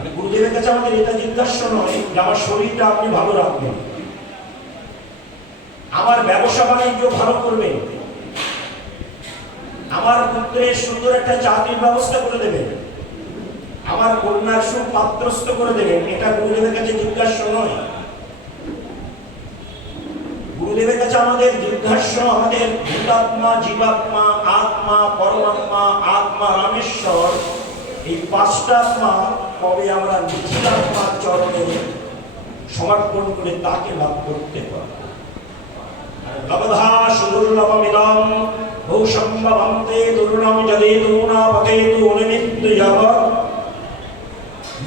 মানে গুরুদেবের কাছে আমাদের এটা জিজ্ঞাসা নয় যে আমার শরীরটা আপনি ভালো রাখবেন, আমার ব্যবসা বাণিজ্য ভালো করবেন, আমার পুত্রের সুন্দর একটা চাকরির ব্যবস্থা করে দেবেন, আমার কন্যার সুপাত্রস্থ করে দেবেন। এটা গুরুদেবের কাছে জিজ্ঞাসা নয়। গুরুদেবের কাছে আমাদের জিজ্ঞাসা আমাদের ভূতাত্মা, জীবাত্মা, আত্মা, পরমাত্মা, আত্মা, রামেশ্বর, এই পাঁচটা আত্মা কবে আমরা নিখিলাত্মার চরণে সমর্পণ করে তাকে লাভ করতে পারব। লবধা সুদুর্লভমিদং ভূসম্ভবন্তে দুর্লভম যদেতু না পতেতু অনিমিত্ত যাবৎ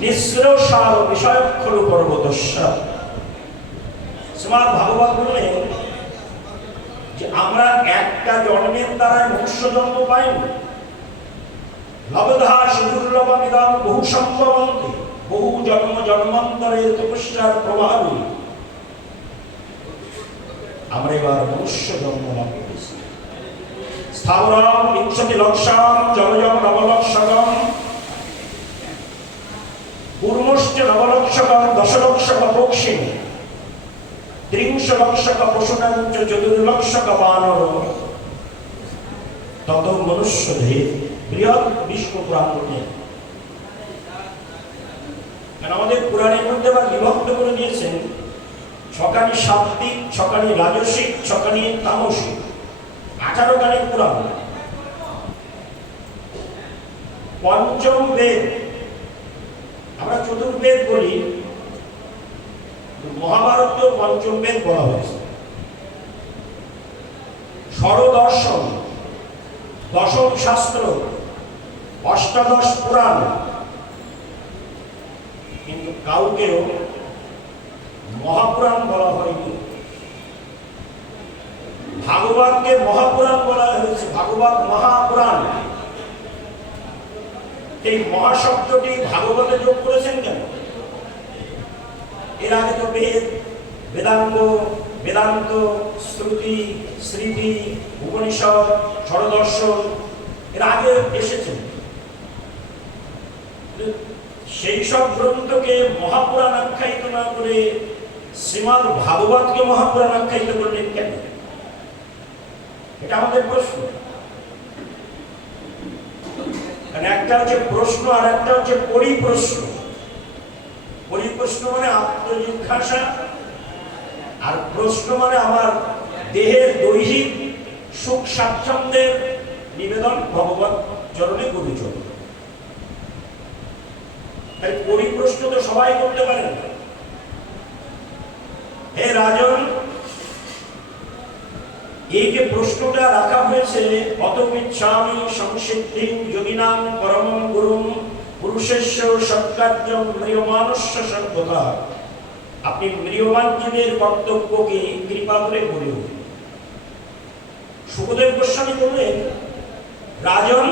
নিঃস্রসার বিষয়ক্ষর পর্বতস্য। শ্রীমদ্ ভাগবত বললেন যে আমরা একটা জন্মের দ্বারাই মনুষ্য জন্ম পাইনি। লবধা সুদুর্লভমিদং ভূসম্ভবন্তে, বহু জন্ম জন্মান্তরের তপস্যার প্রভাবে আমরা এবার মনুষ্য জন্ম লাভ করেছি। স্থাবরম বিংশতি লক্ষম জলজম নবলক্ষকম পূর্ণশ্চ নবলক্ষকম দশলক্ষক পক্ষিণ ত্রিংশ লক্ষক পশুনাঞ্চ চতুর্লক্ষক বানর তত মনুষ্য দেহ বৃহৎ বিষ্ণু পুরাণ। আমাদের পুরাণের মধ্যে আবার বিভক্ত করে দিয়েছেন ছখানি সাত্বিক, ছখানি রাজসিক, ছখানি তামসিক, 18 খানি পুরাণ। পঞ্চম বেদ, আমরা চতুর্বেদ বলি, মহাভারত পঞ্চম বেদ বলা হয়েছে। ষড়দর্শন, দশম শাস্ত্র, অষ্টাদশ পুরাণ, কিন্তু কাউকেও মহাপুরাণ বলা হয়নি। ভাগবতকে মহাপুরাণ বলা হয়েছে, ভাগবত মহাপুরাণ। এই মহাশব্দটি ভাগবতে যোগ করেছেন কেন? এর আগে তো বেদ, বেদাঙ্গ, বেদান্ত, শ্রুতি, স্মৃতি, উপনিষদ, ষড়দর্শন এর আগে এসেছেন। সেই সব গ্রন্থকে মহাপুরাণ আখ্যায়িত না করে শ্রীমদ্ ভাগবতকে মহাপুরাণ আখ্যায়িত করলেন কেন? এটা আমাদের প্রশ্ন। একটা হচ্ছে প্রশ্ন আর একটা হচ্ছে পরিপ্রশ্ন। পরিপ্রশ্ন মানে আত্মজিজ্ঞাসা, আর প্রশ্ন মানে আমার দেহের দৈহিক সুখ স্বাচ্ছন্দ্যের নিবেদন ভগবত চরণে গুরুচরণ। তাই পরিপ্রশ্ন তো সবাই করতে পারেন। হে রাজন, এই যে প্রশ্নটা রাখা হয়েছে, অতমিচ্ছামি সংসিদ্ধিং যোগিনাং পরমং গুরুং পুরুষেস্য সৎকার্যং ম্রিয়মানস্য সর্বদা। আপনি ম্রিয়মান জীবের কর্তব্যকে কৃপা করে বলুন। সুখদেব গোস্বামী বললেন, রাজন,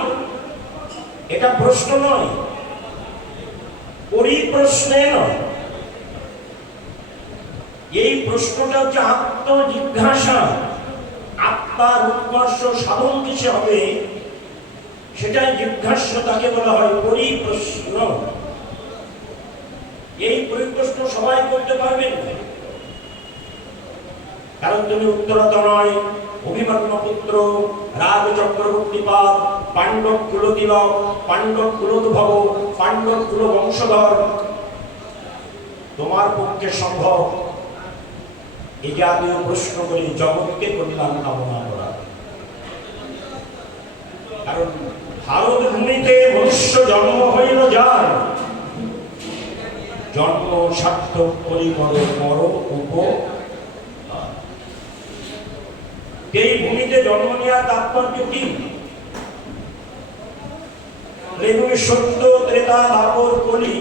এটা প্রশ্ন নয়, পরিপ্রশ্নে নয়। এই প্রশ্নটা হচ্ছে আত্মজিজ্ঞাসা। আত্মার উৎকর্ষ সাধন কিসে হবে সেটাই জিজ্ঞাসা, তাকে বলা হয় পরিপ্রশ্ন। এই পরিপ্রশ্ন সবাই করতে পারবেন না, কারণ তুমি উত্তরতনয় অভিমন্যু পুত্র রাজ চক্রবর্তীপাদ পাণ্ডব কুলতিলক, পাণ্ডব কুলোদ্ভব, পাণ্ডব কুল বংশধর। তোমার পক্ষে সম্ভব এই জাতীয় প্রশ্ন করে জগৎকে কল্যাণ কামনা করা। কারণ ভারত ভূমিতে মনুষ্য জন্ম হইল যার, জন্ম সার্থক পরিমল পর উপ। এই ভূমিতে জন্ম নেওয়ার তাৎপর্য কি? রেণুর সত্য, ত্রেতা, দ্বাপর, কলি,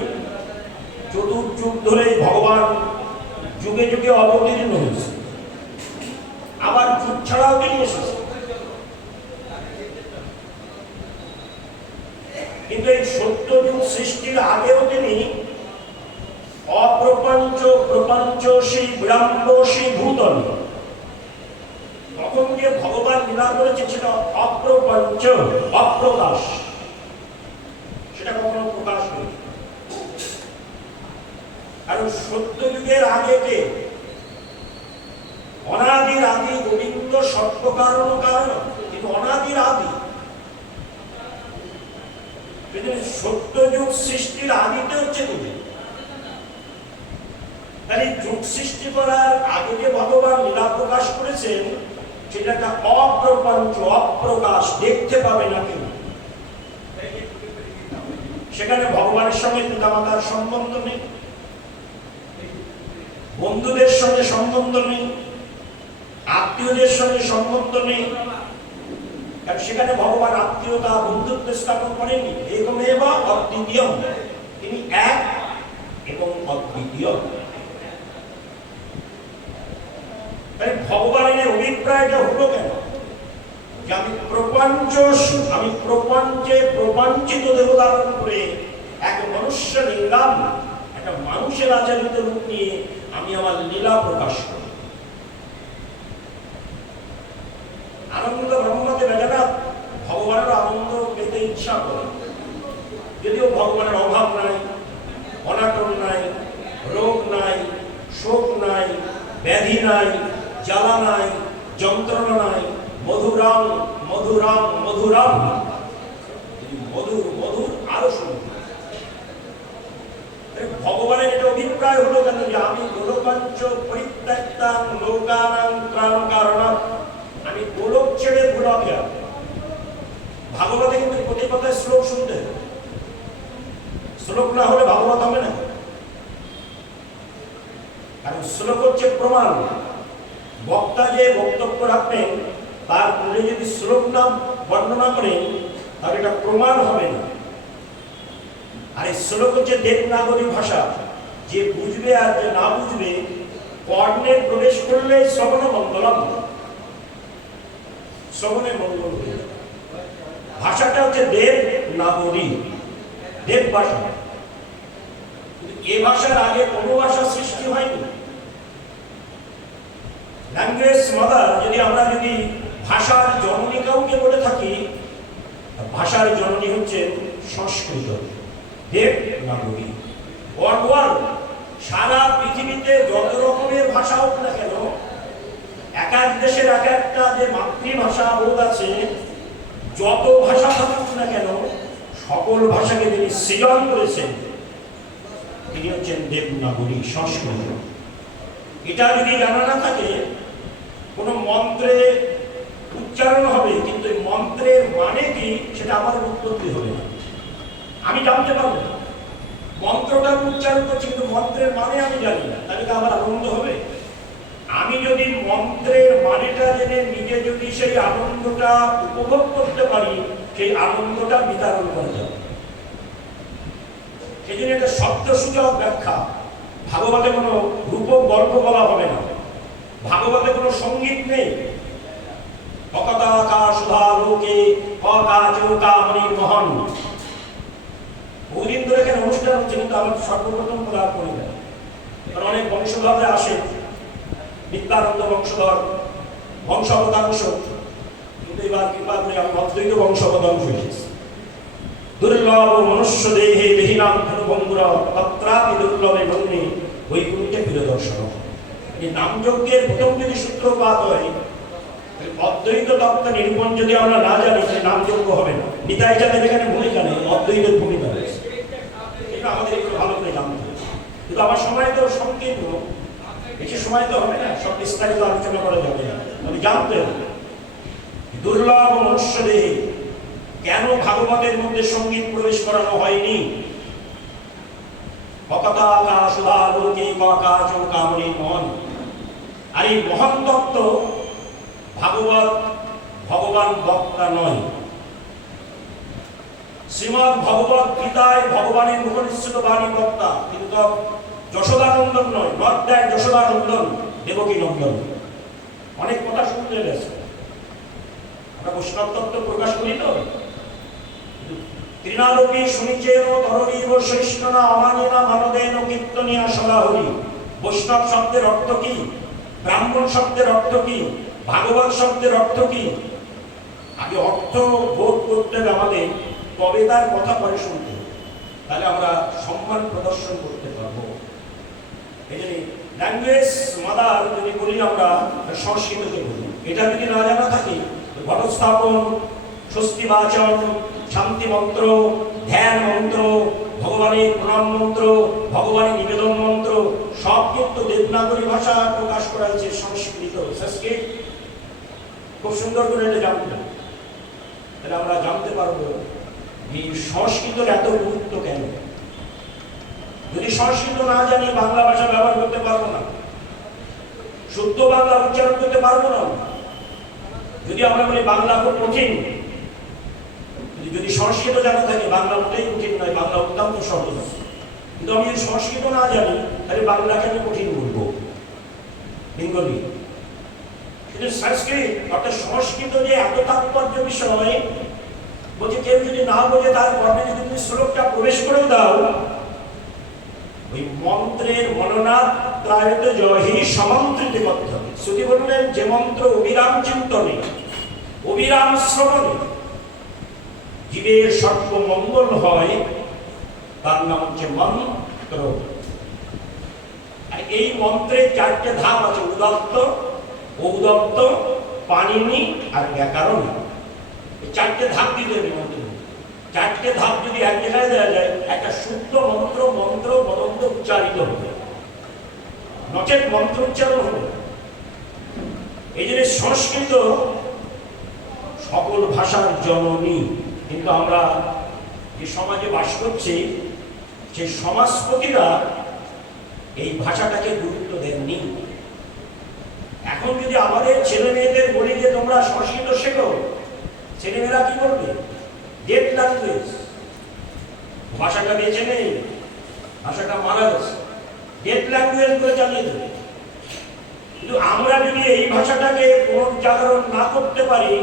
চতুর্যুগ ধরে ভগবান যুগে যুগে অবতীর্ণ হয়েছে, আবার যুগ ছাড়াও তিনি এসেছে। কিন্তু এই সত্য যুগ সৃষ্টির আগেও তিনি অপ্রপঞ্চ, প্রপঞ্চ, সেই বিড়ম্ব, সেই ভূতল, তখন যে ভগবান লীলা করেছে সেটা অপ্রপঞ্চ, অপ্রকাশ, সেটা কখনো প্রকাশ হয়নি। কারণ সত্যযুগের আগে কে? অনাদির আদি গোবিন্দ সত্য কারণ কারণ, কিন্তু অনাদির আদি সত্যযুগ সৃষ্টির আদিতে হচ্ছে তুমি। তাই যুগ সৃষ্টি করার আগে যে ভগবান লীলা প্রকাশ করেছেন সেটা একটা অপ্রপঞ্চ, অপ্রকাশ, দেখতে পাবে না কেউ। সেখানে ভগবানের সঙ্গে পিতামাতার সম্বন্ধ নেই, বন্ধুদের সঙ্গে সম্বন্ধ নেই, আত্মীয়দের সঙ্গে সম্বন্ধ নেই। কারণ সেখানে ভগবান আত্মীয়তা, বন্ধুত্ব স্থাপন করেননি। একমেব অদ্বিতীয়ম, তিনি এক এবং অদ্বিতীয়। তাই ভগবানের অভিপ্রায়টা হলো কেন? যে আমি প্রপঞ্চে প্রপঞ্চিত দেহ ধারণ করে এক মনুষ্য লিঙ্গাম, একটা মানুষের আচরিত রূপ নিয়ে আমি আমার লীলা প্রকাশ করি। আনন্দ ব্রহ্মকে বেজানা ভগবানের আনন্দ পেতে ইচ্ছা করে, যদিও ভগবানের অভাব নাই, অনাটন নাই, রোগ নাই, শোক নাই, ব্যাধি নাই, জ্বালা নাই, যন্ত্রণা নাই। মধুরাম মধুরাম মধুরাম, মধুর মধুর আরো সুন্দর। ভগবানের এটা অভিপ্রায় হলো কেন? যে আমি গোলকাঞ্চ পরিত্যক্তাং লোকানাং ত্রাণকারণাৎ, আমি গোলক ছেড়ে গোলকে যাব। ভাগবতে কিন্তু প্রতি কথায় শ্লোক শুনতে, শ্লোক না হলে ভাগবত হবে না। কারণ শ্লোক হচ্ছে প্রমাণ। বক্তা যে বক্তব্য রাখবেন তার পূর্বে যদি শ্লোক নাম বর্ণনা করেন তাহলে এটা প্রমাণ হবে না। আর এই শ্লোক হচ্ছে দেবনাগরী ভাষা, যে বুঝবে আর যে না বুঝবে কর্ণে প্রবেশ করলে শ্রবণ মঙ্গলম, শ্রবণে মঙ্গল। ভাষাটা হচ্ছে দেবনাগরী, দেব ভাষা। এ ভাষার আগে কোনো ভাষা সৃষ্টি হয়নি। ল্যাঙ্গুয়েজ মাদার যদি আমরা যদি ভাষার জননী কাউকে বলে থাকি, ভাষার জননী হচ্ছে সংস্কৃত, দেবনাগরী। ওয়ার্ল্ড সারা পৃথিবীতে যত রকমের ভাষা হোক না কেন, এক এক দেশের এক একটা যে মাতৃভাষা বোধ আছে, যত ভাষা থাকুক না কেন, সকল ভাষাকে যিনি সৃজন করেছেন তিনি হচ্ছেন দেবনাগরী, সংস্কৃত। এটা যদি জানা না থাকে, কোনো মন্ত্রে উচ্চারণ হবে কিন্তু মন্ত্রের মানে কি সেটা আমাদের উৎপত্তি হবে না, আমি জানতে পারবো না। মন্ত্রটা উচ্চারণ করছি কিন্তু মন্ত্রের মানে আমি জানি না, তাহলে কি আমার আনন্দ হবে? আমি যদি মন্ত্রের মানেটা জেনে নিজে যদি সেই আনন্দটা উপভোগ করতে পারি, সেই আনন্দটা বিতরণ করা যাবে। সেই জন্য একটা শব্দসূচক ব্যাখ্যা। ভাগবতে কোনো রূপক গল্প বলা হবে না, ভাগবতে কোনো সঙ্গীত নেই। বহুদিন ধরে এখানে অনুষ্ঠান হচ্ছে কিন্তু আমার সর্বপ্রথম করা করি না। অনেক বংশধররা আসে, নিত্যানন্দ বংশধর, বংশাবতাংশ, কিন্তু এবার কৃপা করে আমি অদ্বৈত বংশাবতাংশ এসেছি। দুর্লভ মনুষ্য দেহে দেহিনাম ধনুভঙ্গুর তত্রাপি দুর্লভে মন্যে বৈকুণ্ঠে প্রিয়দর্শন। এই নামযজ্ঞের প্রথম যদি সূত্রপাত হয়, অদ্বৈত তত্ত্ব নিরূপণ যদি আমরা না জানি, তাহলে নামযজ্ঞ হবে না। নিতাই যাদের এখানে ভূমিকা নেই, অদ্বৈতের ভূমিকা রয়েছে, এটা আমাদের একটু ভালো করে জানতে হবে। কিন্তু আমার সময় তো সংকীর্ণ, বেশি সময় তো হবে না, সব বিস্তারিত আলোচনা করা যাবে না, তবে জানতে হবে। দুর্লভ মনুষ্য দেহে কেন ভাগবতের মধ্যে সঙ্গীত প্রবেশ করানো হয়নি? আর এই মহান তত্ত্ব ভাগবত ভগবান বক্তা নয়। শ্রীমৎ ভগবত গীতায় ভগবানের মুখনিঃসৃত বাণী বক্তা, কিন্তু যশোদানন্দন নয়, নট দ্যাট যশোদানন্দন, দেবকী নন্দন। অনেক কথা শুনতে গেছে, আমরা বৈষ্ণব তত্ত্ব প্রকাশ করি তো। তৃণালোপী শুনিচেন ধরণীব শ্রেষ্ঠনা অমানিনা মানদেন কীর্তনিয়া সদাহরি। বৈষ্ণব শব্দের অর্থ কি? ব্রাহ্মণ শব্দের অর্থ কি? ভাগবত শব্দের অর্থ কি? আগে অর্থ বোধ করতে হবে আমাদের, তবে তার কথা পরে শুনতে, তাহলে আমরা সম্মান প্রদর্শন করতে পারবো। এই জন্য ল্যাঙ্গুয়েজ মাদার যদি বলি আমরা সংস্কৃতকে বলি, এটা যদি না জানা থাকি ঘটস্থাপন, স্বস্তি বাচন, শান্তি মন্ত্র, ধ্যান মন্ত্র, ভগবানের প্রণাম মন্ত্র, ভগবানের নিবেদন মন্ত্র সব কিন্তু দেবনাগরী ভাষা প্রকাশ করা হয়েছে সংস্কৃত সংস্কৃত। খুব সুন্দর করে এটা জানতে, তাহলে আমরা জানতে পারবো যে সংস্কৃতের এত গুরুত্ব কেন। যদি সংস্কৃত না জানি বাংলা ভাষা ব্যবহার করতে পারবো না, শুদ্ধ বাংলা উচ্চারণ করতে পারবো না। যদি আমরা বলি বাংলা খুব কঠিন, যদি সংস্কৃত জানা থাকে বাংলা মোটেই কঠিন নয়, বাংলা অত্যন্ত সহজ। কিন্তু আমি যদি সংস্কৃত না জানি তাহলে বাংলাকে আমি কঠিন বলবো, বেঙ্গলি। কিন্তু সংস্কৃত অর্থাৎ সংস্কৃত যে এত তাৎপর্য বিষয়, বলছে কেউ যদি না বোঝে তার কর্মে যদি তুমি শ্লোকটা প্রবেশ করে দাও, ওই মন্ত্রের মননাথ ত্রায়তে জহি সমন্ত্রিত করতে হবে। শ্রুতি বললেন যে মন্ত্র অবিরাম চিন্তনে, অবিরাম শ্রবণে জীবের সর্ব মঙ্গল হয়, তার নাম হচ্ছে মন্ত্র। আর এই মন্ত্রের চারটে ধাপ আছে, উদত্ত, ঔদত্ত, পাণিনি আর ব্যাকরণ। এই চারটে ধাপ দিতে হবে মন্ত্র। চারটে ধাপ যদি এক জায়গায় দেওয়া যায়, একটা শুদ্ধ মন্ত্র মন্ত্র বদন্ত উচ্চারিত হবে, নচেত মন্ত্র উচ্চারণ হবে। এই জন্য সংস্কৃত সকল ভাষার জননী। কিন্তু আমরা যে সমাজে বাস করছি সেই সমাজপতিরা এই ভাষাটাকে গুরুত্ব দেননি। এখন যদি আমাদের ছেলে মেয়েদের বলি যে তোমরা সংস্কৃত শেখো, ছেলেমেয়েরা কি করবে? ডেড ল্যাঙ্গুয়েজ, ভাষাটা বেঁচে নেই, ভাষাটা মারা গেছে, ডেড ল্যাঙ্গুয়েজ করে চালিয়ে দেবে। কিন্তু আমরা যদি এই ভাষাটাকে পুনর্জাগরণ না করতে পারি,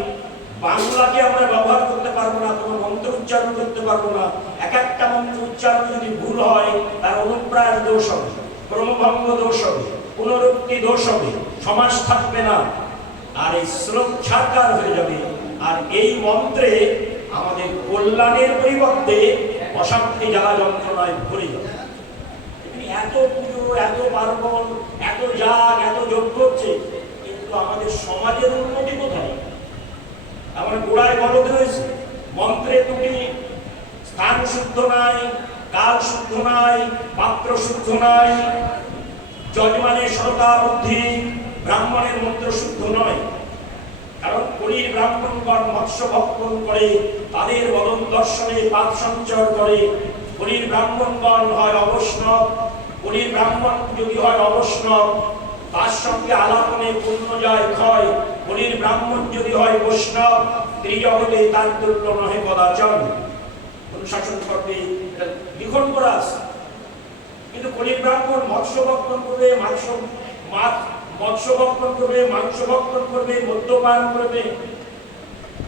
বাংলাকে আমরা ব্যবহার করতে পারবো না, কোনো মন্ত্র উচ্চারণ করতে পারবো না। এক একটা মন্ত্র উচ্চারণ যদি ভুল হয় তার অনুপ্রাস দোষ হবে, ক্রমভঙ্গ দোষ হবে, পুনরুক্তি দোষ হবে, সমাস থাকবে না, আর এই শ্লোক ছাড়কার হয়ে যাবে। আর এই মন্ত্রে আমাদের কল্যাণের পরিবর্তে অশান্তি জ্বালা যন্ত্রণায় ভরে যাবে। এত পুজো, এত পার্বণ, এত যাগ, এত যজ্ঞ হচ্ছে, কিন্তু আমাদের সমাজের উন্নতি কোথায়? আমার গোড়ায় বলদ রয়েছে, মন্ত্রে ত্রুটি, স্থান শুদ্ধ নাই, কাল শুদ্ধ নাই, পাত্র শুদ্ধ নাই, যজমানের শ্রদ্ধা বুদ্ধি, ব্রাহ্মণের মন্ত্র শুদ্ধ নয়। কারণ কলির ব্রাহ্মণগণ মৎস্য ভক্ষণ করে, তাদের বদন দর্শনে পাপ সঞ্চর করে। কলির ব্রাহ্মণগণ হয় অবৈষ্ণব, কলির ব্রাহ্মণ যদি হয় অবৈষ্ণব, তার সঙ্গে আলাপনে পূর্ণ যায় ক্ষয়। কলির ব্রাহ্মণ যদি হয় বৈষ্ণব, ত্রিজগতে তার তুল্য নহে কদাচন। অনুশাসন করবে লিখন করা আছে। কিন্তু কলির ব্রাহ্মণ মৎস্য ভক্ষণ করবে, মৎস্য ভক্ষণ করবে, মাংস ভক্ষণ করবে, মদ্যপান করবে,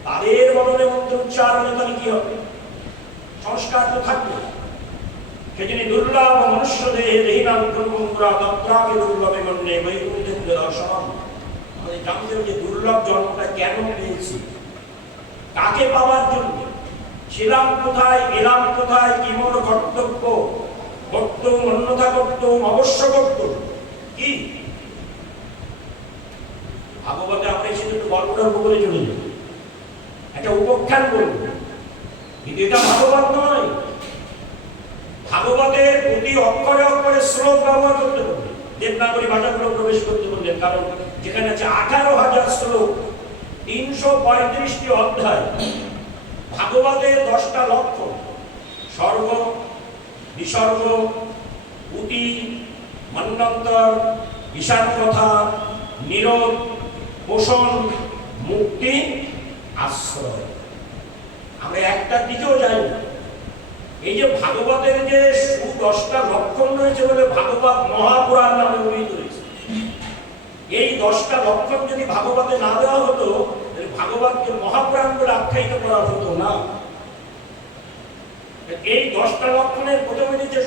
তাদের বদলে মন্ত্র উচ্চারণে তাহলে কি হবে? সংস্কার তো থাকবে। সেজন্য দুর্লভ মনুষ্য দেহে দেহিনাম ব্রহ্মপুরা তত্রাপি দুর্লভে গণ্যে বৈকুণ্ঠেন্দ্র দর্শনম। আমাদের জানতে হবে যে দুর্লভ জন্মটা কেন পেয়েছি, কাকে পাওয়ার জন্য, ছিলাম কোথায়, এলাম কোথায়, কি মোর কর্তব্য, কর্তব্য অন্যথা কর্তব্য, অবশ্য কর্তব্য কি। ভাগবতে আমরা এসে একটু গল্পটা করে চলে যাব, একটা উপাখ্যান করব, কিন্তু এটা ভাগবত নয়। ভাগবতের প্রতি অক্ষরে অক্ষরে শ্লোক ব্যবহার করতে হবে, দেবনাগরী ভাষাগুলো প্রবেশ করতে বললেন। কারণ যেখানে আছে 18,000 শ্লোক, 335টি অধ্যায়, ভাগবতের 10টা লক্ষণ, স্বর্গ, বিসর্গ, উটি, মন্বন্তর, ঈশান কথা, নিরোধ, পোষণ, মুক্তি, আশ্রয়। আমরা একটার দিকেও যাই না। এই যে ভাগবতের যে 10টা লক্ষণ রয়েছে বলে ভাগবত মহাপুরাণ নামে অভিহিত রয়েছে। এই 10টা লক্ষণ যদি ভাগবতে না দেওয়া হতো, তাহলে ভাগবতকে মহাপুরাণ বলে আখ্যায়িত করা হতো না। এই 10টা লক্ষণের প্রথমে যে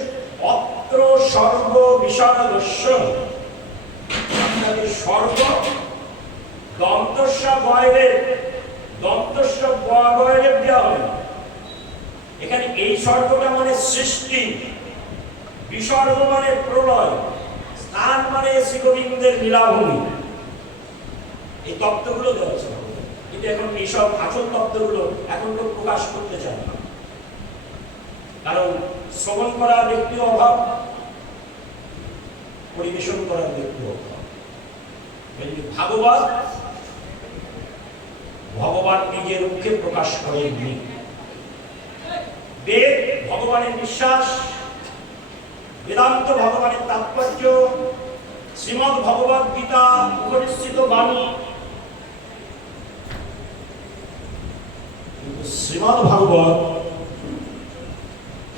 অত্র সর্ব বিশারদস্য, সর্ব দন্তস্ব বয়রের, দন্তস্ব বয়রের দেওয়া হবে। এখানে এই সর্বটা মানে সৃষ্টি, বিসর্গ মানে প্রলয়, স্থান মানে শ্রী গোবিন্দের লীলাভূমি। এই তত্ত্বগুলো দেওয়া আছে, কিন্তু এখন এইসব আসল তত্ত্বগুলো এখন তো প্রকাশ করতে চায় না, কারণ শ্রবণ করার ব্যক্তি অভাব, পরিবেশন করার ব্যক্তি অভাব। ভাগবত ভগবান নিজের মুখে প্রকাশ করেননি। বেদ ভগবানের বিশ্বাস, বেদান্ত ভগবানের তাৎপর্য, শ্রীমদ্ ভগবদ গীতা উপনিষদ বাণী। কিন্তু শ্রীমদ্ ভাগবত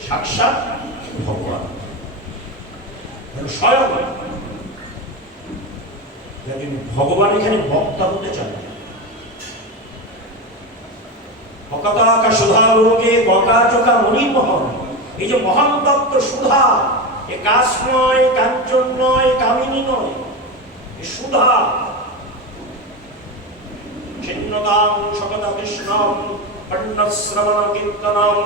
সাক্ষাৎ ভগবান স্বয়ং। ভগবান এখানে বক্তা হতে চান। অকাতাকা সুধা লোকে গকা চোখা মণিমোহন, এই যে মহান তত্ত্ব সুধা, এ কাশ নয়, কাঞ্চন নয়, কামিনী নয়, এ সুধা। ছিন্নতাং সকতা কৃষ্ণম পণ্যশ্রবণ কীর্তনম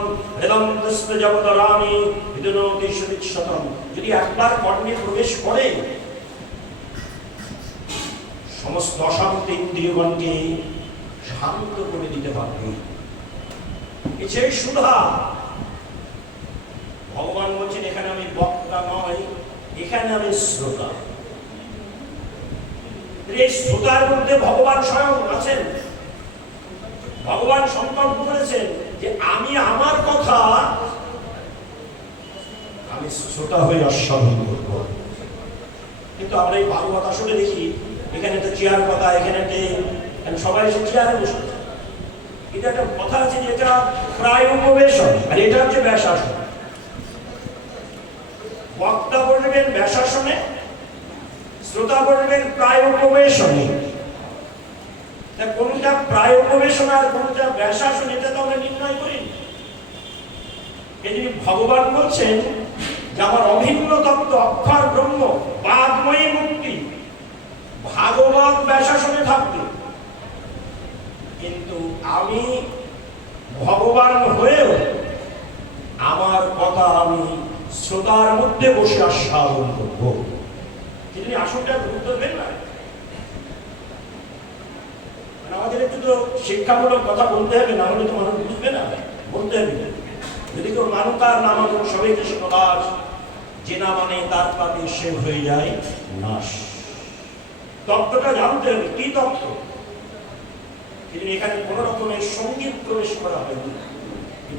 হৃদন্তস্ত জগদরানি বিদুনোতি সুদীক্ষতম। যদি একবার কর্ণে প্রবেশ করে সমস্ত অশান্ত ইন্দ্রিয়গণকে শান্ত করে দিতে পারবে। সেই সুধা। ভগবান বলছেন এখানে আমি বক্তা নয়, এখানে আমি শ্রোতা। এই শ্রোতার মধ্যে ভগবান স্বয়ং আছেন। ভগবান সংকল্প করেছেন যে আমি আমার কথা আমি শ্রোতা হয়ে আস্বাদন করব। কিন্তু আমরা এই ভাগবত আসলে দেখি এখানে তো চেয়ার কথা, এখানে সবাই এসে চেয়ারে বসে। এটা একটা কথা আছে যে এটা প্রায় উপবেশন, আর এটা হচ্ছে ব্যাসাসন। বক্তা বলবেন ব্যাসাসনে, শ্রোতা বলবেন প্রায় উপবেশনে। কোনটা প্রায় উপবেশন আর কোনটা ব্যাসাসন, এটা তো আমরা নির্ণয় করি। এই জন্য ভগবান বলছেন যে আমার অভিন্ন তত্ত্ব অক্ষর ব্রহ্ম বাদময়ী মুক্তি ভাগবত ব্যাসাসনে থাকবে। কিন্তু আমি ভগবান হয়েও আমার কথা আমি শ্রোতার মধ্যে বসে আস্বাদন করব। তিনি আসনটা গুরুত্ব দেন না। আমাদের একটু তো শিক্ষামূলক কথা বলতে হবে, না হলে তো মানুষ বুঝবে না। বলতে হবে, যদি কেউ মানুক আর না মানুক সবাই কৃষ্ণ দাস, যে না মানে তার পাপে সে হয়ে যায় নাশ। তত্ত্বটা জানতে হবে কি তত্ত্ব। কিন্তু এখানে কোন রকমের সঙ্গীত প্রবেশ করা হয়নি।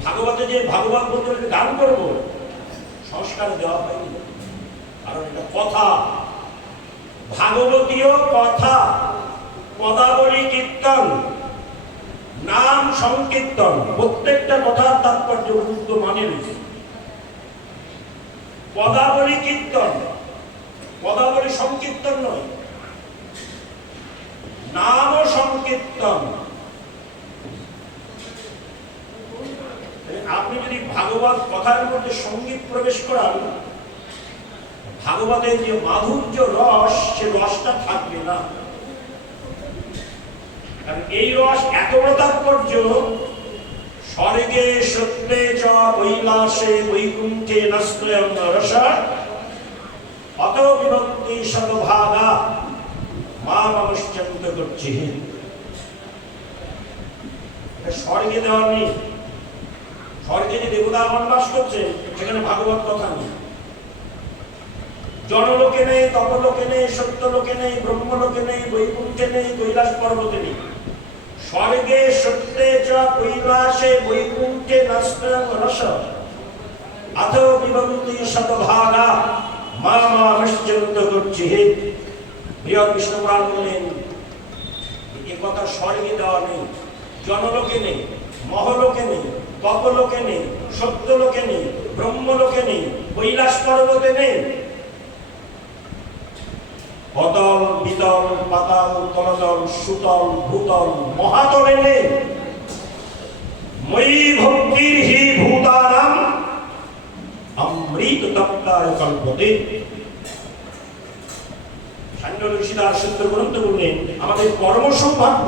ভাগবতে যে ভাগবত বলতে গান করবো সংস্কার দেওয়া হয়নি, কারণ এটা কথা, ভাগবতীয় কথা, পদাবলী কীর্তন, নাম সংকীর্তন, প্রত্যেকটা কথার তাৎপর্য গুরুত্ব মানে রয়েছে। পদাবলী কীর্তন, পদাবলী সংকীর্তন নয়, নাম সংকীর্তন। আপনি যদি ভাগবত কথার মধ্যে সঙ্গীত প্রবেশ করান, ভাগবতের যে মাধুর্য রস, সে রসটা থাকবে না। কারণ এই রস এত বড় তাৎপর্য, স্বর্গে সত্যে চ কৈলাসে বৈকুণ্ঠে নস্ত্রয়ং রস অত বিভক্তি শতভাগা মামশ্চন্ত করছি। স্বর্গে দেওয়া নেই। স্বর্গে যে দেবতাগণ বাস করছে সেখানে ভাগবত কথা নেই। জনলোকে নেই, তপলোকে নেই, সত্যলোকে নেই, ব্রহ্মলোকে নেই, বৈকুণ্ঠে নেই, কৈলাস পর্বতে নেই। স্বর্গে সত্যে চ কৈলাসে বৈকুণ্ঠে নস্ত্রয়ং রস অত বিভক্তি শতভাগা মামশ্চন্ত করছি। বৃহৎ বিষ্ণু পুরাণ বললেন এ কথা স্বর্গে দেওয়া নেই, জনলোকে নেই, মহলোকে নেই, তপলোকে নেই, সত্যলোকে নেই, ব্রহ্মলোকে নেই, কৈলাস পর্বতে নেই। অতল, বিতল, পাতাল, তলতল, সুতল, ভূতল, মহাতলে নেই। ময়ি ভক্তির হি ভূতানাম অমৃত তপ্তায় কল্পতে। সূত্র গ্রন্থ বললেন আমাদের কর্ম সৌভাগ্য,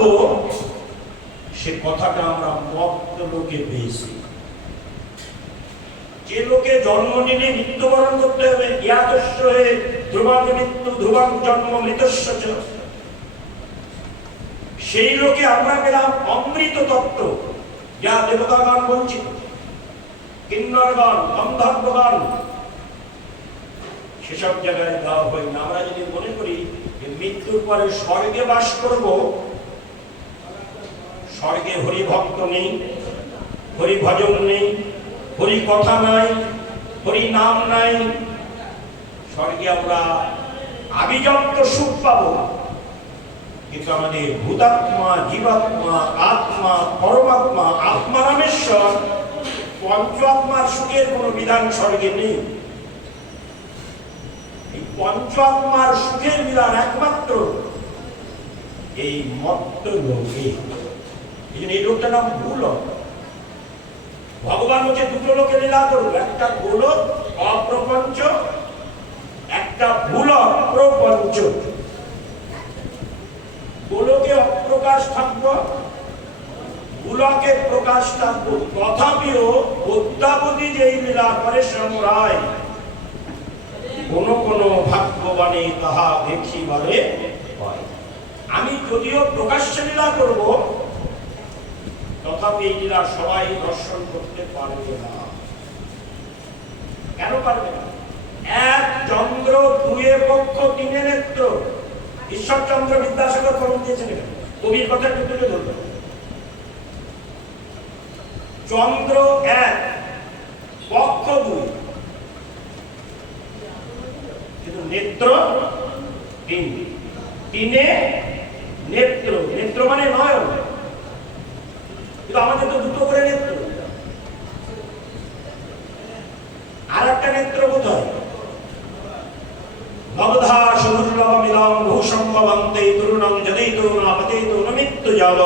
সে কথাটা আমরা মত্ত লোকে পেয়েছি। যে লোকে জন্ম নিলে মৃত্যুবরণ করতে হবে, ইয়াদস্য হে ধ্রুবাং মৃত্যু ধ্রুবাং জন্ম মৃতস্য চ, সেই লোকে আমরা পেলাম অমৃত তত্ত্ব, যা দেবতাগণ বঞ্চিত, কিন্নরগণ, গন্ধর্বগণ সেসব জায়গায় দেওয়া হয় না। আমরা যদি মনে করি যে মৃত্যুর পরে স্বর্গে বাস করব, স্বর্গে হরিভক্ত নেই, হরি ভজন নেই, হরি কথা নাই, হরি নাম নাই, স্বর্গে আমরা আবিজন্ত সুখ পাবো, কিন্তু আমাদের ভূতাত্মা, জীবাত্মা, আত্মা, পরমাত্মা, আত্মারামেশ্বর, পঞ্চ আত্মার সুখের কোন বিধান স্বর্গে নেই। এই পঞ্চ আত্মার সুখের বিধান একমাত্র এই মত্ত লোকে। এই লোকটার নাম ভূলোক। ভগবান হচ্ছে দুটো লোকে লীলা করবে, একটা গোলক অপ্রপঞ্চ, একটা ভূলোক প্রপঞ্চ। গোলকে অপ্রকাশ থাকব, ভূলোকে প্রকাশ থাকব। তথাপিও অদ্যাবধি যেই লীলা করে শ্যামরায়, কোন কোন ভাগ্যবানে তাহা দেখিবারে পায়। আমি যদিও প্রকাশ্যে লীলা করব, তথাপি এই লীলা সবাই দর্শন করতে পারবে না। কেন পারবে না? এক চন্দ্র, দুয়ে পক্ষ, তিনে নেত্র। ঈশ্বরচন্দ্র বিদ্যাসাগর ফলন দিয়েছেন, কবির কথা একটু তুলে ধরব। চন্দ্র এক, পক্ষ দুই, কিন্তু নেত্র তিন। তিনে নেত্র, নেত্র মানে নয়ন, কিন্তু আমাদের তো দুটো করে নেত্র। আর একটা নেত্র বোধহয় নবধা সুদুর্লভমিদং বহুসম্ভবন্তে তরুণং যদিতো নাপতেতো নমিত্য যাব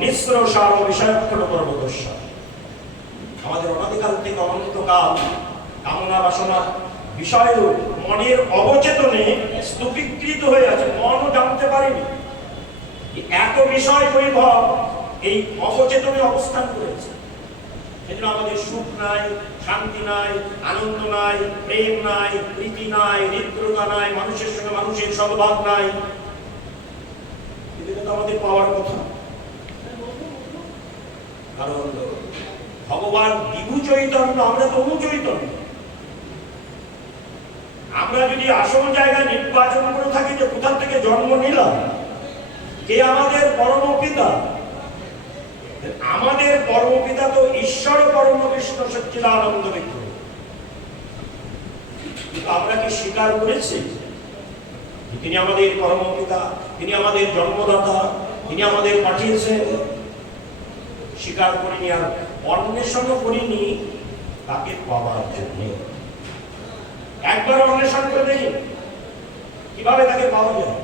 নিঃস্রসার বিষয়ক্ষণ পর্বতস্য। আমাদের অনাদিকাল থেকে অনন্তকাল কামনা বাসনা বিষয় মনের অবচেতনে স্তূপীকৃত হয়ে আছে, মনও জানতে পারেনি। এত বিষয় বৈভব এই অবচেতনে অবস্থান করেছে। সেজন্য আমাদের সুখ নাই, শান্তি নাই, আনন্দ নাই, প্রেম নাই, প্রীতি নাই, হৃদ্রতা নাই, মানুষের সঙ্গে মানুষের সদ্ভাব নাই। এটা তো আমাদের পাওয়ার কথা। কারণ ভগবান বিভু চৈতন্য, আমরা তো অনু চৈতন্য। আমরা যদি আসল জায়গায় নির্বাচন করে থাকি যে কোথা থেকে জন্ম নিলাম, কে আমাদের পরম পিতা, আমাদের পরম পিতা তো ঈশ্বর পরম কৃষ্ণ সচ্চিদানন্দ বিগ্রহ। কিন্তু আমরা কি স্বীকার করেছি তিনি আমাদের পরম পিতা, তিনি আমাদের জন্মদাতা, তিনি আমাদের পাঠিয়েছেন? স্বীকার করিনি, আর অন্বেষণ করিনি তাকে পাওয়ার জন্য। একবার অন্বেষণ করে দেখি কিভাবে তাকে পাওয়া যায়।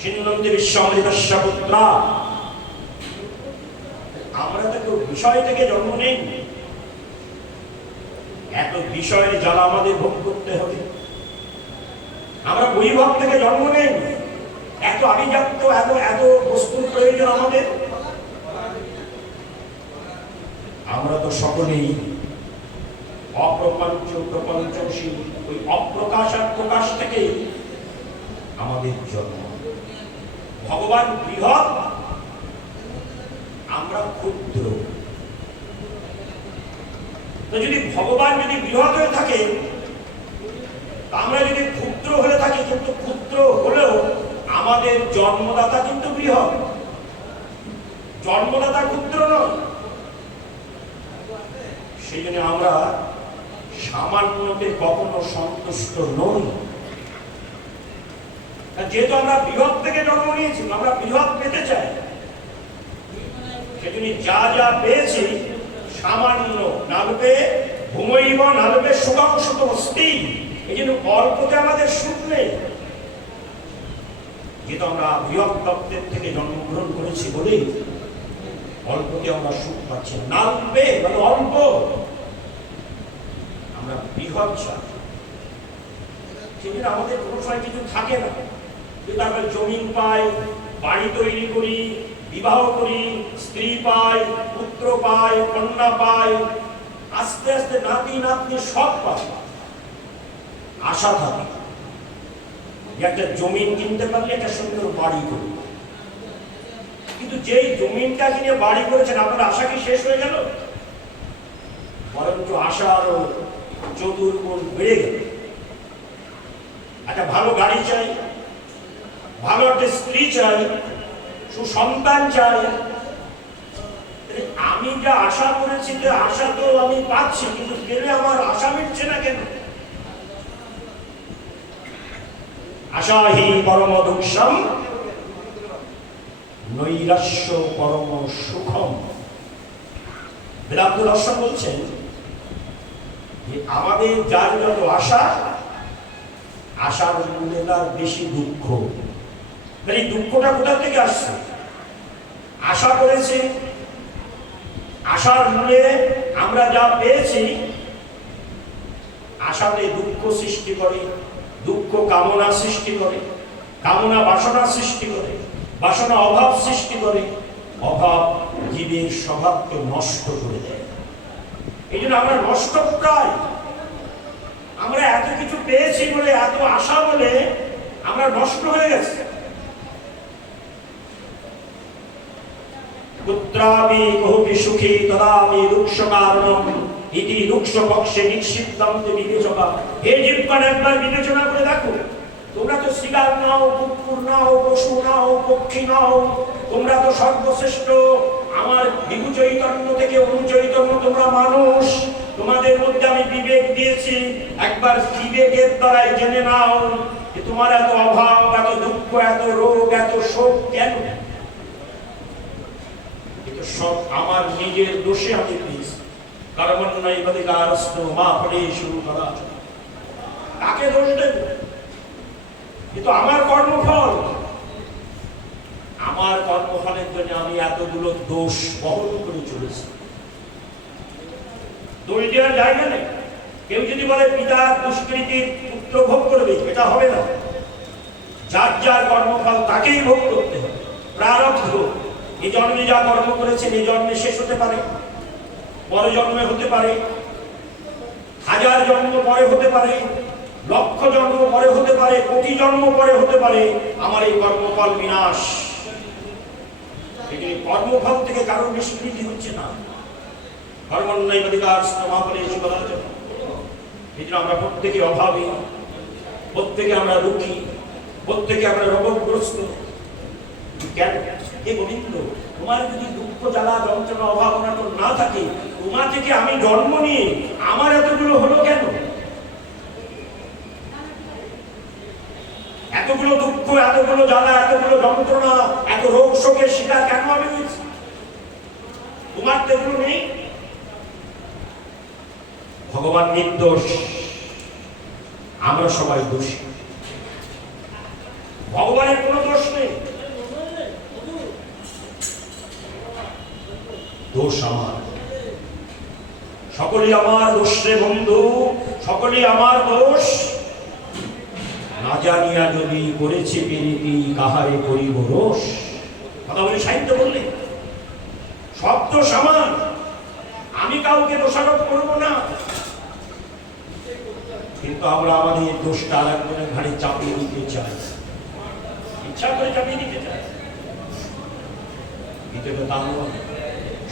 সিন্ধন্তি বিশ্বামৃতস্য পুত্রা, আমরা তো বিষয় থেকে জন্ম নেই, এত বিষয়ের জ্বালা আমাদের ভোগ করতে হবে। আমরা বৈভব থেকে জন্ম নেই, এত আভিজাত্য, এত এত বস্তুর প্রয়োজন আমাদের। আমরা তো সকলেই অপ্রপঞ্চ প্রপঞ্চশীল, ওই অপ্রকাশ আর প্রকাশ থেকে আমাদের জন্ম। ভগবান বৃহৎ, আমরা ক্ষুদ্র। তো যদি ভগবান যদি বৃহৎ হয়ে থাকে, আমরা যদি ক্ষুদ্র হয়ে থাকি, কিন্তু ক্ষুদ্র হলেও আমাদের জন্মদাতা কিন্তু বৃহৎ, জন্মদাতা ক্ষুদ্র নয়। সেই জন্য আমরা সামান্যতে কখনো সন্তুষ্ট নই। যেহেতু আমরা বৃহৎ থেকে জন্ম নিয়েছি, আমরা বৃহৎ পেতে চাই, সেজন্য যা যা পেয়েছি সামান্য নালবে ভূমৈব নালবে সুখাংশত অস্তি। এই জন্য অল্পতে আমাদের সুখ নেই, যেহেতু আমরা বৃহৎ তত্ত্বের থেকে জন্মগ্রহণ করেছি বলেই অল্পতে আমরা সুখ পাচ্ছি। নালবে মানে অল্প, আমরা বৃহৎ চাই। সেদিন আমাদের কোনো সময় কিছু থাকে না, কিন্তু আমরা জমিন পাই, বাড়ি তৈরি করি, বিবাহ করি, স্ত্রী পাই, পুত্র পাই, কন্যা পাই, আস্তে আস্তে নাতি নাতনি সব পাবে। আশা থাকে একটা জমিন কিনতে পারলে একটা সুন্দর বাড়ি করবে, কিন্তু যেই জমিনটা কিনে বাড়ি করেছেন আপনার আশা কি শেষ হয়ে গেল? বরঞ্চ আশা আরো চতুর্গুণ বেড়ে গেল। একটা ভালো গাড়ি চাই, ভালো একটা স্ত্রী চাই, সুসন্তান চাই। আমি যা আশা করেছি যে আশা তো আমি পাচ্ছি, কিন্তু পেলে আমার আশা মিটছে না কেন? আশাহি পরম দুঃখম নৈরাশ্য পরম সুখম। বেদান্ত দর্শন বলছেন যে আমাদের যার যত আশা, আশার মূলে তার বেশি দুঃখ। এই দুঃখটা কোথা থেকে আসছে? আশা করেছি, আশার মূলে আমরা যা পেয়েছি, আশাতে দুঃখ সৃষ্টি করে, দুঃখ কামনা সৃষ্টি করে, কামনা বাসনা সৃষ্টি করে, বাসনা অভাব সৃষ্টি করে, অভাব জীবের স্বভাবকে নষ্ট করে দেয়। এই জন্য আমরা নষ্ট প্রায়। আমরা এত কিছু পেয়েছি বলে, এত আশা বলে আমরা নষ্ট হয়ে গেছি। পুত্রামি কহপি সুখী তদামি দুঃখ কারণম ইতি দুঃখ পক্ষে নিশ্চিতান্তে বিবেচকা। হে জীবগণ, একবার বিবেচনা করে দেখো, তোমরা তো শিকার নাও, কুকুর নাও, পশু নাও, পক্ষী নাও, তোমরা তো সর্বশ্রেষ্ঠ। আমার বিভু চৈতন্য থেকে অনু চৈতন্য, তোমরা মানুষ। তোমাদের মধ্যে আমি বিবেক দিয়েছি, একবার বিবেকের দ্বারাই জেনে নাও যে তোমার এত অভাব, এত দুঃখ, এত রোগ, এত শোক কেন? এটা সব আমার নিজের দোষে আমি পেয়েছি। কর্মণ্যৈবাধিকারস্তু মা ফলেষু কদাচন। কাকে দোষ দেব? এ তো আমার কর্মফল। আমার কর্মফলের জন্য আমি এতগুলো দোষ বহন করে চলেছি। দোষ দেওয়ার জায়গা নেই। কেউ যদি বলে পিতার দুষ্কৃতির পুত্র ভোগ করবে, এটা হবে না। যার যার কর্মফল তাকেই ভোগ করতে হবে। প্রারব্ধ এই জন্মে যা কর্ম করেছেন, এই জন্মে শেষ হতে পারে, পরে জন্মে হতে পারে, 1000 জন্ম পরে হতে পারে, লক্ষ জন্ম পরে হতে পারে, কোটি জন্ম পরে হতে পারে। আমার এই কর্মফল বিনাশ। কর্মফল থেকে কারোর নিষ্কৃতি হচ্ছে না। কর্মণ্যৈবাধিকারস্তু মা ফলেষু কদাচন। এই জন্য আমরা প্রত্যেকে অভাবী, প্রত্যেকে আমরা দুঃখী, প্রত্যেকে আমরা রোগগ্রস্ত। কেন? হে গোবিন্দ, তোমার যদি দুঃখ জ্বালা যন্ত্রণা অভাব অনাটন না থাকে, তোমার থেকে আমি জন্ম নিয়ে আমার এতগুলো হলো কেন? এতগুলো দুঃখ, এতগুলো জ্বালা, এতগুলো যন্ত্রণা, এত রোগ শোকের শিকার কেন আমি হয়েছি? তোমার তো এগুলো নেই। ভগবান নির্দোষ, আমরা সবাই দোষী। ভগবানের কোনো দোষ নেই, দোষ আমার। সকলেই আমার দোষ রে বন্ধু, সকলেই আমার দোষ। না জানিয়া যদি করেছে প্রীতি, কাহারে করিব রোষ। কথা বলে সাহিত্য বললে সব দোষ আমার, আমি কাউকে দোষারোপ করবো না। কিন্তু আমরা আমাদের দোষটা আরেকজনের ঘাড়ে চাপিয়ে দিতে চাই, ইচ্ছা করে চাপিয়ে দিতে চাই। এটা তো তা নয়।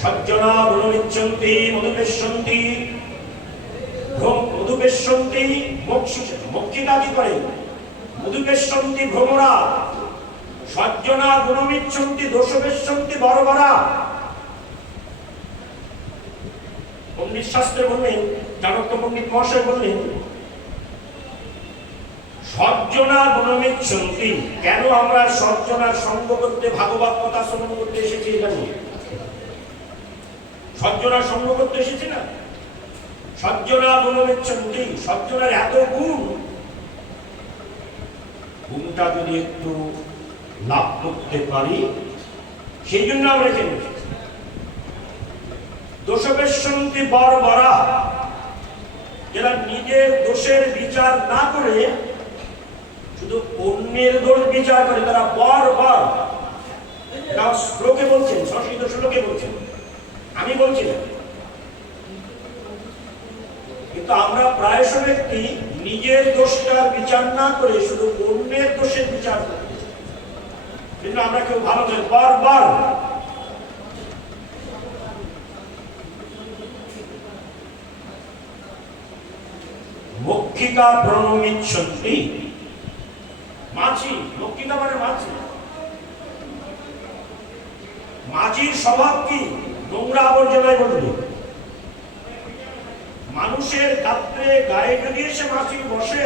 সজ্জনা গুণমিচ্ছন্তি মধুপেষ্যন্তি, মধুপেষ্যন্তি মক্ষিকা কি করে? মধুপেষ্যন্তি ভ্রমরা, সজ্জনা গুণমিচ্ছন্তি দোষপেষ্যন্তি বর্বরা। পণ্ডিত শাস্ত্রে বললেন, চাণক্য পণ্ডিত মহাশয় বললেন, সজ্জনা গুণমিচ্ছন্তি। কেন আমরা সজ্জনার সঙ্গ করতে, ভাগবত কথা শ্রবণ করতে এসেছি? এটা নিয়ে সজ্জনার সঙ্গ করতে এসেছি না? সজ্জনা গুণমিচ্ছন্তি, সজ্জনার এত গুণ, গুণটা যদি একটু লাভ করতে পারি, সেই জন্য আমরা এখানে এসেছি। দোষপেষ্যন্তি বর্বরা, যারা নিজের দোষের বিচার না করে শুধু অন্যের দোষ বিচার করে, তারা বর্বর। এটা শ্লোকে বলছেন, সংস্কৃত শ্লোকে বলছেন, আমি বলছি না। কিন্তু আমরা প্রায়শ ব্যক্তি নিজের দোষটার বিচার না করে শুধু অন্যের দোষের বিচার করি। কিন্তু আমরা কেউ ভালো নয়, বারবার মক্ষিকা প্রণমিচ্ছন্তি। মাছি, মক্ষিকা মানে মাছি। মাছির স্বভাব কি? নোংরা আবর্জনায় বদলে। মানুষের গাত্রে গায়ে যদি এসে মাছি বসে,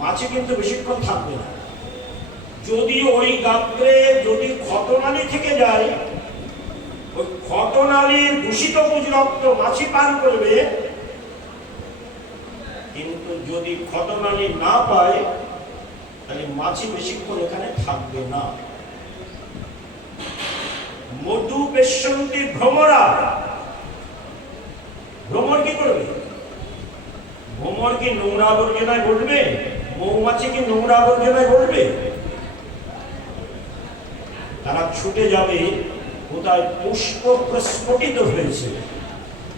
মাছি কিন্তু বেশিক্ষণ থাকবে না। যদি ওই গাত্রে যদি ক্ষতনালী থেকে যায়, ওই ক্ষতনালীর দূষিত রক্ত মাছি পান করবে, কিন্তু যদি ক্ষতনালী না পায় তাহলে মাছি বেশিক্ষণ এখানে থাকবে না। মধু পেশন্তি ভ্রমরা। ভ্রমর কি করবে? ভ্রমর কি নোংরা আবর্জনায় বলবে? মৌমাছি কি নোংরা আবর্জনায় বলবে? তারা ছুটে যাবে কোথায় পুষ্প প্রস্ফুটিত হয়েছে,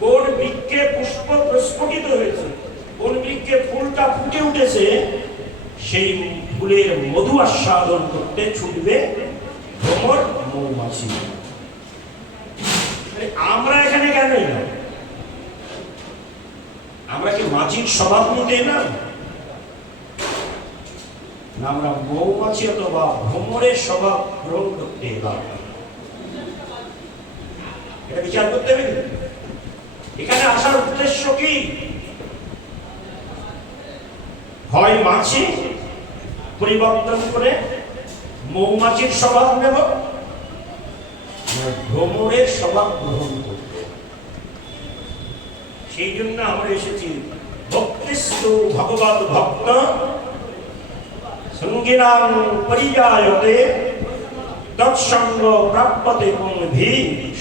কোন বৃক্ষে পুষ্প প্রস্ফুটিত হয়েছে, কোন বৃক্ষে ফুলটা ফুটে উঠেছে, সেই ফুলের মধু আস্বাদন করতে ছুটবে ভ্রমর মৌমাছি। আমরা এখানে কেন এলাম? আমরা কি মাছির স্বভাব নিতে না? আমরা মৌমাছি অথবা ভ্রমরের স্বভাব গ্রহণ করতে এলাম। এটা বিচার করতে হবে। এখানে আসার উদ্দেশ্য কি? হয় মাছি পরিবর্তন করে মৌমাছির স্বভাব নেব, ভ্রমরের স্বভাব গ্রহণ করব। সেই জন্য আমরা এসেছি ভক্তিস্তু ভগবত ভক্ত সঙ্গীনাং পরিযায়তে তৎসঙ্গ প্রাপ্যতে পুংভি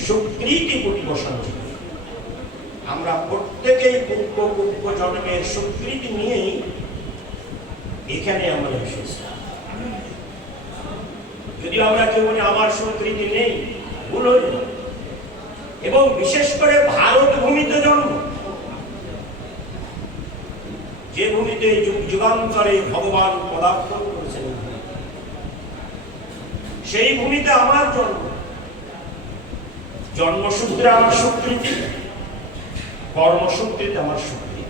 সুকৃতি পুষ্পসঞ্চিত। আমরা প্রত্যেকেই পূর্ব জন্মের সুকৃতি নিয়েই এখানে আমরা এসেছি। যদি আমরা কেউ বলি আমার সুকৃতি নেই, ভুল হইল। এবং বিশেষ করে ভারত ভূমিতে জন্ম, যে ভূমিতে যুগ যুগান্তরে ভগবান পদার্পণ করেছেন, সেই ভূমিতে আমার জন্ম। জন্মসূত্রে আমার স্বীকৃতি, কর্মসূত্রে আমার স্বীকৃতি।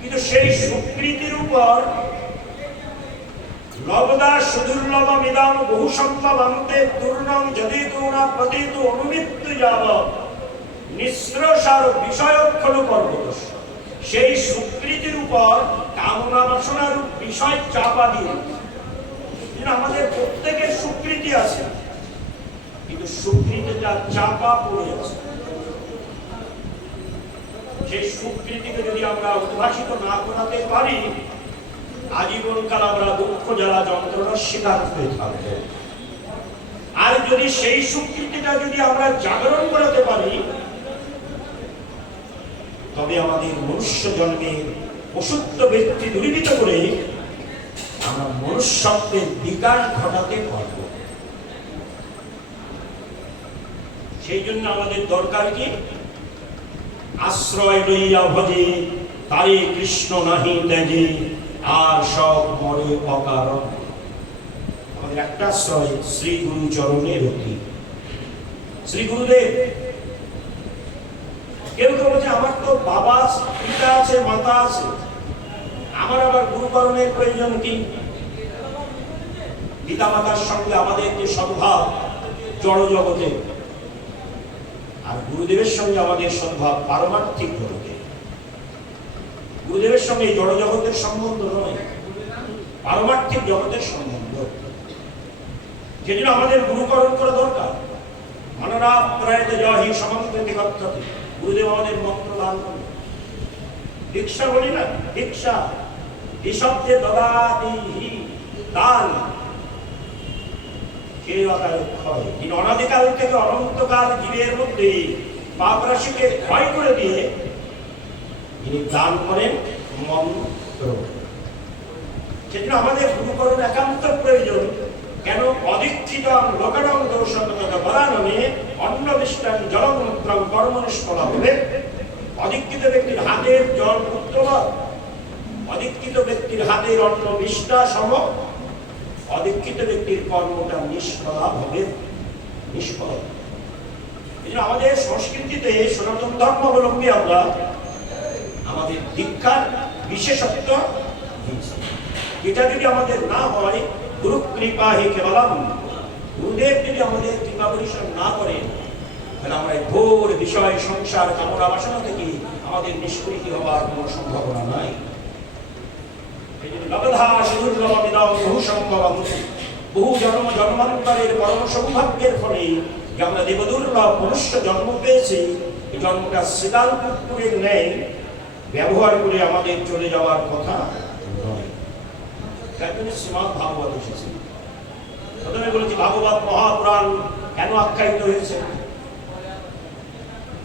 কিন্তু সেই স্বীকৃতির উপর লবদা সুদুর্লভ মিদাম বহু সম্ভব আন্তে দুর্নম যদি তোরা প্রতীত অনুমিত্ত যাব নিঃস্রসার বিষয়ক্ষণ পর্বতস্য। সেই স্বীকৃতির উপর কামনা বাসনার বিষয় চাপা দিয়ে আমাদের প্রত্যেকের স্বীকৃতি আছে, কিন্তু স্বীকৃতিটা চাপা পড়ে আছে। সেই স্বীকৃতিকে যদি আমরা উদ্ভাসিত না করাতে পারি, আজীবনকাল আমরা দুঃখ জ্বালা যন্ত্রণার শিকার হয়ে থাকবো। আর যদি সেই স্বীকৃতিটা যদি আমরা জাগরণ করাতে পারি, তবে আমাদের মনুষ্য জন্মে পশুত্ব ব্যক্তি দূরীভূত করে আমরা মনুষ্যত্বের বিকাশ ঘটাতে পারব। সেই জন্য আমাদের দরকার কি? আশ্রয় লইয়া ভজে তারে কৃষ্ণ নাহি ত্যাজে আর সব মরে অকারণ। আমাদের একটা আশ্রয় শ্রী গুরু চরণে রতি। শ্রী গুরুদেব। কেউ কেউ বলছে আমার তো বাবা পিতা আছে, মাতা আছে, আমার আবার গুরুকরণের প্রয়োজন কি? পিতা মাতার সঙ্গে আমাদের যে সদ্ভাব জড় জগতে, আর গুরুদেবের সঙ্গে আমাদের সদ্ভাব পারমার্থিক জগতে। গুরুদেবের সঙ্গে জড় জগতের সম্বন্ধ নয়, পারমার্থিক জগতের সম্বন্ধ। যেজন্য আমাদের গুরুকরণ করা দরকার। মনরা ত্রয়তে জহি সমন্বিত গচ্ছতি। গুরুদেব আমাদের মন্ত্র দান করেন। দীক্ষা বলি না, দীক্ষা শব্দে দদাতি দান। সেই ক্ষয়, যিনি অনাদিকাল থেকে অনন্তকাল জীবের মধ্যে পাপ রাশিকে ক্ষয় করে দিয়ে যিনি দান করেন মন্ত্র। সেজন্য আমাদের গুরুকরণ একান্ত প্রয়োজন। কেন অদীক্ষিতং লোকানং দোষং তথা বরানমে অন্নবিষ্টাং জলমূত্রং কর্মনিষ্ফলা হবে। অদীক্ষিত ব্যক্তির হাতের জল পুত্রবৎ, অদীক্ষিত ব্যক্তির হাতের অন্ন বিষ্টা সম, অদীক্ষিত ব্যক্তির কর্মটা নিষ্ফলা হবে, নিষ্ফল। এই জন্য আমাদের সংস্কৃতিতে সনাতন ধর্মাবলম্বী আমরা আমাদের দীক্ষার বিশেষত্ব, এটা যদি আমাদের না হয়, গুরু কৃপা হি কেবলম, গুরুদেব যদি আমাদের কৃপা পরিশ্রম না করেন, তাহলে আমরা ঘোর বিষয় সংসার কামনা বাসনা থেকে আমাদের নিষ্কৃতি হওয়ার কোনো সম্ভাবনা নাই। বহু জন্ম জন্মান্তরের পরম সৌভাগ্যের ফলে যে আমরা দেবদুর্লভ মনুষ্য জন্ম পেয়েছি, এই জন্মটা শ্রীদান পুত্রের ন্যায় ব্যবহার করে আমাদের চলে যাওয়ার কথা নয়। শ্রীমদ্ ভাগবত এসেছে। প্রথমে বলেছি ভাগবত মহাপুরাণ কেন আখ্যায়িত হয়েছে?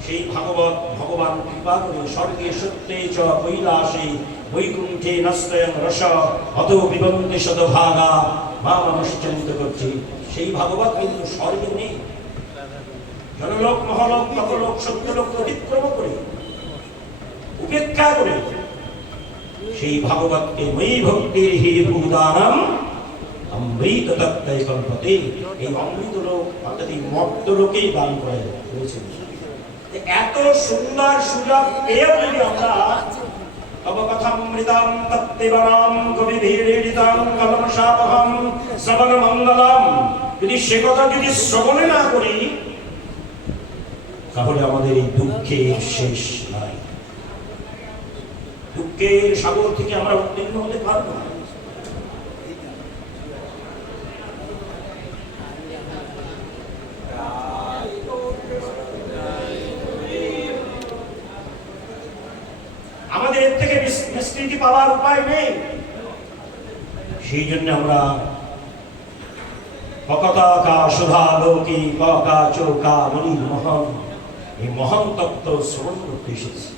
সেই ভাগবত ভগবান কৃপা করে স্বর্গে সত্যে চ কৈলাসে বৈকুণ্ঠে নস্তয়ং রস অত বিবন্তি শতভাগা মা মানুষ চিন্তিত করছে। সেই ভাগবত কিন্তু স্বর্গে নেই, জনলোক মহালোক নবলোক সত্যলোক অতিক্রম করে উপেক্ষা করে সেই ভাগবতকে ময়ী ভক্তির হি ভূদানম অমৃত তত্ত্বই কল্পতে, এই অমৃত লোক অর্থাৎ এই মর্ত লোকেই দান করে রয়েছে। এত সুন্দর সুযোগ পেয়েও যদি আমরা তব কথামৃতম তত্ত্বেবনাম কবিভিরীড়িতং কলমশাপহম শ্রবণ মঙ্গলম, যদি সে কথা যদি শ্রবণে না করি, তাহলে আমাদের এই দুঃখের শেষ নাই। দুঃখের সাগর থেকে আমরা উত্তীর্ণ হতে পারবো না। আমাদের এর থেকে নিষ্কৃতি পাওয়ার উপায় নেই। সেই জন্য আমরা পকতাকা সুধালোকি পকা চৌকা মনি মহন, এই মহান তত্ত্ব শ্রবণ করতে এসেছি।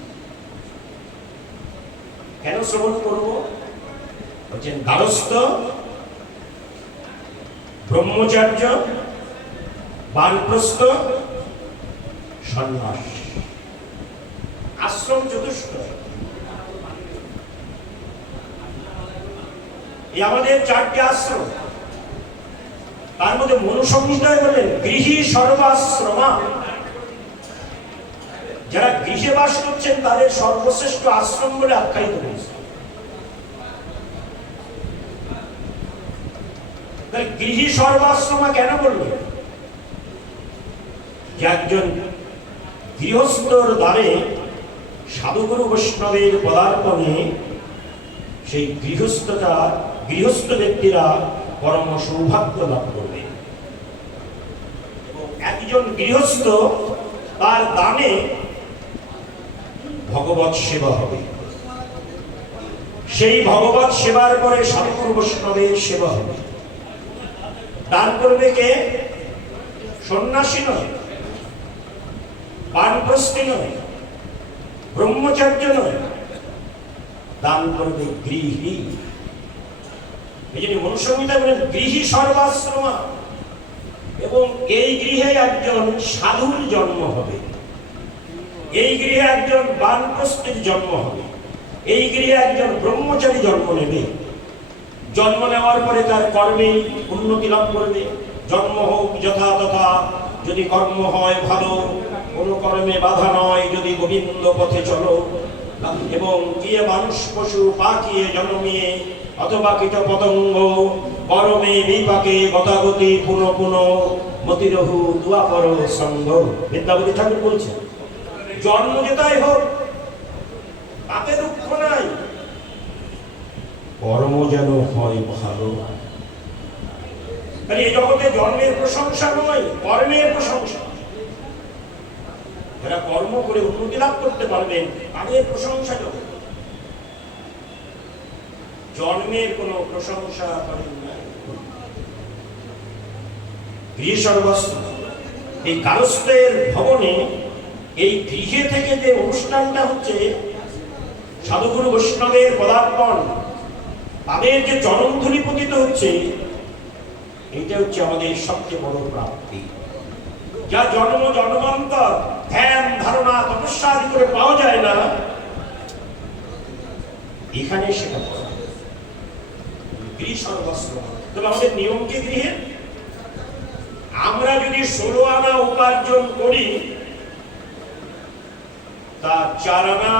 কেন শ্রবণ করবো? বলছেন গারস্থ, ব্রহ্মচার্য, বানপ্রস্থ, সন্ন্যাস, আশ্রম চতুষ্ট। এই আমাদের চারটি আশ্রম। তার মধ্যে মনুসংহিতায় বলেন গৃহী সর্বাশ্রমা, যারা গৃহে বাস করছেন তাদের সর্বশ্রেষ্ঠ আশ্রম বলে আখ্যায়িত হয়েছে। গৃহী সর্বাশ্রমা কেন বললেন? যে একজন গৃহস্থর দ্বারে সাধুগুরু বৈষ্ণবের পদার্পণে সেই গৃহস্থ ব্যক্তিরা পরম সৌভাগ্য লাভ করবে। একজন গৃহস্থ তার দানে ভগবত সেবা হবে, সেই ভগবত সেবার পরে সাধুগুরু বৈষ্ণবের সেবা হবে। দান করবে কে? সন্ন্যাসী নয়, বানপ্রস্থী নয়, ব্রহ্মচার্য নয়, দান করবে গৃহী। এই জন্য মনুসংহিতা বলেন গৃহী সর্বাশ্রমা, এবং এই গৃহে একজন সাধুর জন্ম হবে, এই গৃহে একজন বানপ্রস্থীর জন্ম হবে, এই গৃহে একজন ব্রহ্মচারী জন্ম নেবে। জন্ম নেওয়ার পরে তার কর্মে উন্নতি লাভ করবে। জন্ম হোক যথা তথা, যদি কর্ম হয় ভালো, কোনো কর্মে বাধা নয়, যদি গোবিন্দ পথে চলো। এবং কিয়ে মানুষ পশু পাখিয়ে জন্মিয়ে অথবা কীট পতঙ্গ করমে বিপাকে গতাগতি পুনঃ পুনঃ মতিরহু দুয়াপর সঙ্গ। বিদ্যাপতি ঠাকুর বলছেন জন্ম যেটাই হোক তাতে দুঃখ নাই, কর্ম যেন হয় ভালো। এই জগতে জন্মের প্রশংসা নয়, কর্মের প্রশংসা। যারা কর্ম করে উন্নতি লাভ করতে পারবেন তাদের প্রশংসা জগৎ। জন্মের কোন প্রশংসা করেন নাই। গৃহ সর্বস্ব। এই গারস্থের ভবনে এই গৃহে থেকে যে অনুষ্ঠানটা হচ্ছে, সাধুগুরু বৈষ্ণবের পদার্পণ, তাদের যে জনমধ্বনি পতিত হচ্ছে, এইটা হচ্ছে আমাদের সবচেয়ে বড় প্রাপ্তি, যা জন্ম জন্মান্তর ধ্যান ধারণা তপস্যা আদি করে পাওয়া যায় না, এখানে সেটা পাওয়া যায়। গৃহ সর্বস্ব। তবে আমাদের নিয়ম কি গৃহের? আমরা যদি 16 আনা উপার্জন করি, তা 4 আনা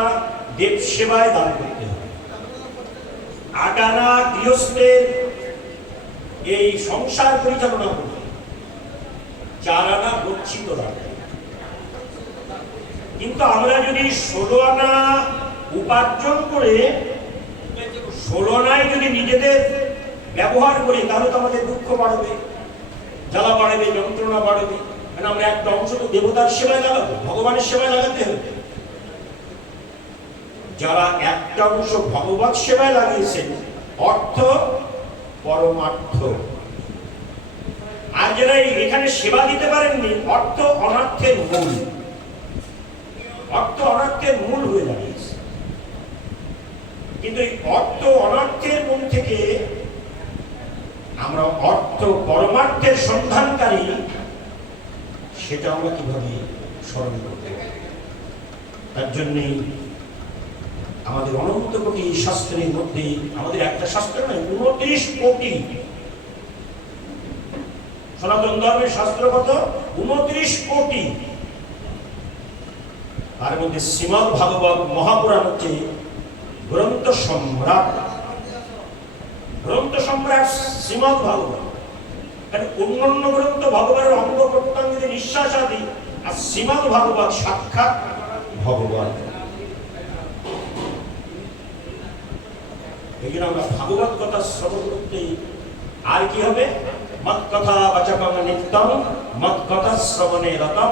দেব সেবায় দান করতে হবে, 8 আনা গৃহস্থের এই সংসার পরিচালনা করতে, 4 আনা গচ্ছিত রাখতে। কিন্তু আমরা যদি 16 আনা উপার্জন করে 16 আনায় যদি নিজেদের ব্যবহার করি, তাহলে তো আমাদের দুঃখ বাড়বে, জ্বালা বাড়বে, যন্ত্রণা বাড়বে। কারণ আমরা একটা অংশ তো দেবতার সেবায় লাগাবো, ভগবানের সেবায় লাগাতে হবে। যারা একটা অংশ ভগবত সেবায় লাগিয়েছেন, অর্থ পরমার্থ, আর যারা এখানে সেবা দিতে পারেননি, অর্থ অনার্থের মূল, অর্থ অনার্থের মূল হয়ে দাঁড়িয়েছে। কিন্তু এই অর্থ অনার্থের মূল থেকে আমরা অর্থ পরমার্থের সন্ধানকারী, সেটা আমরা কিভাবে স্মরণ করতে পারি? তার জন্যই আমাদের অনন্ত কোটি শাস্ত্রের মধ্যে, আমাদের একটা শাস্ত্র নয়, 29 কোটি সনাতন ধর্মের শাস্ত্র কত? 29 কোটি। তার মধ্যে শ্রীমদ্ ভাগবত মহাপুরাণ হচ্ছে গ্রন্থ সম্রাট, গ্রন্থ সম্রাট শ্রীমদ্ ভাগবত। কারণ অন্যান্য গ্রন্থ ভগবানের অঙ্গ প্রত্যঙ্গ নিঃশ্বাস আদি, আর শ্রীমদ্ ভাগবত সাক্ষাৎ ভগবান। এই জন্য আমরা ভাগবত কথা শ্রবণ করতে, আর কি হবে? মৎ কথা বাচকম নিত্যম, মৎ কথা শ্রবণে রতম।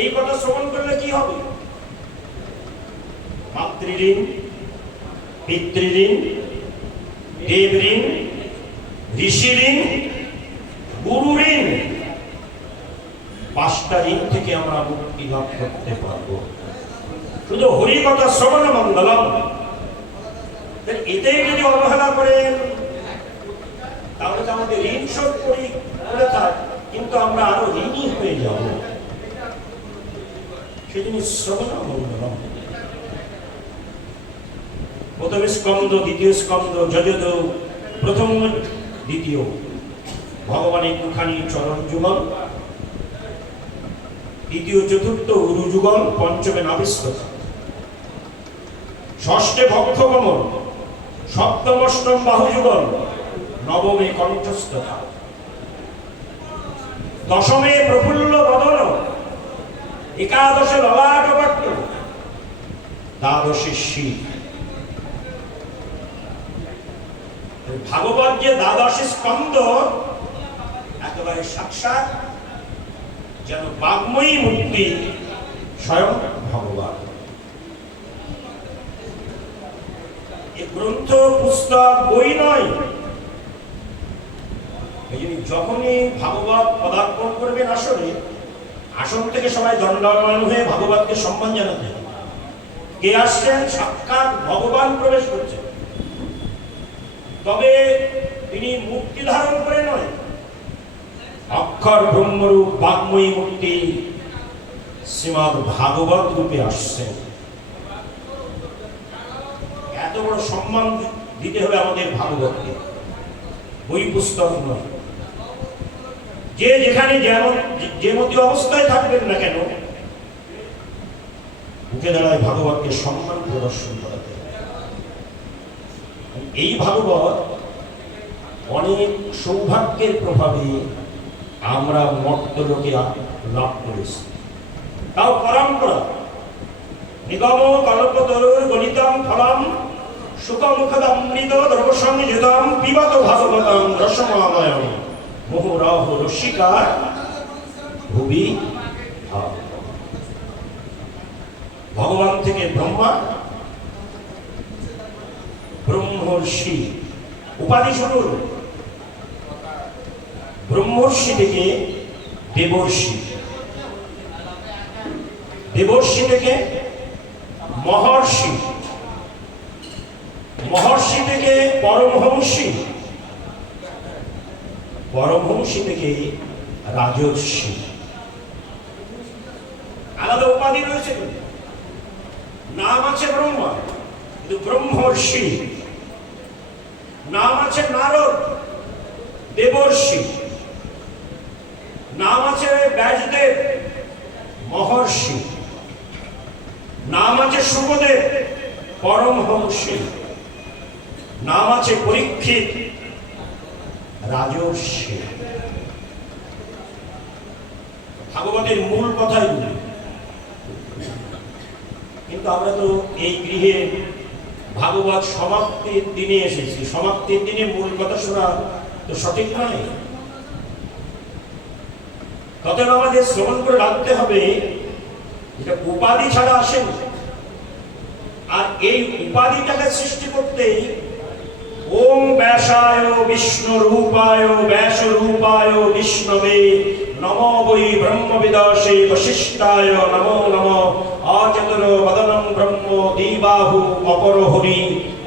এই কথা শ্রবণ করলে কি হবে? মাতৃঋণ, পিতৃঋণ, দেবঋণ, ঋষিঋণ, গুরুঋণ, 5টা ঋণ থেকে আমরা মুক্তি লাভ করতে পারবো শুধু হরি কথা শ্রবণ মঙ্গলম। এতেই যদি অবহেলা করেন, তাহলে তো আমাদের ঋণ শোধ করে থাক, কিন্তু আমরা আরো ঋণী হয়ে যাব। সেদিন শ্রবণ মঙ্গলম। প্রথম স্কন্ধ, দ্বিতীয় স্কন্ধ, যজদ, প্রথম দ্বিতীয়, ভগবানের দুখানি চরণ যুগল, দ্বিতীয় চতুর্থ গুরু যুগল, পঞ্চমে নাভিস্থ, ষষ্ঠে ভক্ষ কমল, সপ্তম অষ্টম বাহু যুগল, নবমে কণ্ঠস্থতা, দশমে প্রফুল্ল বদন, একাদশে ললাট পট্ট, দ্বাদশে শিব। ভাগবত যে 12 স্কন্ধ, একেবারে সাক্ষাৎ যেন বাগ্ময়ী মূর্তি স্বয়ং ভগবান। এই গ্রন্থ পুস্তক বই নয়। এই জন্য যখনই ভাগবত পদার্পণ করবেন আসলে, আসন থেকে সবাই দণ্ডায়মান হয়ে ভাগবতকে সম্মান জানাতে। কে আসছেন? সাক্ষাৎ ভগবান প্রবেশ করছেন। তবে তিনি মূর্তি ধারণ করে নয়, অক্ষর ব্রহ্মরূপ বাগ্ময়ী মূর্তি শ্রীমদ্ ভাগবত রূপে আসছেন। এত বড় সম্মান দিতে হবে আমাদের ভাগবতকে, বই পুস্তক নয়। যে যেখানে যে মতো অবস্থায় থাকবেন না কেন, উঠে দাঁড়ায় ভাগবতকে সম্মান প্রদর্শন করাতে। এই ভাগবত অনেক সৌভাগ্যের প্রভাবে আমরা মর্ত্যলোকে লাভ করেছি। তাও পরম্পরা, নিগম কল্পতরুর গণিতম ফলম সুখমুখদমৃত দ্রবসংযুতম পিবত ভাগবতম রসমময়ম মুহুরহ রসিকা ভুবি ভাব। ভগবান থেকে ব্রহ্মা, ব্রহ্মর্ষি উপাধি শুনুন। ব্রহ্মর্ষি থেকে দেবর্ষি, দেবর্ষি থেকে মহর্ষি, মহর্ষি থেকে পরমহংসী, পরমহংসী থেকে রাজর্ষি। আলাদা উপাধি রয়েছে, নাম আছে ব্রহ্মা কিন্তু ব্রহ্মর্ষি, নাম আছে নারদ দেবর্ষি, নাম আছে ব্যাসদেব মহর্ষি, নাম আছে শুকদেব পরমহংসী, নাম আছে পরীক্ষিত রাজর্ষি। ভাগবতের মূল কথাই বলি, কিন্তু আমরা তো এই গৃহে ভাগবত সমাপ্তির দিনে এসেছি, সমাপ্তির দিনে মূল কথা শোনা তো সঠিক নয়। ততএব আমাদের শ্রবণ করে রাখতে হবে যেটা উপাধি ছাড়া আসেন, আর এই উপাধিটাকে সৃষ্টি করতেই ওম ব্যাসায় বিষ্ণু রূপায় ব্যাস রূপায় বিষ্ণবে নমো বৈ ব্রহ্মবিদশে বশিষ্টায় নমো নমঃ আচতুর বদনম ব্রহ্ম দিবাহু অপর হরি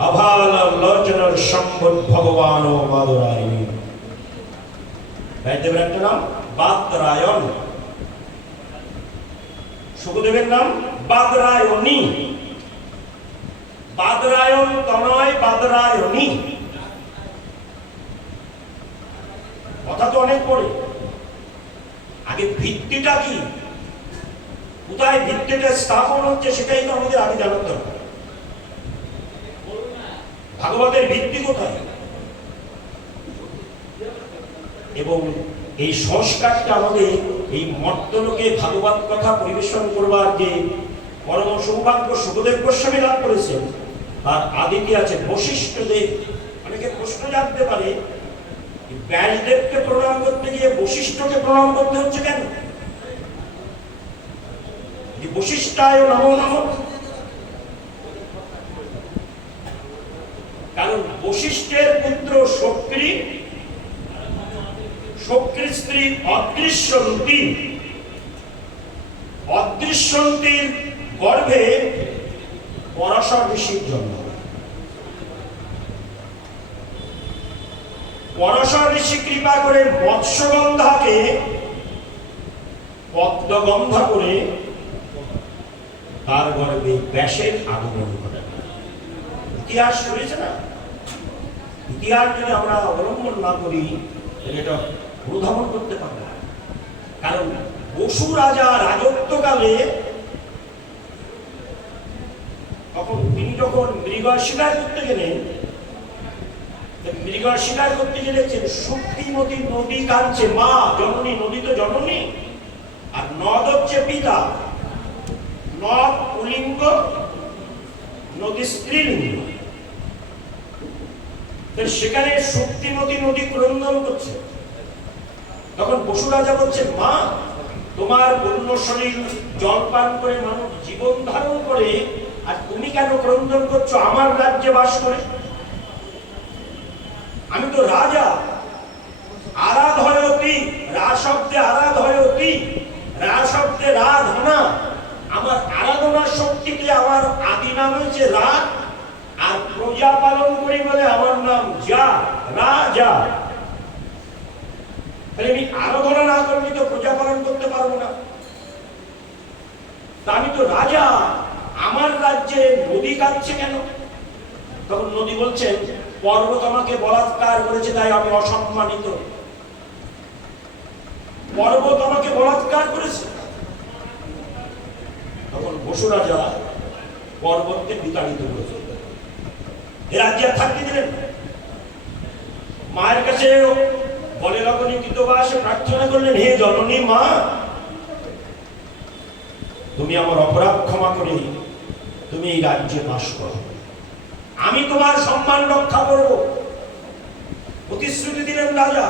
অভাল লোচন সম্ভুত ভগবান বাদরায়ণ। ব্যাসদেবের একটা নাম বাদরায়ণ, শুকদেবের নাম বাদরায়ণী। বাদরায়ণ তনয় বাদরায়ণী, কথা তো অনেক পড়ে। আগে ভিত্তিটা কি, কোথায় ভিত্তিটা স্থাপন হচ্ছে সেটাই তো আমাদের আগে জানার দরকার। ভাগবতের ভিত্তি কোথায়, এবং এই সংস্কারটা আমাদের এই মর্তলোকে ভাগবত কথা পরিবেশন করবার যে পরম সৌভাগ্য শুকদেব গোস্বামী লাভ করেছেন, তার আদিতে আছে বশিষ্ঠ দেব। অনেকে প্রশ্ন জানতে পারে ব্যাসদেবকে প্রণাম করতে গিয়ে বশিষ্ঠকে প্রণাম করতে হচ্ছে কেন? বশিষ্ঠায় নমো নমঃ, কারণ বশিষ্ঠের পুত্র শক্রী, শক্রীর স্ত্রী অদৃশ্যন্তী, অদৃশ্যন্তীর গর্ভে পরাশর ঋষির জন্ম। পরাশর ঋষি কৃপা করে মৎস্যগন্ধাকে পদ্মগন্ধা করে তার গর্ভে ব্যাসের আগমন ঘটান। ইতিহাস রয়েছে না, ইতিহাস যদি আমরা অবলম্বন না করি এটা অনুধাবন করতে পারবো না। কারণ বসু রাজা রাজত্বকালে তখন তিনি যখন মৃগ শিকার করতে গেলেন, মৃগ শিকার করতে গেলে শক্তিমতী নদী কাঁদছে, মা জননী, নদী তো জননী, আর নদ হচ্ছে পিতা। নদ পুলিঙ্গ, নদী স্ত্রীলিঙ্গ। সেখানে শক্তিমতী নদী ক্রন্দন করছে। তখন বসু রাজা বলছে, মা তোমার পূর্ণ শরীর জলপান করে মানুষ জীবন ধারণ করে, আর তুমি কেন ক্রন্দন করছো আমার রাজ্যে বাস করে? আমি তো রাজা, আরাধয়তি, রা শব্দে আরাধয়তি, রা শব্দে রাধনা। আমার আরাধনা শক্তিতে আমার আদি নাম হয়েছে রা, আর প্রজা পালন করি বলে আমার নাম যা, রাজা। তাহলে আমি আরাধনা না করলে তো প্রজা পালন করতে পারবো না। তা আমি তো রাজা, আমার রাজ্যে নদী কাঁদছে কেন? তখন নদী বলছেন, পর্বত আমাকে বলাৎকার করেছে তাই আমি অসম্মানিত। পর্বত আমাকে বলাৎকার করেছে। তখন বসু রাজা পর্বতকে বিতাড়িত করেছে, এ রাজ্যে থাকতে দিলেন। মায়ের কাছে বলে লগনে কৃতবাসে প্রার্থনা করলেন, হে জননী মা, তুমি আমার অপরাধ ক্ষমা করে তুমি এই রাজ্যে বাস করো, আমি তোমার সম্মান রক্ষা করব। প্রতিশ্রুতি দিলেন রাজা,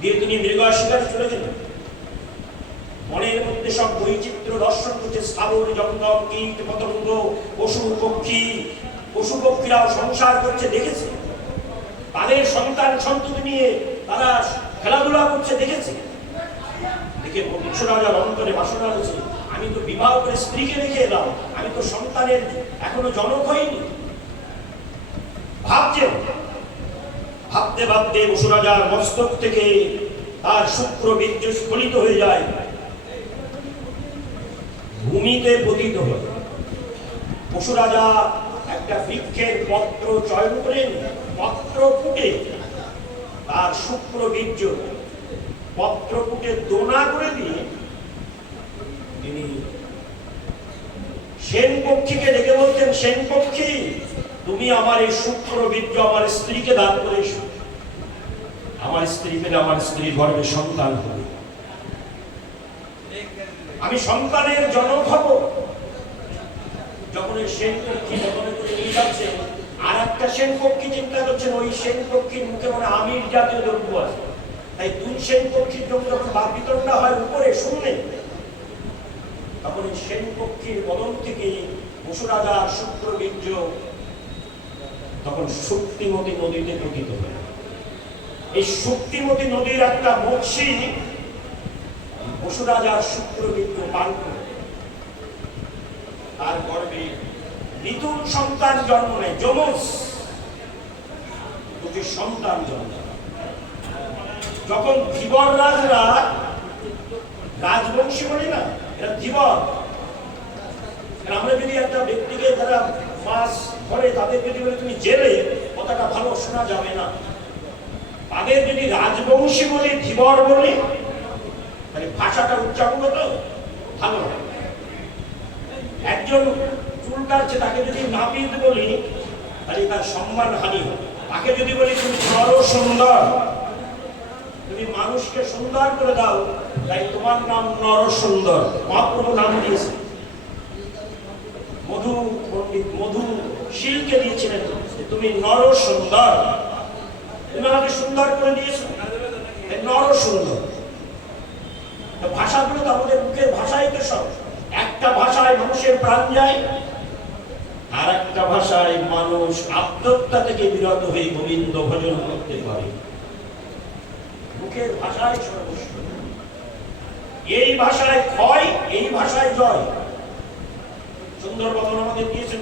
দিয়ে তিনি মৃগ শিকারে চলে গেলেন। মনের মধ্যে সব বৈচিত্র্য দর্শন করছে, স্থাবর জঙ্গম, কীট পতঙ্গ, পশু পক্ষী, পশু পক্ষীরাও সংসার করছে দেখেছে, তাদের সন্তান সন্ততি নিয়ে তারা খেলাধুলা করছে দেখেছে। দেখে বংশ রাজার অন্তরে বাসনা হয়েছে, আমি তো বিবাহ করে স্ত্রীকে রেখে এলাম, আমি তো সন্তানের এখনো জনক হইনি। ভাবতে ভাবতে বসু রাজার মস্তক থেকে তার শুক্র বীর্য স্খলিত হয়ে যায়, ভূমিতে পতিত হয়। বসু রাজা একটা বৃক্ষের পত্র চয়ন করেন, পত্র ফুটে তার শুক্র বীর্য পত্র ফুটে দোনা করে দিয়ে তিনি সেন পক্ষীকে ডেকে বলতেন, সেন পক্ষী, তুমি আমার এই শুক্র বীর্য আমার স্ত্রীকে দান করে এসো, আমার স্ত্রী পেলে আমার স্ত্রীর গর্ভে সন্তান হবে, আমি সন্তানের জনক হব। যখন এই সেন পক্ষী যখন নিয়ে যাচ্ছে, আর একটা সেন পক্ষী চিন্তা করছেন ওই সেন পক্ষীর মুখে মানে আমির জাতীয় দ্রব্য আছে, তাই দুই সেন পক্ষীর যখন বাক বিতরণটা হয় উপরে শূন্যে, তখন এই সেন পক্ষীর বদন থেকে বসু রাজার শুক্র বীর্য তখন শক্তিমতী নদীতে পতিত হয়। এই শক্তিমতী নদীর একটা মৎস্যী বসু রাজার শুক্র বীর্য পান করে তার গর্ভে নিতুন সন্তান জন্ম নেয়, যমজ দুটি সন্তান জন্ম। যখন ধীবর রাজরা, রাজবংশী বলি না, এরা ধীবর। আমরা যদি একটা ব্যক্তিকে যারা মাছ ধরে তাদের যদি বলে তুমি জেলে, কথাটা ভালো শোনা যাবে না। তাদের যদি রাজবংশী বলি, ধীবর বলি, তাহলে ভাষাটা উচ্চারণগত ভালো হয়। একজন চুল কাটছে তাকে যদি নাপিত বলি তাহলে তার সম্মান হানি হবে। তাকে যদি বলি তুমি নর সুন্দর, তুমি মানুষকে সুন্দর করে দাও, তাই তোমার নাম নর সুন্দর। মহাপ্রভু নাম দিয়েছে, মধু পণ্ডিত মধু শীলকে দিয়েছিলেন, তুমি নর সুন্দর, তুমি আমাকে সুন্দর করে দিয়েছো, নর সুন্দর। ভাষাগুলো তো আমাদের মুখের ভাষাই তো সব। একটা ভাষায় মানুষের প্রাণ যায়, আর একটা ভাষায় মানুষ আত্মহত্যা থেকে বিরত হয়ে গোবিন্দ ভজন করতে পারে। মুখের ভাষায় সর্বস্ব, এই ভাষায় ক্ষয়, এই ভাষায় জয়। সুন্দর বদন আমাদের দিয়েছেন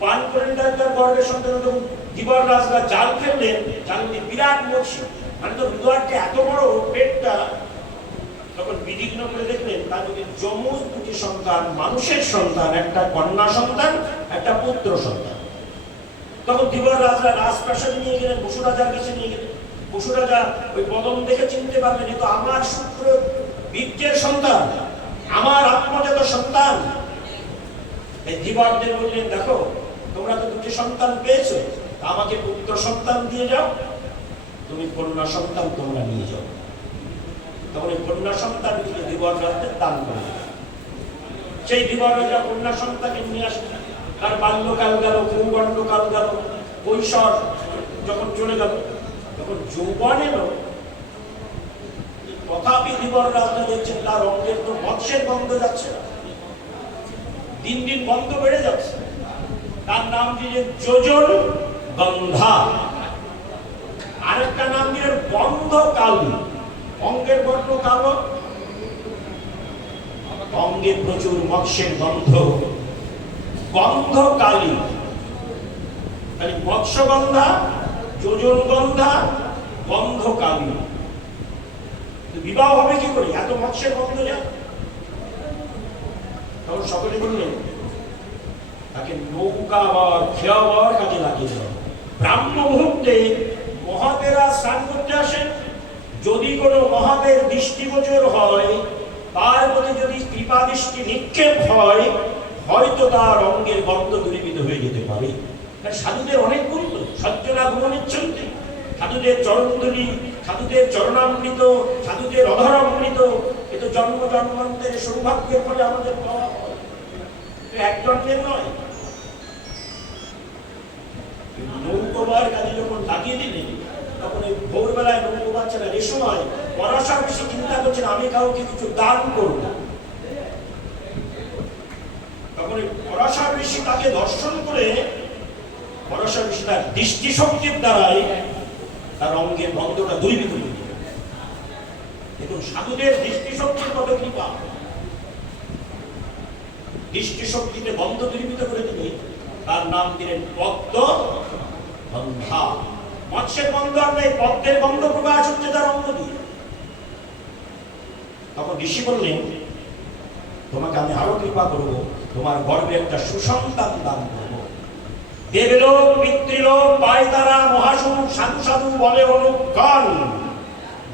পান করেন তার গর্বের সন্তান। যখন ধীবর রাজরা জাল ফেললেন, জাল বিরাট মৎস্য, মানে তো দুয়ারটা এত বড় পেটটা, তখন বিধিগ্ন করে দেখলেন তার যদি যমজ দুটি সন্তান, মানুষের সন্তান, একটা কন্যা সন্তান, একটা পুত্র সন্তান। তখন ধীবর রাজরা রাজপ্রাসাদে নিয়ে গেলেন, বসু রাজার কাছে নিয়ে গেলেন। বসু রাজা ওই বদন দেখে চিনতে পারলেন, এ তো আমার শুক্র বীর্যের সন্তান, আমার আত্মজাত সন্তান। এই ধীবরদের বললেন, দেখো তোমরা তো দুটি সন্তান পেয়েছো, আমাকে পুত্র সন্তান দিয়ে যাও, তুমি কন্যা সন্তান তোমরা নিয়ে যাও। তখন এই কন্যা সন্তান ধীবর রাজদের দান করে। সেই ধীবর রাজা কন্যা সন্তানকে নিয়ে আসলেন। তার বাল্যকাল গেল, পৌগণ্ডকাল গেল, কৈশোর যখন চলে গেল, যখন যৌবন এলো, তথাপি ধীবর রাজা দেখছেন তার অঙ্গের তো মৎস্যের গন্ধ যাচ্ছে না, দিন দিন বন্ধ বেড়ে যাচ্ছে। তার নাম দিলেন যোজন গন্ধা, আরেকটা নাম দিলেন গন্ধ কালী। অঙ্গের বর্ণ কালো, অঙ্গে প্রচুর মৎস্যের গন্ধ, গন্ধ কালী। তাহলে মৎস্যগন্ধা, যোজন গন্ধা, গন্ধ কালী। বিবাহ হবে কি করে এত মৎস্যের গন্ধ যায়? তখন সকলে বললেন তাকে নৌকা বা খেয়াবার কাজে লাগিয়ে দেওয়া। ব্রাহ্ম মুহূর্তে মহাদেরা স্নান করতে আসেন, যদি কোনো মহাদের দৃষ্টিগোচর হয়, তার প্রতি যদি কৃপা দৃষ্টি নিক্ষেপ হয়, হয়তো তার অঙ্গের গন্ধ দূরীভূত হয়ে যেতে পারে। সাধুদের অনেক গুরুত্ব, সজ্জনা ভুবনিচ্ছন্তি, সাধুদের চরণধুলি, সাধুদের চরণামৃত, সাধুদের অধরামৃত, এ তো জন্ম জন্মান্তের সৌভাগ্যের ফলে আমাদের পাওয়া হয়, এক জন্মের নয়। নৌকোবার কাজে যখন লাগিয়ে দিলেন, তখন এই ভোরবেলায় নৌকো বাচ্চারা এ সময় পরাশর বেশি চিন্তা করছেন আমি কাউকে কিছু দান করব। তখন এই পরাশর ঋষি তাকে দর্শন করে, পরাশর ঋষি তার দৃষ্টিশক্তির দ্বারাই তার অঙ্গের বন্ধটা দূরীভূত করে দিলেন। দেখুন সাধুদের দৃষ্টিশক্তির কত কৃপা, দৃষ্টিশক্তিতে বন্ধ দূরীভূত করে দিলে তার নাম দিলেন পদ্ম গন্ধা। মৎস্যের গন্ধ আর নেই, পদ্মের গন্ধ প্রকাশ হচ্ছে তার অঙ্গ দিয়ে। তখন ঋষি বললেন, তোমাকে আমি আরো কৃপা করবো, তোমার গর্ভে একটা সুসন্তান দান করবো। দেবলোক পিতৃলোক পায় তারা, মহাসুর সাধু সাধু বলে অনুজ্ঞান,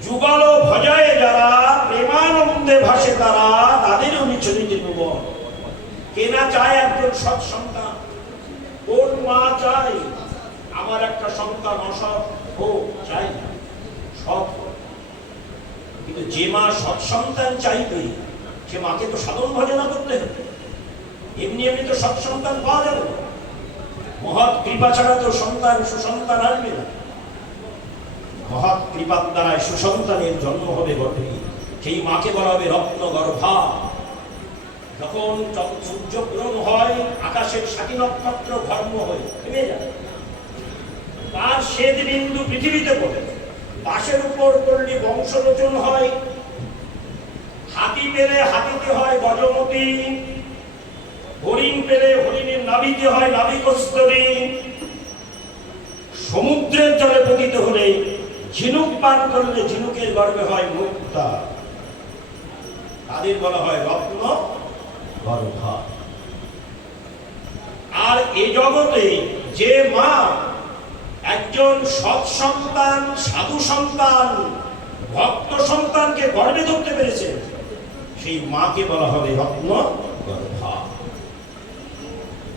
যুগল ভজায় যারা, প্রেমানন্দে ভাসে তারা, তাদের অনুচরিতে ভুবন। কে না চায় একজন সৎ সন্তান? কোন মা চায় আমার একটা সন্তান অসৎ হোক? চাই না, সৎ। কিন্তু যে মা সৎ সন্তান চাইবে, সে মাকে তো সাধন ভজনা করতে হবে। এমনি এমনি তো সৎ সন্তান পাওয়া যাবে না। মহৎ কৃপা ছাড়া তো সন্তান সুসন্তান আসবে না। মহৎ কৃপার দ্বারায় সুসন্তানের জন্ম হবে বটে, সেই মাকে বলা হবে রত্ন গর্ভা। যখন সূর্য পূরণ হয়, আকাশের 7টি নক্ষত্র ধর্ম হয়ে থেমে যায়, তার শ্বেত বিন্দু পৃথিবীতে পড়ে, বাঁশের উপর পড়লে বংশলোচন হয়, হাতি পেলে হাতিতে হয় গজমতি, হরিণ পেলে হরিণের নাভিতে হয় নাভিকস্তরী, সমুদ্রের জলে পতিত হলে ঝিনুক পান করলে ঝিনুকের গর্ভে হয় মুক্তা। তাদের বলা হয় রত্ন গর্ভা। আর এ জগতে যে মা একজন সৎ সন্তান, সাধু সন্তান, ভক্ত সন্তানকে গর্ভে ধরতে পেরেছে, সেই মাকে বলা হবে রত্ন গর্ভা।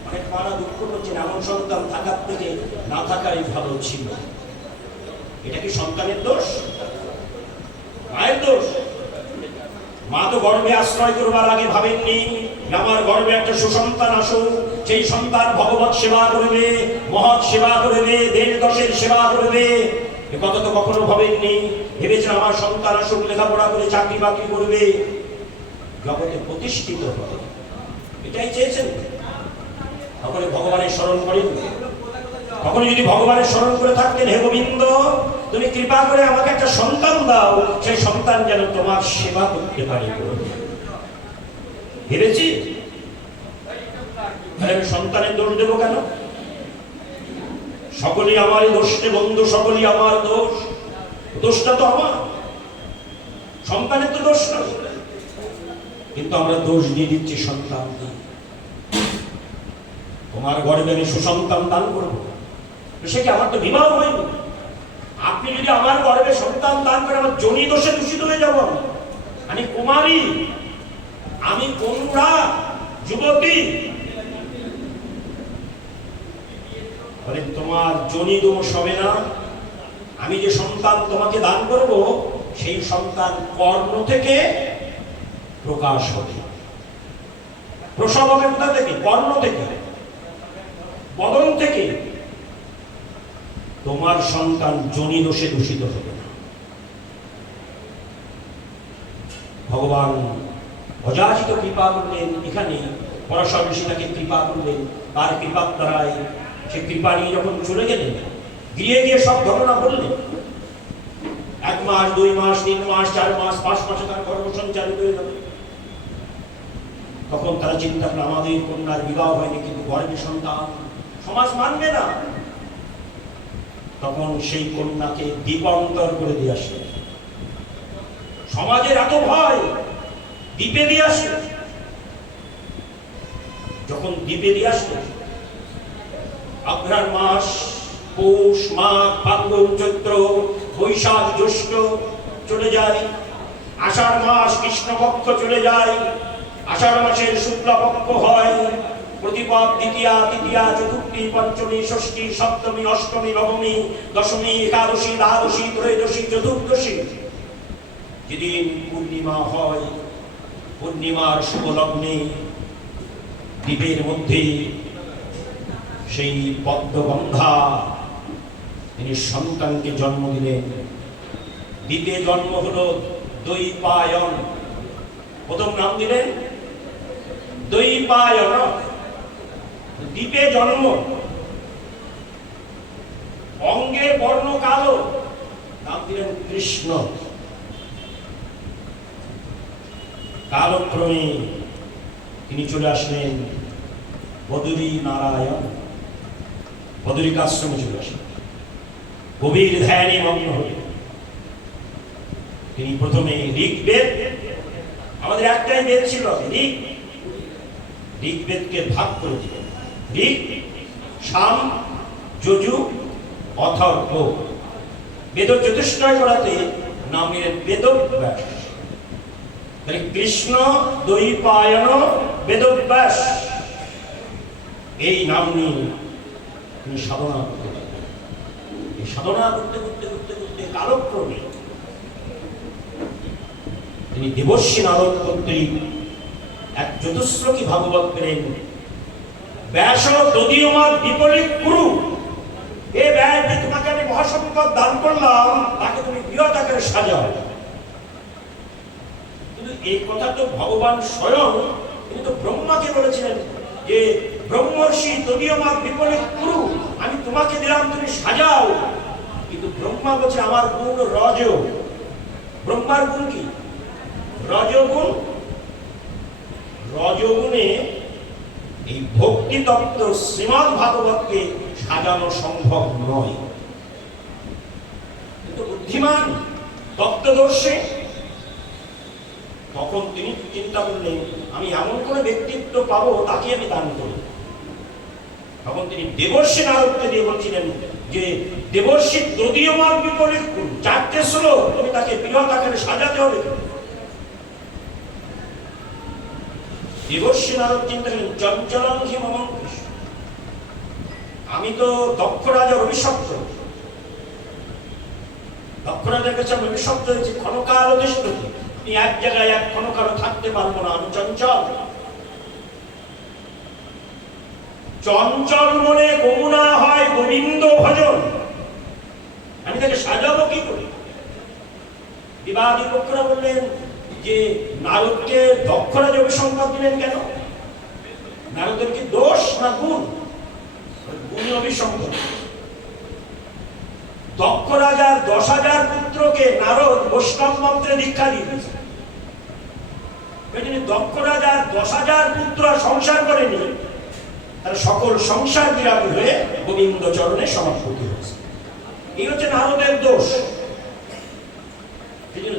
অনেক মারা দুঃখ করছেন, এমন সন্তান থাকার থেকে না থাকাই ভালো ছিল। এটা কি সন্তানের দোষ? মায়ের দোষ? মা তো গর্ভে আশ্রয় করবার আগে ভাবেননি আমার গর্ভে একটা সুসন্তান আসুক, সেই সন্তান ভগবত সেবা করবে, মহৎ সেবা করবে, দেশ দশের সেবা করবে। এ কথা তো কখনো ভাবেননি। ভেবেছেন আমার সন্তান আসুক, লেখাপড়া করে চাকরি বাকরি করবে, জগতে প্রতিষ্ঠিত হবে, এটাই চেয়েছেন। তখন ভগবানের স্মরণ করেন। তখন যদি ভগবানের স্মরণ করে থাকতেন, হে গোবিন্দ তুমি কৃপা করে আমাকে একটা সন্তান দাও, সেই সন্তান যেন তোমার সেবা করতে পারে। ভেবেছি সন্তানের দোষ দেবো কেন? সকলেই আমারই দোষ রে বন্ধু, সকলেই আমার দোষ। দোষটা তো আমার, সন্তানের তো দোষ নয়। কিন্তু আমরা দোষ দিয়ে দিচ্ছি সন্তানকে। তোমার গর্ভে আমি সুসন্তান দান করবো, সে কি আমার তো বিবাহ হয়নি। আপনি যদি আমার গর্ভে সন্তান দান করে, আমার জনি দোষে দূষিত হয়ে যাব। আমি কুমারী, আমি কন্যা, যুবতী। তোমার জনি দোষ হবে না। আমি যে সন্তান তোমাকে দান করব, সেই সন্তান কর্ণ থেকে প্রকাশ হবে। প্রসব হবে কোথা থেকে? কর্ণ থেকে, বদন থেকে। তোমার সন্তান জনি দোষে দূষিত হবে না। ভগবান অযাচিত কৃপা করলেন। এখানে পরাশর ঋষি তাকে কৃপা করলেন। তার কৃপার দ্বারাই সে কৃপা নিয়ে যখন চলে গেলেন, গিয়ে গিয়ে সব ঘটনা বললেন। 1 মাস, 2 মাস, 3 মাস, 4 মাস, 5 মাসে তার গর্ভসঞ্চার হয়ে গেল। তখন তারা চিন্তা করল, আমাদের কন্যার বিবাহ হয়নি, কিন্তু গর্ভে সন্তান, সমাজ মানবে না। তখন সেই কন্যাকে দ্বীপান্তর করে দিয়ে আসে। সমাজের এত ভয়, দ্বীপে দিয়ে আসে। যখন দ্বীপে দিয়ে আসে, অঘ্রাণ মাস, পৌষ, মাঘ, ফাল্গুন, চৈত্র, বৈশাখ, জ্যৈষ্ঠ চলে যায়। আষাঢ় মাস কৃষ্ণপক্ষ চলে যায়। আষাঢ় মাসের শুক্লপক্ষ হয়। প্রতিপদ, দ্বিতীয়া, তৃতীয়া, চতুর্থী, পঞ্চমী, ষষ্ঠী, সপ্তমী, অষ্টমী, নবমী, দশমী, একাদশী, দ্বাদশী, ত্রয়োদশী, চতুর্দশী। যেদিন পূর্ণিমা হয়, পূর্ণিমার শুভ লগ্নে দ্বীপের মধ্যে সেই পদ্মগন্ধা তিনি সন্তানকে জন্ম দিলেন। দ্বীপে জন্ম হলো দৈপায়ন। প্রথম নাম দিলেন দৈপায়ন। দ্বীপে জন্ম, অঙ্গে বর্ণ কালো, নাম দিলেন কৃষ্ণ। কালক্রমে তিনি চলে আসলেন বদরী নারায়ণ। বদরিকাশ্রমে চলে আসেন, গভীর ধ্যানে মগ্ন হলেন। তিনি প্রথমে ঋগ্বেদ, আমাদের একটাই বেদ ছিল ঋগ্বেদকে ভাগ করে দিলেন। ঋগ, সাম, যজু, অথর্ব। বেদ চতুষ্টয় করাতে নাম নিলেন বেদব্যাস। তাহলে কৃষ্ণ দ্বৈপায়ন বেদব্যাস এই নাম নিয়ে তিনি সাধনা করতে লাগলেন। এই সাধনা করতে করতে করতে করতে কালক্রমে তিনি দেবর্ষী নারদ কর্তৃক এক চতুশ্লোকী ভাগবত পেলেন। ব্যাস তদীয়মাদ বিপরীত কুরু, এ ব্যাস যে তোমাকে আমি মহাসম্পদ দান করলাম তাকে তুমি বৃহৎ আকারে সাজাও। কিন্তু এই কথা তো ভগবান স্বয়ং কিন্তু ব্রহ্মাকে বলেছিলেন যে ব্রহ্মর্ষি তদীয়মাদ বিপরীত কুরু, আমি তোমাকে দিলাম তুমি সাজাও। কিন্তু ব্রহ্মা বলছে আমার গুণ রজ। ব্রহ্মার গুণ কি? রজগুণ। রজগুণে এই ভক্তি তত্ত্ব শ্রীমদ্ ভাগবতকে সাজানো সম্ভব নয়। কিন্তু বুদ্ধিমান তত্ত্বদর্শী, তখন তিনি চিন্তা করলেন আমি এমন কোন ব্যক্তিত্ব পাবো তাকে আমি দান করি। তখন তিনি দেবর্ষী নারদকে দিয়ে বলছিলেন যে দেবর্ষী তদীয়মাদ বিপরীত কুরু, 4টে শ্লোক তুমি তাকে বৃহৎ আকারে সাজাতে হবে। দেবর্ষী নারদ চিন্তা করেন চঞ্চলং হি মম কৃষ্ণ, আমি তো দক্ষ রাজার অভিশপ্ত। দক্ষ রাজার কাছে আমি অভিশপ্ত হয়েছি ক্ষণকাল অধিষ্ঠিত, আমি এক জায়গায় এক ক্ষণকাল থাকতে পারবো না, আমি চঞ্চল। চঞ্চল মনে কমুনা হয় গোবিন্দ ভজন, আমি তাকে সাজাবো কি করে? বিবাদী পক্ষরা বললেন যে নারদকে দক্ষ রাজা অভিসম্পাদ দিলেন কেন? নারদের কি দোষ না গুণ? গুণী অভিসম্পাদ। দক্ষ রাজার 10,000 পুত্রকে নারদ বৈষ্ণব মন্ত্রে দীক্ষা দিয়েছে। দক্ষ রাজার 10,000 পুত্র সংসার করেনি, তার সকল সংসার বিরাগী হয়ে গোবিন্দ চরণে সমাপতি হয়েছে। এই হচ্ছে নারদের দোষ।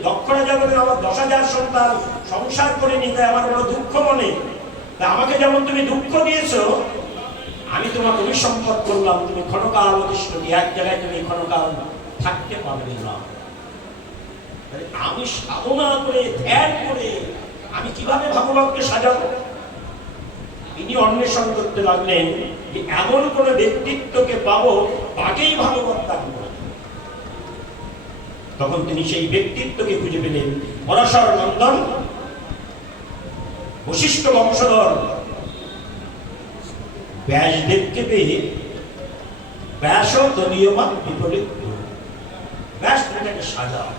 দক্ষ রাজা বলে আমার 10,000 সন্তান সংসার করে নিতে আমার বড় দুঃখ মনে, তা আমাকে যেমন তুমি দুঃখ দিয়েছো, আমি তোমাকে অভিসম্পদ করলাম, তুমি ক্ষণকাল অধিষ্ঠিত, এক জায়গায় তুমি ক্ষণকাল থাকতে পারবে না। আমি সাধনা করে ধ্যান করে আমি কিভাবে ভাগবতকে সাজাবো? তিনি অন্বেষণ করতে লাগলেন যে এমন কোন ব্যক্তিত্বকে পাবো তাকেই ভাগবত দান করব। তখন তিনি সেই ব্যক্তিত্বকে খুঁজে পেলেন পরাশর নন্দন, বশিষ্ঠ বংশধর ব্যাসদেবকে পেয়ে ব্যাস তদীয়মাদ বিপরীত কুরু, ব্যাস তুমি তাকে সাজাও।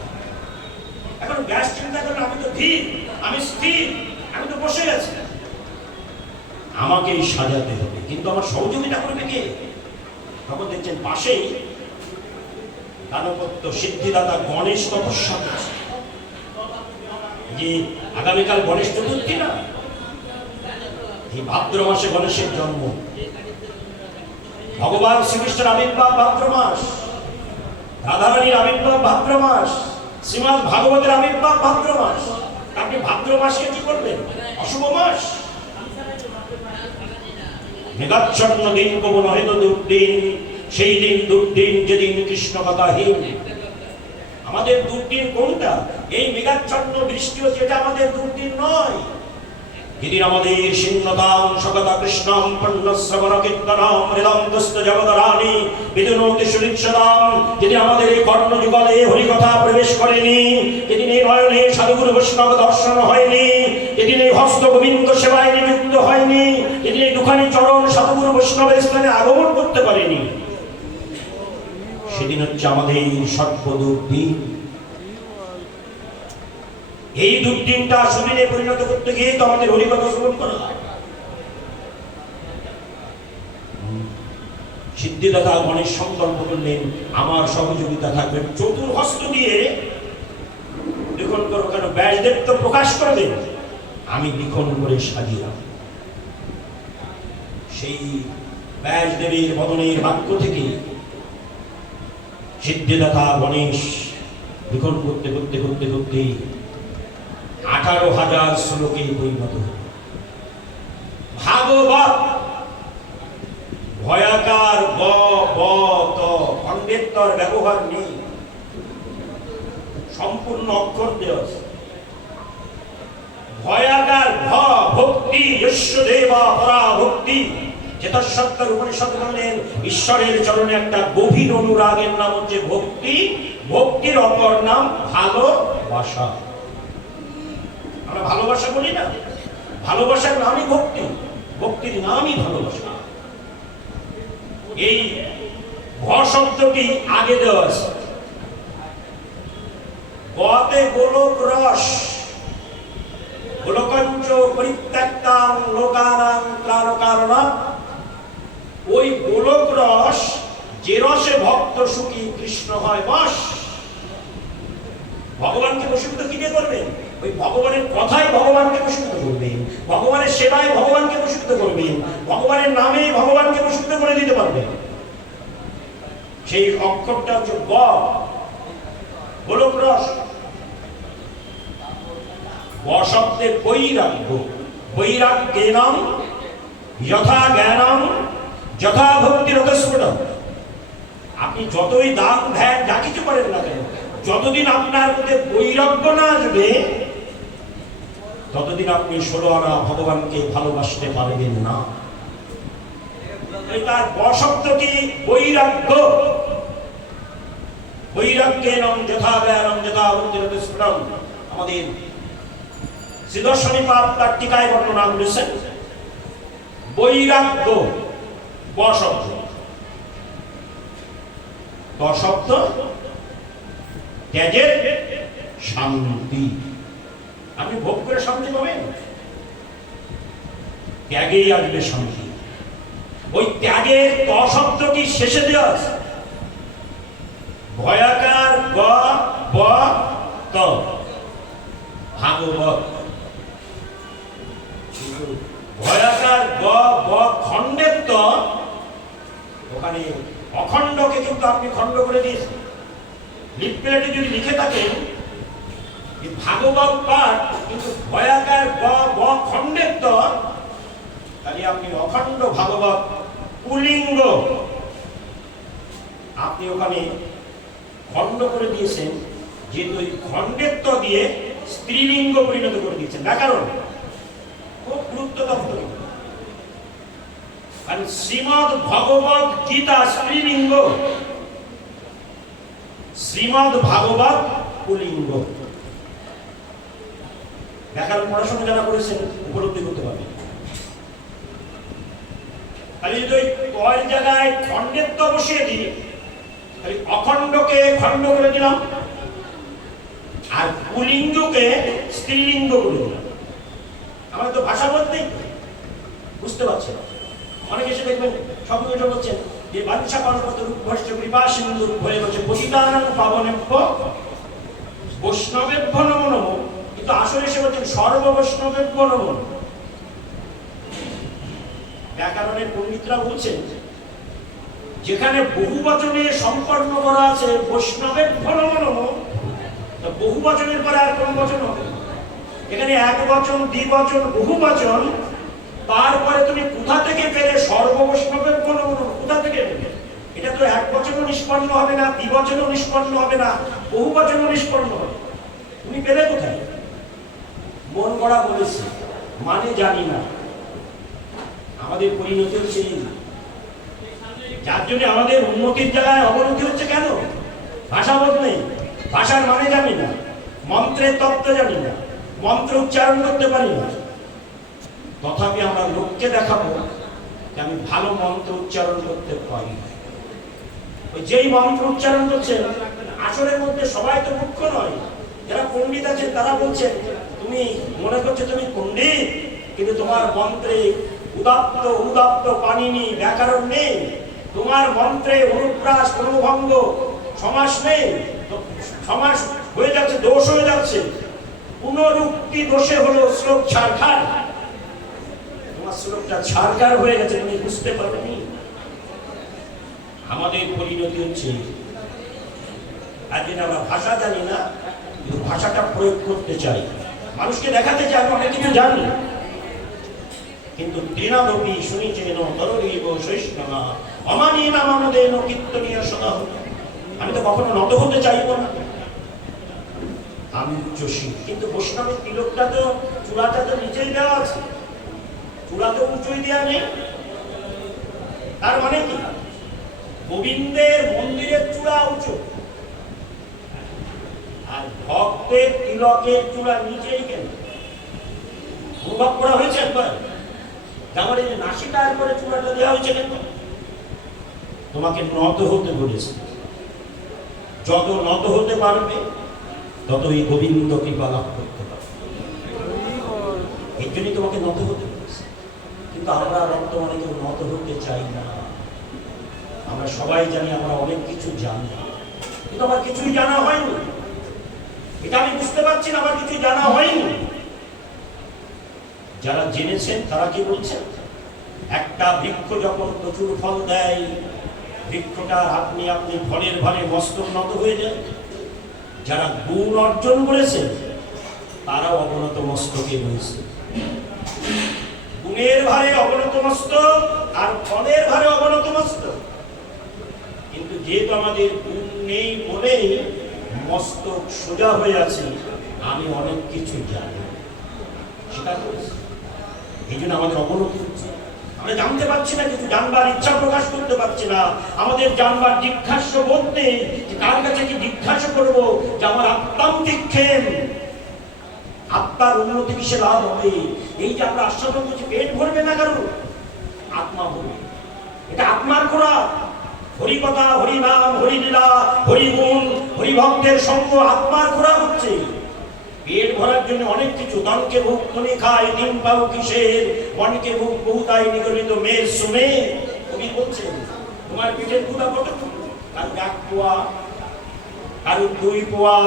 এখন ব্যাস চিন্তা করেন আমি তো ধীর, আমি স্থির, আমি তো বসে আছি, আমাকেই সাজাতে হবে, কিন্তু আমার সহযোগিতা করবে কে? তখন দেখছেন পাশেই দানপত্য সিদ্ধিদাতা গণেশ তপস্যা করছে। যে আগামীকাল গণেশ চতুর্থী না, এই ভাদ্র মাসে গণেশের জন্ম, ভগবান শ্রীকৃষ্ণের আবির্ভাব ভাদ্র মাস, রাধারানীর আবির্ভাব ভাদ্র মাস, শ্রীমদ্ ভাগবতের আবির্ভাব ভাদ্র মাস। আপনি ভাদ্র মাসকে কি করবেন? অশুভ মাস। মেঘাচ্ছন্ন দিন কবু নহে তো দুর্দিন, সেই দিন দুর্দিন যেদিন কৃষ্ণ কথাহীন। আমাদের দুর্দিন কোনটা? এই মেঘাচ্ছন্ন বৃষ্টি হচ্ছে, এটা আমাদের দুর্দিন নয়। যেদিন আমাদের সিন্নতাম সকতা কৃষ্ণম পণ্যশ্রবণ কীর্তনম হৃদন্তস্থ জগদরাণী বিদুনৌতি সুরিচ্ছদাম, যেদিন আমাদের এই কর্ণযুগলে হরিকথা প্রবেশ করেনি, যেদিন এই নয়নে সাধুগুরু বৈষ্ণব দর্শন হয়নি, যেদিন এই হস্ত গোবিন্দ সেবায় নিযুক্ত হয়নি, যেদিন এই দুখানি চরণ সাধুগুরু বৈষ্ণবের স্থানে আগমন করতে পারেনি, সেদিন হচ্ছে আমাদের সর্বদুর্দিন। এই দুর্দিনটা সুদিনে পরিণত করতে গিয়ে তো আমাদের হরিকথা শ্রবণ করা হয়। সিদ্ধিদাতা গণেশ সংকল্প করলেন আমার সহযোগিতা থাকবে, চতুর্হস্ত দিয়ে লিখন করো। কেন? ব্যাসদেব তো প্রকাশ করবেন, আমি লিখন করে সাজিলাম। সেই ব্যাসদেবের বদনের বাক্য থেকে সিদ্ধিদাতা গণেশ লিখন করতে করতে করতে করতে 18,000 শ্লোকে পরিণত। ভাগবত ভয়াকার গ ব ত খণ্ডেত্তর ব্যবহার নেই, সম্পূর্ণ অক্ষর দেওয়া আছে। ভয়াকার ভ ভক্তি যস্য দেবা পরা ভক্তি, চেতসত্তর উপনিষদ বললেন ঈশ্বরের চরণে একটা গভীর অনুরাগের নাম হচ্ছে ভক্তি। ভক্তির অপর নাম ভালোবাসা। আমরা ভালোবাসা বলি না, ভালোবাসার নামই ভক্তি, ভক্তির নামই ভালোবাসা। এই ভ শব্দটি আগে দেওয়া আছে। গতে গোলক রস, গোলকঞ্চ পরিত্যক্তাং লোকানাং ত্রাণকারণা। ওই গোলক রস, যে রসে ভক্ত সুখী কৃষ্ণ হয় বশ। ভগবানকে বশীভূত কি দিয়ে করবেন? ওই ভগবানের কথাই ভগবানকে বশীভূত করবেন, ভগবানের সেবায় ভগবানকে বশীভূত করবেন, ভগবানের নামে ভগবানকে বশীভূত করে দিতে পারবেন। সেই অক্ষরটা হচ্ছে গ, গোলক রস। ব শব্দে বৈরাগ্য, বৈরাগ্যেনাং যথা জ্ঞানং যথা ভক্তি রতস্ফুটম। আপনি যতই দান ধ্যান যা কিছু করেন না কেন, যতদিন আপনার মধ্যে বৈরাগ্য না আসবে ততদিন আপনি 16 আনা ভগবানকে ভালোবাসতে পারবেন না। তার ব শব্দটি বৈরাগ্য, বৈরাগ্যেনং যথা জ্ঞানং যথা ভক্তি রতস্ফুটম। আমাদের শ্রীদর্শনী পাপ তার টিকায় বর্ণনা করেছেন বৈরাগ্য ব শব্দ। ব শব্দ ত্যাগের শান্তি। আপনি ভোগ করে শান্তি পাবেন, ত্যাগেই আসবে শান্তি। ওই ত্যাগের ত শব্দটি শেষে দেওয়া আছে। ভয়াকার গ ব ত, ভাগবত। ভয়াকার গ ব খণ্ডের ত, ওখানে অখণ্ডকে কিন্তু আপনি খণ্ড করে দিয়েছেন। লিফলেটে যদি লিখে থাকেন ভাগবত পাঠ কিন্তু ভয়াকার গ ব খণ্ডের ত, তাহলে আপনি অখণ্ড ভাগবত পুলিঙ্গ আপনি ওখানে খণ্ড করে দিয়েছেন, যেহেতু ওই খণ্ডের ত দিয়ে স্ত্রীলিঙ্গ পরিণত করে দিয়েছেন। ব্যাকরণ খুব গুরুত্বপূর্ণ। আর শ্রীমদ ভগবত গীতা স্ত্রীলিঙ্গ, শ্রীমদ ভাগবত পুলিঙ্গ। ব্যাকরণ পড়াশোনা যারা করেছেন উপলব্ধি করতে পারবেন। তাহলে যদি ওই কয়ের জায়গায় খণ্ডের ত বসিয়ে দিই, তাহলে অখণ্ডকে খণ্ড করে দিলাম আর পুলিঙ্গকে স্ত্রীলিঙ্গ করে দিলাম। আমরা তো ভাষা বলতেই বুঝতে পারছি না। অনেকে এসে দেখবেন সবকিছু বলছেন যে বাঞ্ছা কল্পত রূপভস্য কৃপা সিন্ধু হয়ে বলছে পতিতানাং পাবনেভ্য বৈষ্ণবেভ্য নমো নমো, কিন্তু আসলে এসে বলছেন সর্ব বৈষ্ণবেভ্য নমো। ব্যাকরণের পণ্ডিতরা বলছেন যেখানে বহু বচনে সম্পন্ন করা আছে বৈষ্ণবেভ্য নমো নমো, বহু বচনের পরে আর কোন বচন হবে? এখানে এক বচন, দ্বিবচন, বহু বচন, তারপরে তুমি কোথা থেকে পেলে সর্ববৈষ্ণবেভ্য নমো নমো? কোথা থেকে পেলে? এটা তো এক বচনও নিষ্পন্ন হবে না, দ্বিবচনও নিষ্পন্ন হবে না, বহু বচনও নিষ্পন্ন হবে। তুমি পেলে কোথায়? মন গড়া বলেছি, মানে জানি না। আমাদের পরিণতি হচ্ছে যার জন্য আমাদের উন্নতির জায়গায় অবনতি হচ্ছে। কেন? ভাষাবোধ নেই, ভাষার মানে জানি না, মন্ত্রের তত্ত্ব জানি না, মন্ত্র উচ্চারণ করতে পারি না। তথাপি আমরা লোককে দেখাবো যে আমি ভালো মন্ত্র উচ্চারণ করতে পারি। ওই যেই মন্ত্র উচ্চারণ করছেন আসরের মধ্যে সবাই তো মুখ্য নয়। যারা পণ্ডিত আছেন তারা বলছেন তুমি মনে করছো তুমি পণ্ডিত, কিন্তু তোমার মন্ত্রে উদাত্ত উদাত্ত পানিনি ব্যাকরণ নেই, তোমার মন্ত্রে অনুপ্রাস অনুভঙ্গ সমাস নেই, সমাস হয়ে যাচ্ছে, দোষ হয়ে যাচ্ছে। পুনরুক্তি দোষে হলো শ্লোক ছাড়খাড়। তোমার শ্লোকটা ছাড়খাড় হয়ে গেছে, তুমি বুঝতে পারবেনি। আমাদের পরিণতি হচ্ছে আজকে আমরা ভাষা জানি না, কিন্তু ভাষাটা প্রয়োগ করতে চাই, মানুষকে দেখাতে চাই আমি অনেক কিছু জানি, কিন্তু তৃণাবপি শুনিছেন তরৈব শৈষ্ণবা অমানীন মানদেন কীর্তনীয় সদা। আমি তো কখনো নত হতে চাইব না, আমি উচ্চশীল, কিন্তু বৈষ্ণবের তিলকটা তো চূড়াটা তো নিচেই দেওয়া আছে, চূড়া তো উঁচুই দেওয়া নেই। তার মানে কি গোবিন্দের মন্দিরের চূড়া উঁচু আর ভক্তের তিলকের চূড়া নিচেই কেন? অনুভব করা হয়েছে একবার আমার এই নাসিটার করে চূড়াটা দেওয়া হয়েছে কেন? তোমাকে নত হতে বলেছে, যত নত হতে পারবে ততই গোবিন্দ কৃপা লাভ করতে পারবে, এই জন্যই তোমাকে নত হতে বলেছে। কিন্তু আমরা বর্তমানে কেউ নত হতে চাই না। আমরা সবাই জানি আমরা অনেক কিছু জানি, কিন্তু আমার কিছুই জানা হয়নি, এটা আমি বুঝতে পারছি না, আমার কিছু জানা হয়নি। যারা জেনেছেন তারা কি বলছেন, একটা বৃক্ষ যখন প্রচুর ফল দেয়, বৃক্ষটার আপনি আপনি ফলের ভারে মস্তক নত হয়ে যায়। যারা গুণ অর্জন করেছেন তারাও অবনত মস্তকে রয়েছে, গুণের ভারে অবনত মস্তক আর ফলের ভারে অবনত মস্তক। কিন্তু যেহেতু আমাদের গুণ নেই বলেই মস্তক সোজা হয়ে আছে, আমি অনেক কিছু জানি, স্বীকার করেছি, এই জন্য আমাদের অবনতি হচ্ছে। আমরা জানতে পারছি না, কিছু জানবার ইচ্ছা প্রকাশ করতে পারছি না, আমাদের জানবার জিজ্ঞাস্য বোধ নেই যে কার কাছে কি জিজ্ঞাসা করবো যে আমার আত্মান্তিক ক্ষেম, আত্মার উন্নতি কিসে লাভ হবে। এই যে আমরা আশ্বাদন করছি পেট ভরবে না কারণ আত্মা ভরবে, এটা আত্মার খোরাক। হরিকথা, হরিনাম, হরিলীলা, হরিগুণ, হরিভক্তের সঙ্গ আত্মার খোরাক হচ্ছে। পেট ভরার জন্য অনেক কিছু, দনকে ভুক খনি খায় তিন পাও কিসের, মনকে ভুক বহুতাই নিগলিত মেয়ের শুনে। কবি বলছেন তোমার পেটের ক্ষুধা কতটুকু? কারো 1 পোয়া, কারো 2 পোয়া,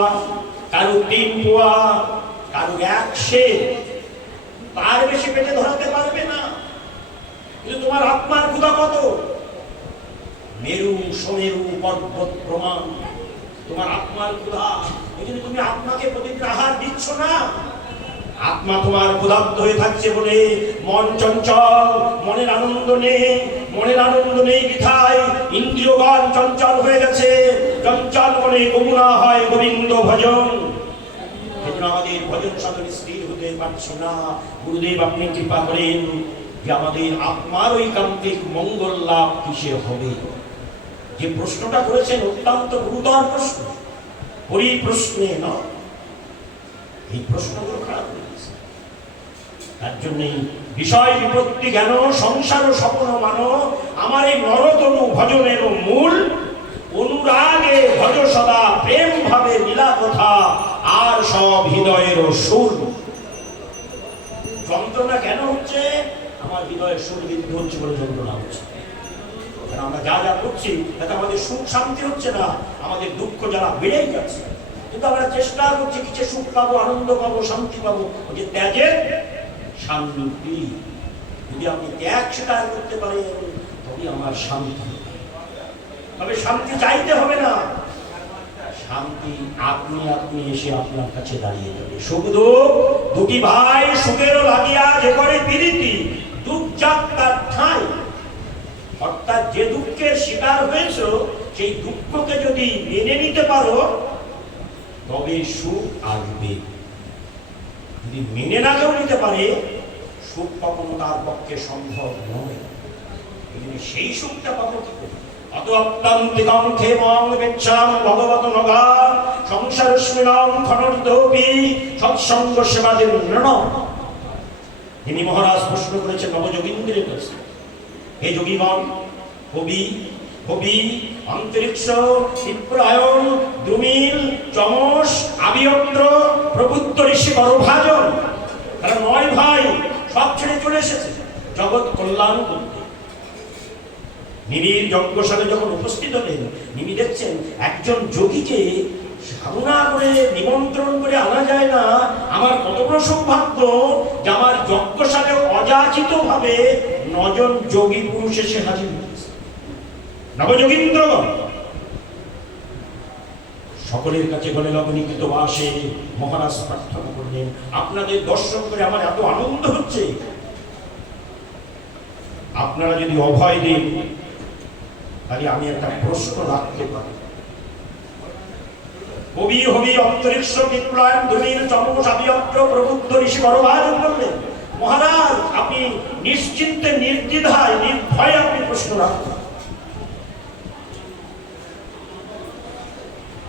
কারো 3 পোয়া, কারো 1 সের, তার বেশি পেটে ধরাতে পারবে না। কিন্তু তোমার আত্মার ক্ষুধা কত? মেরু সমেরু পর্বত প্রমাণ তোমার আত্মার ক্ষুধা। এই জন্য তুমি আত্মাকে প্রতিদিন আহার দিচ্ছ না। আত্মা তোমার ক্ষুধার্ত হয়ে থাকছে বলে মন চঞ্চল, মনের আনন্দ নেই, মনের আনন্দ নেই বিধায় ইন্দ্রিয়গণ চঞ্চল হয়ে গেছে। চঞ্চল মনে গমুনা হয় গোবিন্দ ভজন। এই জন্য আমাদের ভজন সাধনে স্থির হতে পারছি না। গুরুদেব আপনি কৃপা করেন যে আমাদের আত্মার ঐকান্তিক মঙ্গল লাভ কিসে হবে। যে প্রশ্নটা করেছেন অত্যন্ত গুরুতর প্রশ্ন, হরি প্রশ্নে নয়, এই প্রশ্নগুলো খারাপ হয়েছে। তার জন্যই বিষয় বিপত্তি জ্ঞান সংসার স্বপ্ন মানো আমার এই নরতনু ভজনের মূল। অনুরাগে ভজ সদা প্রেম ভাবে লীলা কথা আর সব হৃদয়ের সুর। যন্ত্রণা কেন হচ্ছে? আমার হৃদয়ের সুর বিদ্ধ হচ্ছে বলে যন্ত্রণা হচ্ছে। আমরা যা যা করছি তাতে আমাদের সুখ শান্তি হচ্ছে না, আমাদের দুঃখ যারা বেড়েই যাচ্ছে। কিন্তু আমরা চেষ্টা করছি কিছু সুখ পাবো, আনন্দ পাবো, শান্তি পাবো। যে ত্যাগের শান্তি, যদি আপনি ত্যাগ স্বীকার করতে পারেন তবে আমার শান্তি। তবে শান্তি চাইতে হবে না, শান্তি আপনি আপনি এসে আপনার কাছে দাঁড়িয়ে যাবে। সুখ দুঃখ দুটি ভাই সুখেরও লাগিয়া যে করে প্রীতি, দুঃখ যাক তার ঠাঁই। অর্থাৎ যে দুঃখের শিকার হয়েছ সেই দুঃখকে যদি মেনে নিতে পারো তবে সুখ আসবে। যদি মেনে না কেউ নিতে পারে সুখ কখনো তার পক্ষে সম্ভব নয়। সেই সুখটা পাবো কি করে? অত অত্যন্তিকং ক্ষেমং বেচ্ছাম ভগবত নগা সংসারস্মিনং খনরিতোপি সৎসঙ্গ সেবাদের নৃণ। তিনি মহারাজ প্রশ্ন করেছেন নবযোগীন্দ্রের কাছে, হে যোগীগণ, কবি কবি অন্তরিক্ষ বিপ্রায়ণ দ্রুমিল চমস আবিয়ন্দ্র প্রবুদ্ধ ঋষি বড়ভাজন, তারা 9 ভাই সব ছেড়ে চলে এসেছে জগৎ কল্যাণ করতে। নিবিড় যজ্ঞশালে যখন উপস্থিত হলেন, নিবি দেখছেন একজন যোগীকে সাধনা করে নিমন্ত্রণ করে আনা যায় না। আমার কত বড় সৌভাগ্য যে আমার যজ্ঞশালে অযাচিত ভাবে 9 জন যোগী পুরুষ এসে হাজির হয়েছে। নবযোগীন্দ্রগণ সকলের কাছে গলে লবণীকৃত বাসে মহারাজ প্রার্থনা করলেন, আপনাদের দর্শন করে আমার এত আনন্দ হচ্ছে, আপনারা যদি অভয় দেন তাহলে আমি একটা প্রশ্ন রাখতে পারি। কবি হবি অন্তরিক্ষ বিপ্লব ধনীর চমক সাবিয়ত্র প্রবুদ্ধ ঋষি বড়ভাগ বললেন, মহারাজ আপনি নিশ্চিন্তে নির্দ্বিধায় নির্ভয়ে আপনি প্রশ্ন রাখুন।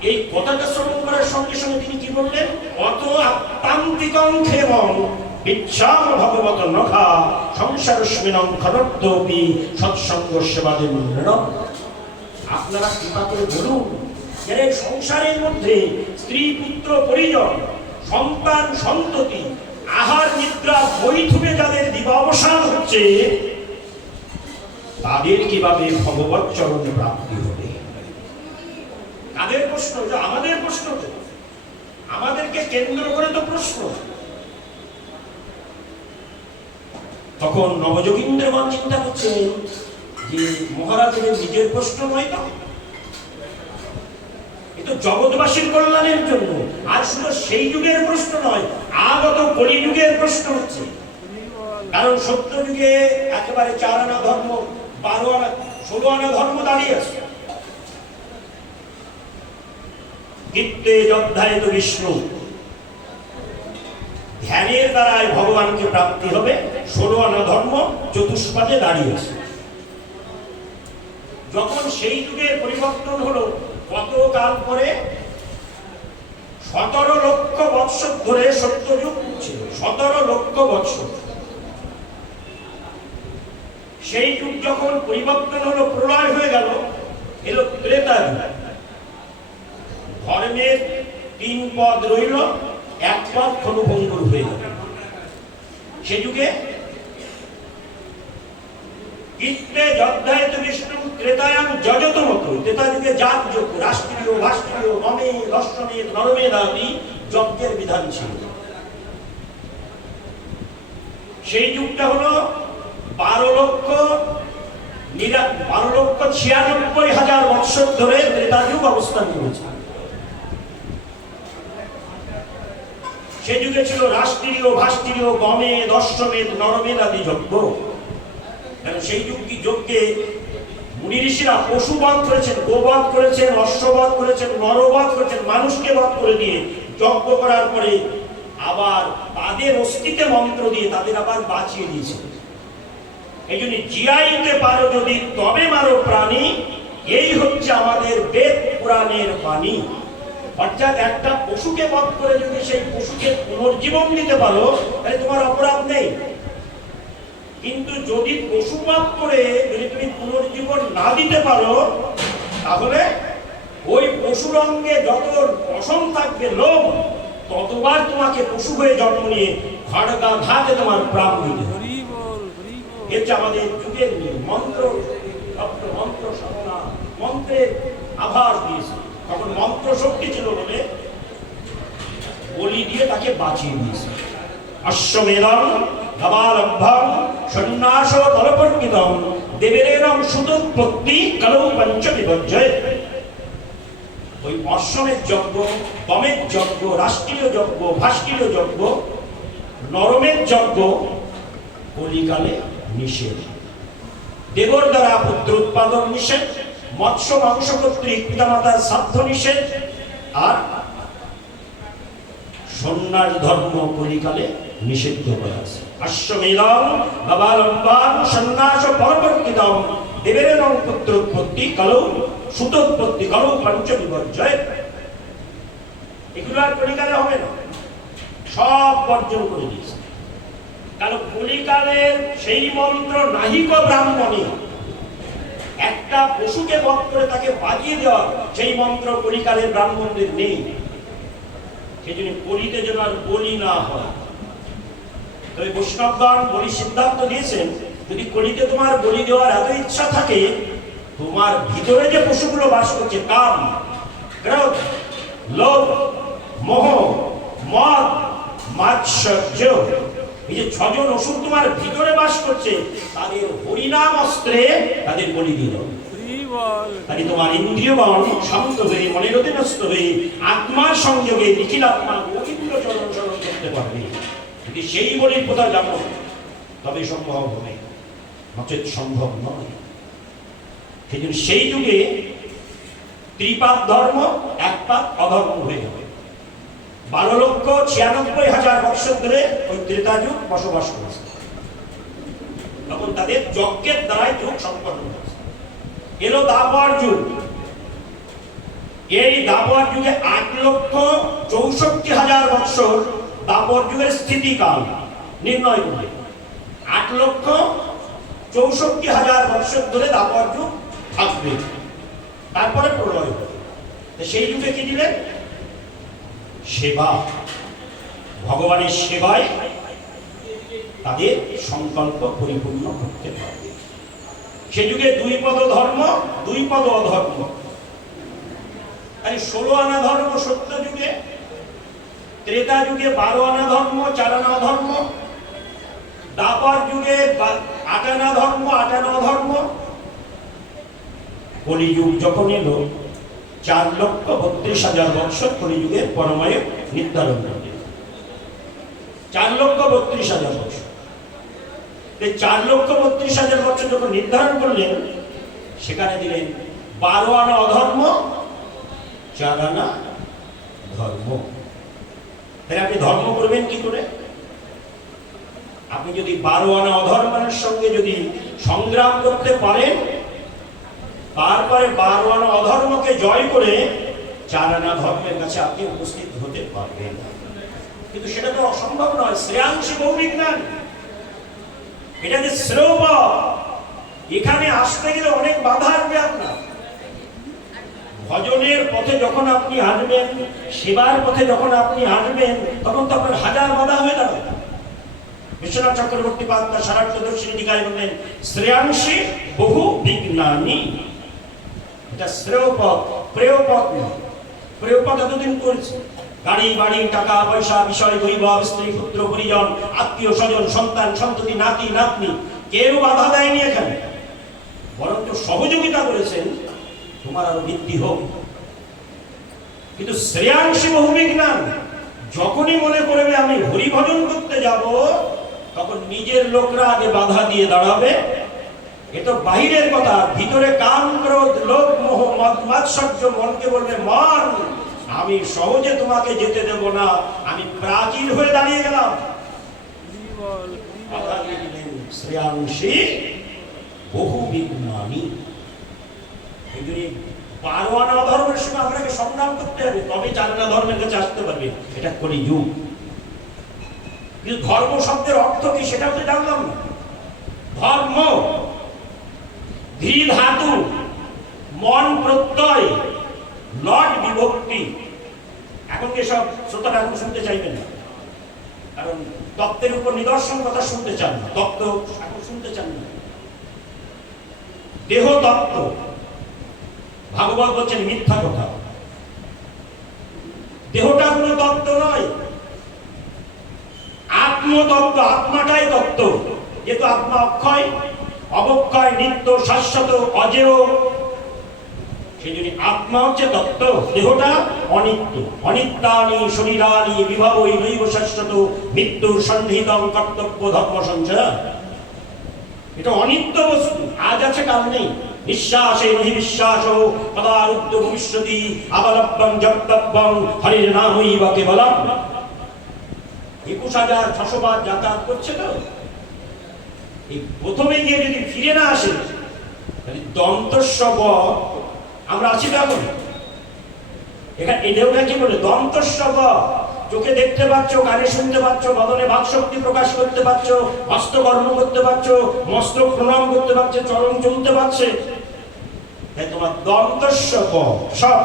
এই কথাটা শ্রবণ করার সঙ্গে সঙ্গে তিনি কি বললেন, অত আত্মান্তিকং খেমং বিচ্ছাম ভগবত নখা সংসারস্মিনং খরদ্দপি সৎসঙ্গ সেবাদেন। আপনারা কৃপা করে বলুন, এর সংসারের মধ্যে স্ত্রী পুত্র পরিজন সন্তান সন্ততি আহার নিদ্রা বৈঠুবে যাদের দিবাবসান হচ্ছে, তাদের কিভাবে ভগবৎ চরণ প্রাপ্তি হবে? তাদের প্রশ্ন, যে আমাদের প্রশ্ন, তো আমাদেরকে কেন্দ্র করে তো প্রশ্ন। তখন নবযোগীন্দ্রগণ চিন্তা করছেন যে মহারাজের নিজের প্রশ্ন নয়, তো এটা জগৎবাসীর কল্যাণের জন্য। আর শুধু সেই যুগের প্রশ্ন নয়, আগত কলিযুগের প্রশ্ন হচ্ছে। কারণ সত্য যুগে একেবারে 4 আনা ধর্ম, 12 আনা 16 আনা ধর্ম দাঁড়িয়ে আছে। গীতে অধ্যায়িত বিষ্ণু, ধ্যানের দ্বারাই ভগবানকে প্রাপ্তি হবে, 16 আনা ধর্ম চতুষ্পাদে দাঁড়িয়েছে। যখন সেই যুগের পরিবর্তন হলো, কত কাল পরে 17 লক্ষ বৎসর ধরে সত্যযুগ ছিল, 17 লক্ষ বৎসর। সেই যুগ যখন পরিবর্তন হলো, প্রলয় হয়ে গেল, এলো ত্রেতা যুগ। ধর্মের 3 পদ রইল, 1 পদ ক্ষণভঙ্গুর হয়ে গেল। সে যুগে গীতে অধ্যায়িত বিষ্ণু ত্রেতায়াং যজতমত, ত্রেতা যুগে যাগযজ্ঞ, রাষ্ট্রীয় ভাষ্ট্রীয় নমে দর্শনের নরমেদাদি যজ্ঞের বিধান ছিল। সেই যুগটা হলো 12,96,000 বৎসর ধরে ত্রেতা যুগ অবস্থান করেছে। সে যুগে ছিল রাষ্ট্রীয় ভাষ্ট্রীয় গমে দর্শমেদ নরমেদাদি যজ্ঞ। সেই যজ্ঞে মুনি ঋষিরা পশুবধ করেছেন, গোবধ করেছেন, অশ্ববধ করেছেন, নরবধ করেছেন, মানুষকে বধ করে দিয়ে যজ্ঞ করার পরে আবার তাদের অস্তিত্বে মন্ত্র দিয়ে তাদের আবার বাঁচিয়ে দিয়েছে। এই জন্য জিয়াইতে পারো যদি তবে মারো প্রাণী, এই হচ্ছে আমাদের বেদ পুরাণের বাণী। অর্থাৎ একটা পশুকে বধ করে যদি সেই পশুকে পুনর্জীবন দিতে পারো, তাহলে তোমার অপরাধ নেই। কিন্তু যদি পশু বধ করে যদি তুমি পুনর্জীবন না দিতে পারো, তাহলে ওই পশুর অঙ্গে যত রসন থাকবে, লোভ, ততবার তোমাকে পশু হয়ে জন্ম নিয়ে খড়গাঘাতে তোমার প্রাণ দিতে হবে। এটা আমাদের যুগের নিয়ম। মন্ত্র মন্ত্র সাধনা, মন্ত্রের আভাস দিয়েছে। তখন মন্ত্র শক্তি ছিল বলে বলি দিয়ে তাকে বাঁচিয়ে দিয়েছে। অশ্বমেধম নবালভ্যম সন্ন্যাস তলপর্কিতম দেবেরেরম সুতোৎপত্তি কলৌ পঞ্চ বিপর্যয়। ওই অশ্বমেধ যজ্ঞ, দমের যজ্ঞ, রাষ্ট্রীয় যজ্ঞ, ভাষ্ট্রীয় যজ্ঞ, নরমের যজ্ঞ কলিকালে নিষেধ। দেবর দ্বারা পুত্র উৎপাদন নিষেধ, মৎস্য মাংস কর্তৃক পিতামাতার শ্রাদ্ধ নিষেধ, আর সন্ন্যাস ধর্ম কলিকালে নিষিদ্ধ করা আছে। অশ্বমেধম নবালম্বান সন্ন্যাস পরবর্তিতম দেবেরেরং পুত্র উৎপত্তি কলৌ সুতোৎপত্তি কলৌ পঞ্চ বিপর্যয়। এগুলো আর কলিকালে হবে না, সব বর্জন করে দিয়েছে। কারণ কলিকালের সেই মন্ত্র নাহিক ব্রাহ্মণী, একটা পশুকে বধ করে তাকে বাজিয়ে দেওয়া, সেই মন্ত্র কলিকালের ব্রাহ্মণদের নেই। সেই জন্য কলিতে যেন আর বলি না হয়। তবে বৈষ্ণবগণ বলি সিদ্ধান্ত দিয়েছেন, যদি কলিতে তোমার বলি দেওয়ার এত ইচ্ছা থাকে, তোমার ভিতরে যে পশুগুলো বাস করছে, কাম, ক্রোধ, লোভ, মোহ, মদ, মাৎসর্য, এই যে 6 জন অসুর তোমার ভিতরে বাস করছে, তাদের হরিনাম অস্ত্রে তাদের বলি দিয়ে দাও। তাই তোমার ইন্দ্রিয়গণ শান্ত হয়ে মনের অধীনস্থ হয়ে আত্মার সংযোগে নিখিল আত্মা গোবিন্দ চরণ চরণ করতে পারবে। যদি সেই বলির কোথাও যাবো তবে সম্ভব হবে, নচেত সম্ভব নয়। সেই জন্য সেই যুগে ত্রিপাদ ধর্ম এক পাদ অধর্ম হয়ে যাবে। 12,96,000 বছর ধরে ওই ত্রেতা যুগ বসবাস করেছে। তখন তাদের যজ্ঞের দ্বারাই যুগ সম্পন্ন হয়েছে। এলো দ্বাপর যুগ। এই দ্বাপর যুগে 8,64,000 বছর দ্বাপর যুগের স্থিতিকাল নির্ণয় করে 8,64,000 বছর ধরে দ্বাপর যুগ থাকবে, তারপরে প্রলয় হবে। সেই যুগে কি দিলেন? সেবা, ভগবানের সেবায় তাদের সংকল্প পরিপূর্ণ করতে পারবে। সে যুগে 2 পদ ধর্ম, 2 পদ অধর্ম। তাই 16 আনা ধর্ম সত্য যুগে, ত্রেতা যুগে 12 আনা ধর্ম, 4 আনা অধর্ম, দ্বাপর যুগে 8 আনা ধর্ম, 8 আনা অধর্ম। কলিযুগ যখন এলো 4,32,000 বছর কলিযুগের পরমায়ু নির্ধারণ করলেন। 4,32,000 বছর। এই 4,32,000 বছর যখন নির্ধারণ করলেন, সেখানে দিলেন 12 আনা অধর্ম, 4 আনা ধর্ম। তাহলে আপনি ধর্ম করবেন কি করে? আপনি যদি 12 আনা অধর্মের সঙ্গে যদি সংগ্রাম করতে পারেন, তারপরে 12 আনা অধর্মকে জয় করে 4 আনা ধর্মের কাছে আপনি উপস্থিত হতে পারবেন। কিন্তু সেটা তো অসম্ভব নয়। শ্রেয়াংশী বহুবিজ্ঞান, এটা যে শ্রেয়, এখানে আসতে গেলে অনেক বাধা আসবে আপনার। ভজনের পথে যখন আপনি হাঁটবেন, সেবার পথে যখন আপনি হাঁটবেন, তখন তো আপনার হাজার বাধা হয়ে যাবে। বিশ্বনাথ চক্রবর্তী পাদ তার সারার্থদর্শিনী টিকায় বললেন, শ্রেয়াংশী বহু বিজ্ঞানী। এটা শ্রেয় পথ, প্রেয় পথ নয়। প্রেয় পথ এতদিন করেছে, গাড়ি বাড়ি টাকা পয়সা বিষয় বৈভব স্ত্রী পুত্র পরিজন আত্মীয় স্বজন সন্তান সন্ততি নাতি নাতনি, কেউ বাধা দেয়নি এখানে, বরঞ্চ সহযোগিতা করেছেন তোমার আরো বৃদ্ধি হোক। কিন্তু শ্রেয়াংশী বহু বিজ্ঞান, যখনই মনে করবে আমি হরিভজন করতে যাব, তখন নিজের লোকরা আগে বাধা দিয়ে দাঁড়াবে। এ তো বাহিরের কথা, ভিতরে কাম ক্রোধ লোভ মোহ মাৎসর্য মনকে বলবে, মন আমি সহজে তোমাকে যেতে দেব না, আমি প্রাচীর হয়ে দাঁড়িয়ে গেলাম। শ্রেয়াংশী বহু বিজ্ঞানী। 12 আনা ধর্মের সঙ্গে আপনাকে সংগ্রাম করতে হবে, তবে 4 আনা ধর্মের কাছে আসতে পারবে। এটা কলিযুগ। কিন্তু ধর্ম শব্দের অর্থ কি সেটাও তো জানলাম না। ধর্ম ধী ধাতু, মন প্রত্যয়, লট বিভক্তি। এখন কি সব শ্রোতারা এখন শুনতে চাইবেন না, কারণ তত্ত্বের উপর নিদর্শন কথা শুনতে চান না, তত্ত্ব এখন শুনতে চান না। দেহ তত্ত্ব, ভাগবত বলছেন মিথ্যা কথা। দেহটা কোনো তত্ত্ব নয়, আত্মতত্ত্ব, আত্মাটাই তত্ত্ব। যেহেতু আত্মা অক্ষয়, অবক্ষয়, নিত্য, শাশ্বত, অজেয়, সেই জন্য আত্মা হচ্ছে তত্ত্ব, দেহটা অনিত্য। অনিত্যানি শরীরানি বিভবই নৈব শাশ্বত মৃত্যুর সন্নিহিতং কর্তব্য ধর্ম সঞ্চয়। এটা অনিত্য বস্তু, আজ আছে কাল নেই। নিঃশ্বাসে নহি বিশ্বাস পদারুদ্ধ ভবিষ্যতি আবলব্বং জপ্তব্বং হরির নামই বা কেবলম। 21,600 বার যাতায়াত করছে তো, এই প্রথমে গিয়ে যদি ফিরে না আসে, তাহলে দন্তস্ব আমরা আছি তো এখন এখানে। এই দেহটা কি বলে? দন্তস্ব। চোখে দেখতে পাচ্ছ, কানে শুনতে পাচ্ছ, বদনে বাক শক্তি প্রকাশ করতে পারছ, হস্তকর্ম করতে পারছ, মস্তক প্রণাম করতে পারছে, চরণ চলতে পারছে, তাই তোমার দন্তস্ব সব।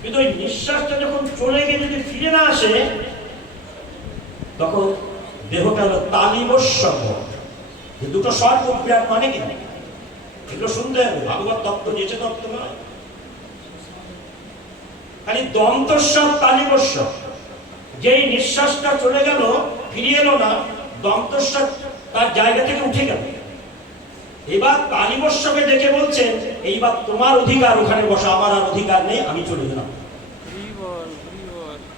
কিন্তু ওই নিঃশ্বাসটা যখন চলে গিয়ে যদি ফিরে না আসে, তখন দেহটা হলো তালিবস্ব। দুটো স্বর বিরাট মানে কি? এগুলো শুনতে হবে। ভাগবত তত্ত্ব যেচে তত্ত্ব নয়, খালি দন্তস্ব তালিবস্ব। যেই নিঃশ্বাসটা চলে গেল, ফিরে এলো না, দন্তস্ব তার জায়গা থেকে উঠে গেল। এবার কালীবর্ষকে ডেকে বলছেন, এইবার তোমার অধিকার ওখানে বসা, আমার আর অধিকার নেই, আমি চলে গেলাম।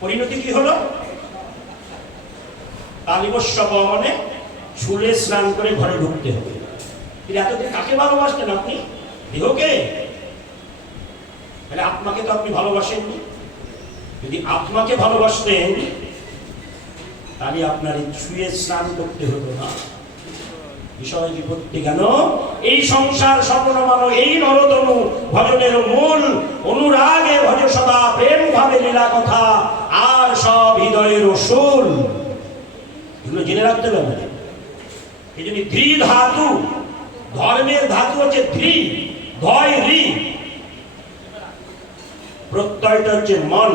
পরিণতি কি হলো? কালীবর্ষ মানে চুলে স্নান করে ঘরে ঢুকতে হবে। এতদিন কাকে ভালোবাসতেন আপনি? দেহকে? তাহলে আত্মাকে তো আপনি ভালোবাসেননি। যদি আত্মাকে ভালোবাসতেন তাহলে আপনার এই ছুঁয়ে স্নান করতে হতো না। বিষয় বিপত্তি কেন? এই সংসার স্বপ্নমানো এই নরতনু ভজনের মূল অনুরাগে ভজ সদা প্রেম ভাবে লীলা কথা আর সব হৃদয়ের সুর। এগুলো জেনে রাখতে হবে। এই জন্য ধৃ ধাতু, ধর্মের ধাতু হচ্ছে ধৃ, ধয় ঋ, প্রত্যয়টা হচ্ছে মন,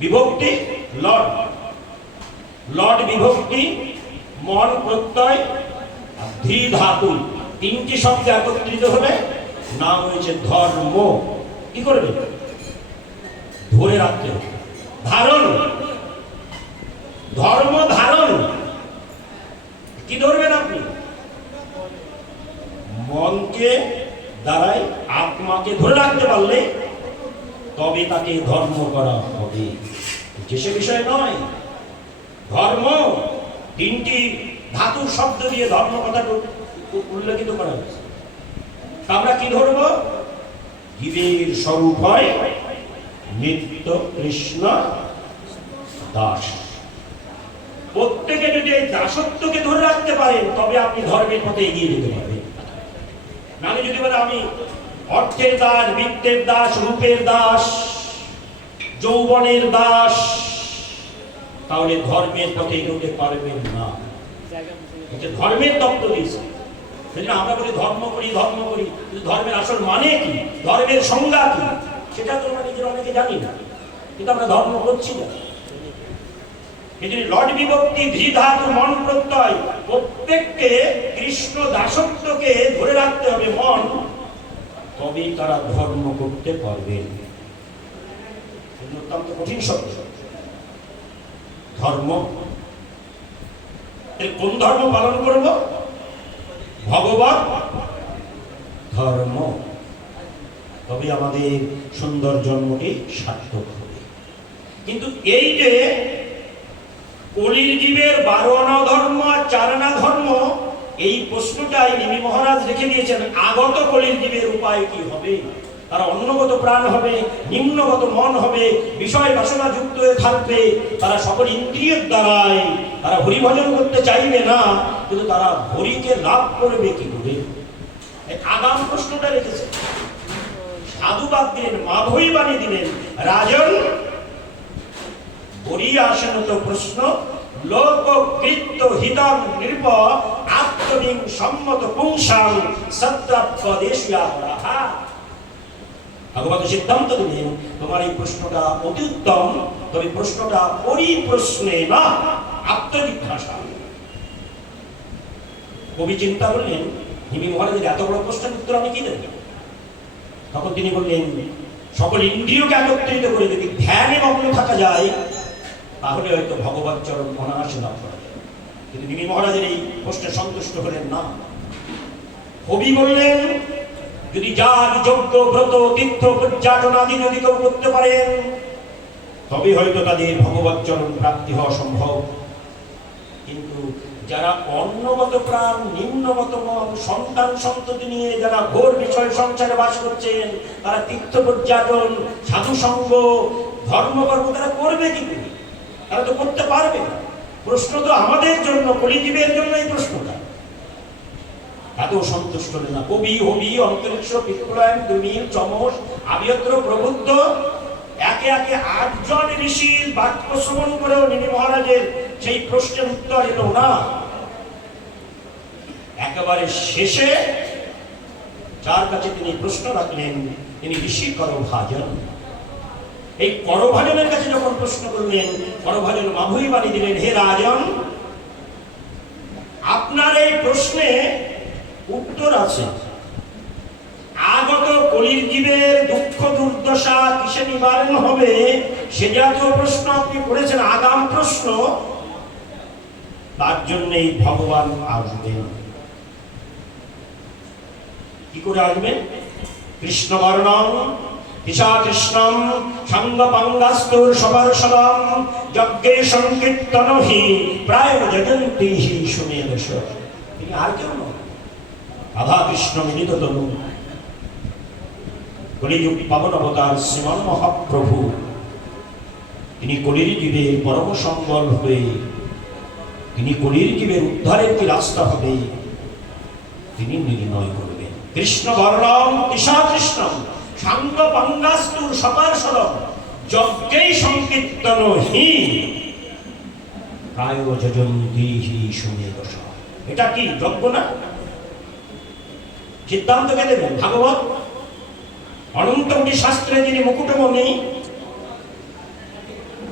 বিভক্তি লট, লট বিভক্তি, মন প্রত্যয়, ধৃ ধাতু, তিনটি শব্দ একত্রিত হলে নাম হয়েছে ধর্ম। কি করবে? ধরে রাখতে হবে। ধারণ, ধর্ম ধারণ। কি ধরবেন আপনি? মনকে দ্বারাই আত্মাকে ধরে রাখতে পারলে তবে তাকে ধর্ম করা হবে, যে সে বিষয় নয়। ধর্ম তিনটি ধাতুর শব্দ দিয়ে ধর্ম কথাটা উল্লেখিত করা হয়েছে। আমরা কি ধরব? জীবের স্বরূপ হয় নিত্য কৃষ্ণ দাস। প্রত্যেকে যদি এই দাসত্বকে ধরে রাখতে পারেন তবে আপনি ধর্মের পথে এগিয়ে যেতে পারবেন। নাহলে যদি বলে আমি অর্থের দাস, বিত্তের দাস, রূপের দাস, যৌবনের দাস, তাহলে ধর্মের পথে এগোতে পারবেন না। ধর্মের তত্ত্ব দিয়েছে। আমরা বলি ধর্ম করি, ধর্ম করি, ধর্মের আসল মানে কি, ধর্মের সংজ্ঞা কি, সেটা তো আমরা নিজের অনেকে জানি না, কিন্তু আমরা ধর্ম করছি না। এই জন্য লট বিভক্তি, ধৃ ধাতু, মন প্রত্যয়, প্রত্যেককে কৃষ্ণ দাসত্বকে ধরে রাখতে হবে মন, তবেই তারা ধর্ম করতে পারবেন। অত্যন্ত কঠিন শব্দ ধর্ম। কোন ধর্ম পালন করব? ভগবত ধর্ম। তবে আমাদের সুন্দর জন্মটি সার্থক হবে। কিন্তু এই যে কলির জীবের 12 আনা ধর্ম আর 4 আনা ধর্ম, এই প্রশ্নটাই নিমি মহারাজ রেখে দিয়েছেন। আগত কলির জীবের উপায় কি হবে? তারা অন্নগত প্রাণ হবে, নিম্নগত মন হবে, বিষয় বাসনা যুক্ত হয়ে থাকবে, তারা সকল ইন্দ্রিয়ের দ্বারাই তারা হরিভজন করতে চাইবে না, কিন্তু তারা হরিকে লাভ করবে কি করে? আগাম প্রশ্নটা রেখেছে। সাধুবাদ দিলেন, মাধবী বাণী দিলেন, রাজন হরি আসেন তো প্রশ্ন লোককৃত হিতং নৃপ আত্মবিং সম্মত পুংসাং সত্যাপদেশিয়া পরাহা। ভগবত সিদ্ধান্ত দিলেন তোমার এই প্রশ্নটা অতি উত্তম, তবে প্রশ্নটা পরিপ্রশ্নে না, আত্মজিজ্ঞাসা। কবি চিন্তা করলেন নিমি মহারাজের এত বড় প্রশ্নের উত্তর আমি কি দেব? তখন তিনি বললেন সকল ইন্দ্রিয়কে একত্রিত করে যদি ধ্যানে মগ্ন থাকা যায় তাহলে হয়তো ভগবত চরণ অনায়াসে লাভ করা যায়। কিন্তু নিমি মহারাজের এই প্রশ্নে সন্তুষ্ট হলেন না। কবি বললেন যদি যাগ যজ্ঞ ব্রত তীর্থ পর্যাটন আদি যদি কেউ করতে পারেন তবে হয়তো তাদের ভগবত চরণ প্রাপ্তি হওয়া সম্ভব। কিন্তু যারা অন্নগত প্রাণ, নিম্নগত মন, সন্তান সন্ততি নিয়ে যারা ঘোর বিষয় সংসারে বাস করছেন, তারা তীর্থ পর্যাটন, সাধু সঙ্গ, ধর্মকর্ম তারা করবে কি করে? তারা তো করতে পারবে না। প্রশ্ন তো আমাদের জন্য, কলিজীবের জন্য এই প্রশ্নটা। তাতেও সন্তুষ্ট হলেন না। কবি হবি অন্তরিক্ষ পিপ্পলায়ন দুমিল চমস আবিয়ত্র প্রবুদ্ধ একে একে 8 জন ঋষির বাক্য শ্রবণ করেও নিমি মহারাজের সেই প্রশ্নের উত্তর এলো না। একেবারে শেষে যার কাছে তিনি প্রশ্ন রাখলেন তিনি ঋষি করভাজন। এই করভাজনের কাছে যখন প্রশ্ন করলেন, করভাজন মাধবী বাণী দিলেন, হে রাজন, আপনার এই প্রশ্নে উত্তর আছে। আগত কলির জীবের দুঃখ দুর্দশা কিসে নিবারণ হবে সে জাতীয় প্রশ্ন আপনি করেছেন, আগাম প্রশ্ন। তার জন্যই ভগবান আসবেন। কি করে আসবেন? কৃষ্ণ বর্ণম ঈশা কৃষ্ণম সঙ্গ পাঙ্গাস্তুর সপার্ষদম যজ্ঞে সংকীর্তনহি প্রায় যজন্তি হি সুমেধস। তিনি আর কেউ নয়, রাধা কৃষ্ণ মিলিত তনু, কলিযুগ পাবন অবতার শ্রীমান মহাপ্রভু। তিনি কলির জীবের পরম সম্বল হয়ে, তিনি কলির জীবের উদ্ধারের কি রাস্তা হবে তিনি নির্ণয় করবেন। কৃষ্ণ বর্ণম ঈশা কৃষ্ণম সাঙ্গ পাঙ্গাস্তুর সপার্ষদম যজ্ঞেই সংকীর্তন হি প্রায় যজন্তি হি সুমেধস। এটা কি যজ্ঞ না? সিদ্ধান্ত কে দেবেন? ভাগবত অনন্তকোটি শাস্ত্রে যিনি মুকুটমণি,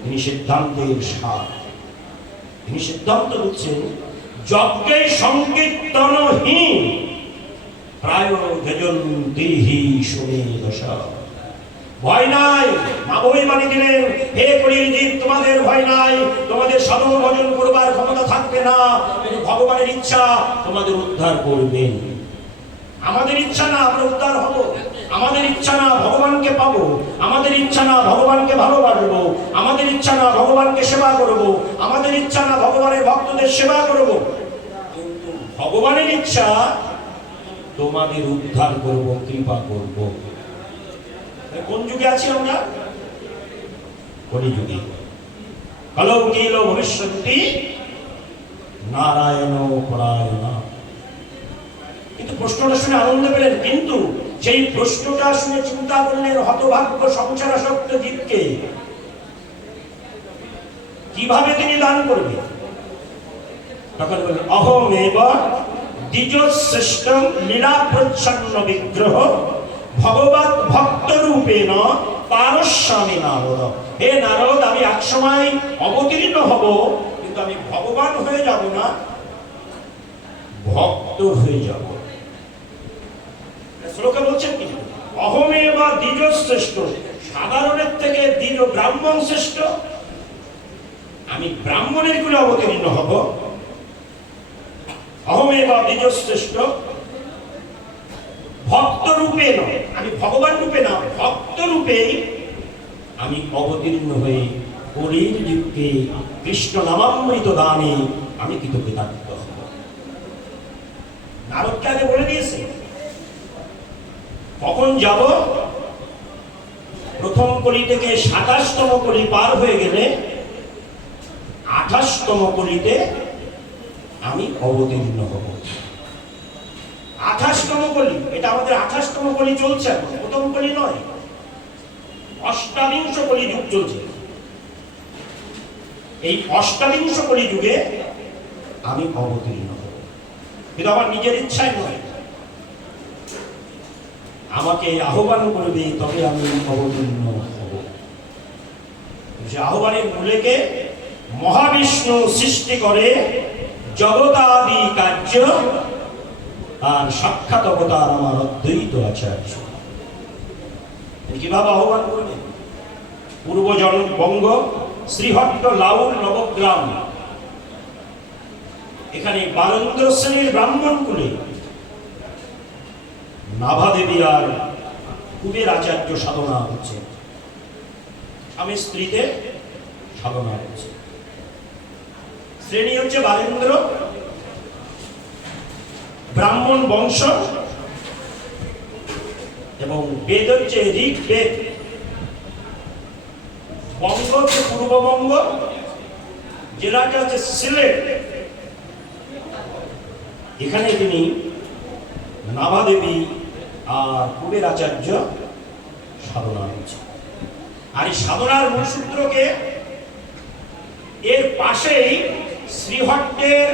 তিনি সিদ্ধান্তের সার। তিনি সিদ্ধান্ত দিচ্ছেন যজ্ঞে সংকীর্তনহি প্রায় যজন্তি হি সুমেধস। ভয় নাই, মা বই বাণী দিলেন, হে কলির জীব তোমাদের ভয় নাই, তোমাদের সাধন ভজন করবার ক্ষমতা থাকবে না, ভগবানের ইচ্ছা তোমাদের উদ্ধার করবেন। আমাদের ইচ্ছা না আমরা উদ্ধার হব, আমাদের ইচ্ছা না ভগবানকে পাবো, আমাদের ইচ্ছা না ভগবানকে ভালোবাসবো, আমাদের ইচ্ছা না ভগবানকে সেবা করব, আমাদের ইচ্ছা না ভগবানের ভক্তদের সেবা করব, কিন্তু ভগবানের ইচ্ছা তোমাদের উদ্ধার করব, কৃপা করব। কোন যুগে আছি আমরা? কলিযুগে। কলৌ কিল ভবিষ্যতি নারায়ণ পরায়ণ। কিন্তু প্রশ্নটা শুনে আনন্দ পেলেন, কিন্তু সেই প্রশ্নটা শুনে চিন্তা করলেন হতভাগ্য সংসারাসক্ত জীবকে কিভাবে তিনি দান করবেন। তখন বললেন অহমেব দ্বিজশ্রেষ্ঠম লীলা প্রচ্ছন্ন বিগ্রহ ভগবৎ ভক্ত রূপেণ পারস্বামী নারদ। হে নারদ, আমি একসময় অবতীর্ণ হব, কিন্তু আমি ভগবান হয়ে যাব না, ভক্ত হয়ে যাব। শ্লোকে বলছেন কি অহমেব দ্বিজ শ্রেষ্ঠ, সাধারণের থেকে দ্বিজ ব্রাহ্মণ শ্রেষ্ঠ। আমি ব্রাহ্মণের কুলে অবতীর্ণ হব। অহমেব দ্বিজ শ্রেষ্ঠ ভক্ত রূপে নয়, আমি ভগবান রূপে না, ভক্ত রূপে আমি অবতীর্ণ হয়ে কলির জীবকে কৃষ্ণ নামামৃত দানে আমি কৃতকৃতার্থ হব। নারদকে আগে বলে দিয়েছে কখন যাব। প্রথম কলি থেকে ২৭তম কলি পার হয়ে গেলে ২৮তম কলিতে আমি অবতীর্ণ হব। ২৮তম কলি, এটা আমাদের ২৮তম কলি চলছে, প্রথম কলি নয়, অষ্টাবিংশ কলি যুগ চলছে। এই অষ্টাবিংশ কলি যুগে আমি অবতীর্ণ হব, কিন্তু আমার নিজের ইচ্ছায় নয়, আমাকে আহ্বান করবে তবে আমি অবতীর্ণ হব। সে আহ্বানের মূলেকে মহাবিষ্ণু সৃষ্টি করে জগতাদি কার্য, আর সাক্ষাৎ অবতার আমার অদ্বৈত আচার্য। কিভাবে আহ্বান করবে? পূর্বজন বঙ্গ শ্রীহট্ট লাউল নবগ্রাম, এখানে বারেন্দ্র শ্রেণীর ব্রাহ্মণ কুলে নাভাদেবী আর কুবের আচার্য সাধনা হচ্ছে, স্বামী স্ত্রীতে সাধনা হচ্ছে। শ্রেণী হচ্ছে বারেন্দ্র, ব্রাহ্মণ বংশ, এবং বেদ হচ্ছে ঋক বেদ। বঙ্গ হচ্ছে পূর্ববঙ্গ, জেলাটা হচ্ছে সিলেট। এখানে তিনি নাভাদেবী আর কুবের আচার্য সাধনা হচ্ছে। আর এই সাধনার মূল সূত্রকে এর পাশেই শ্রীহট্টের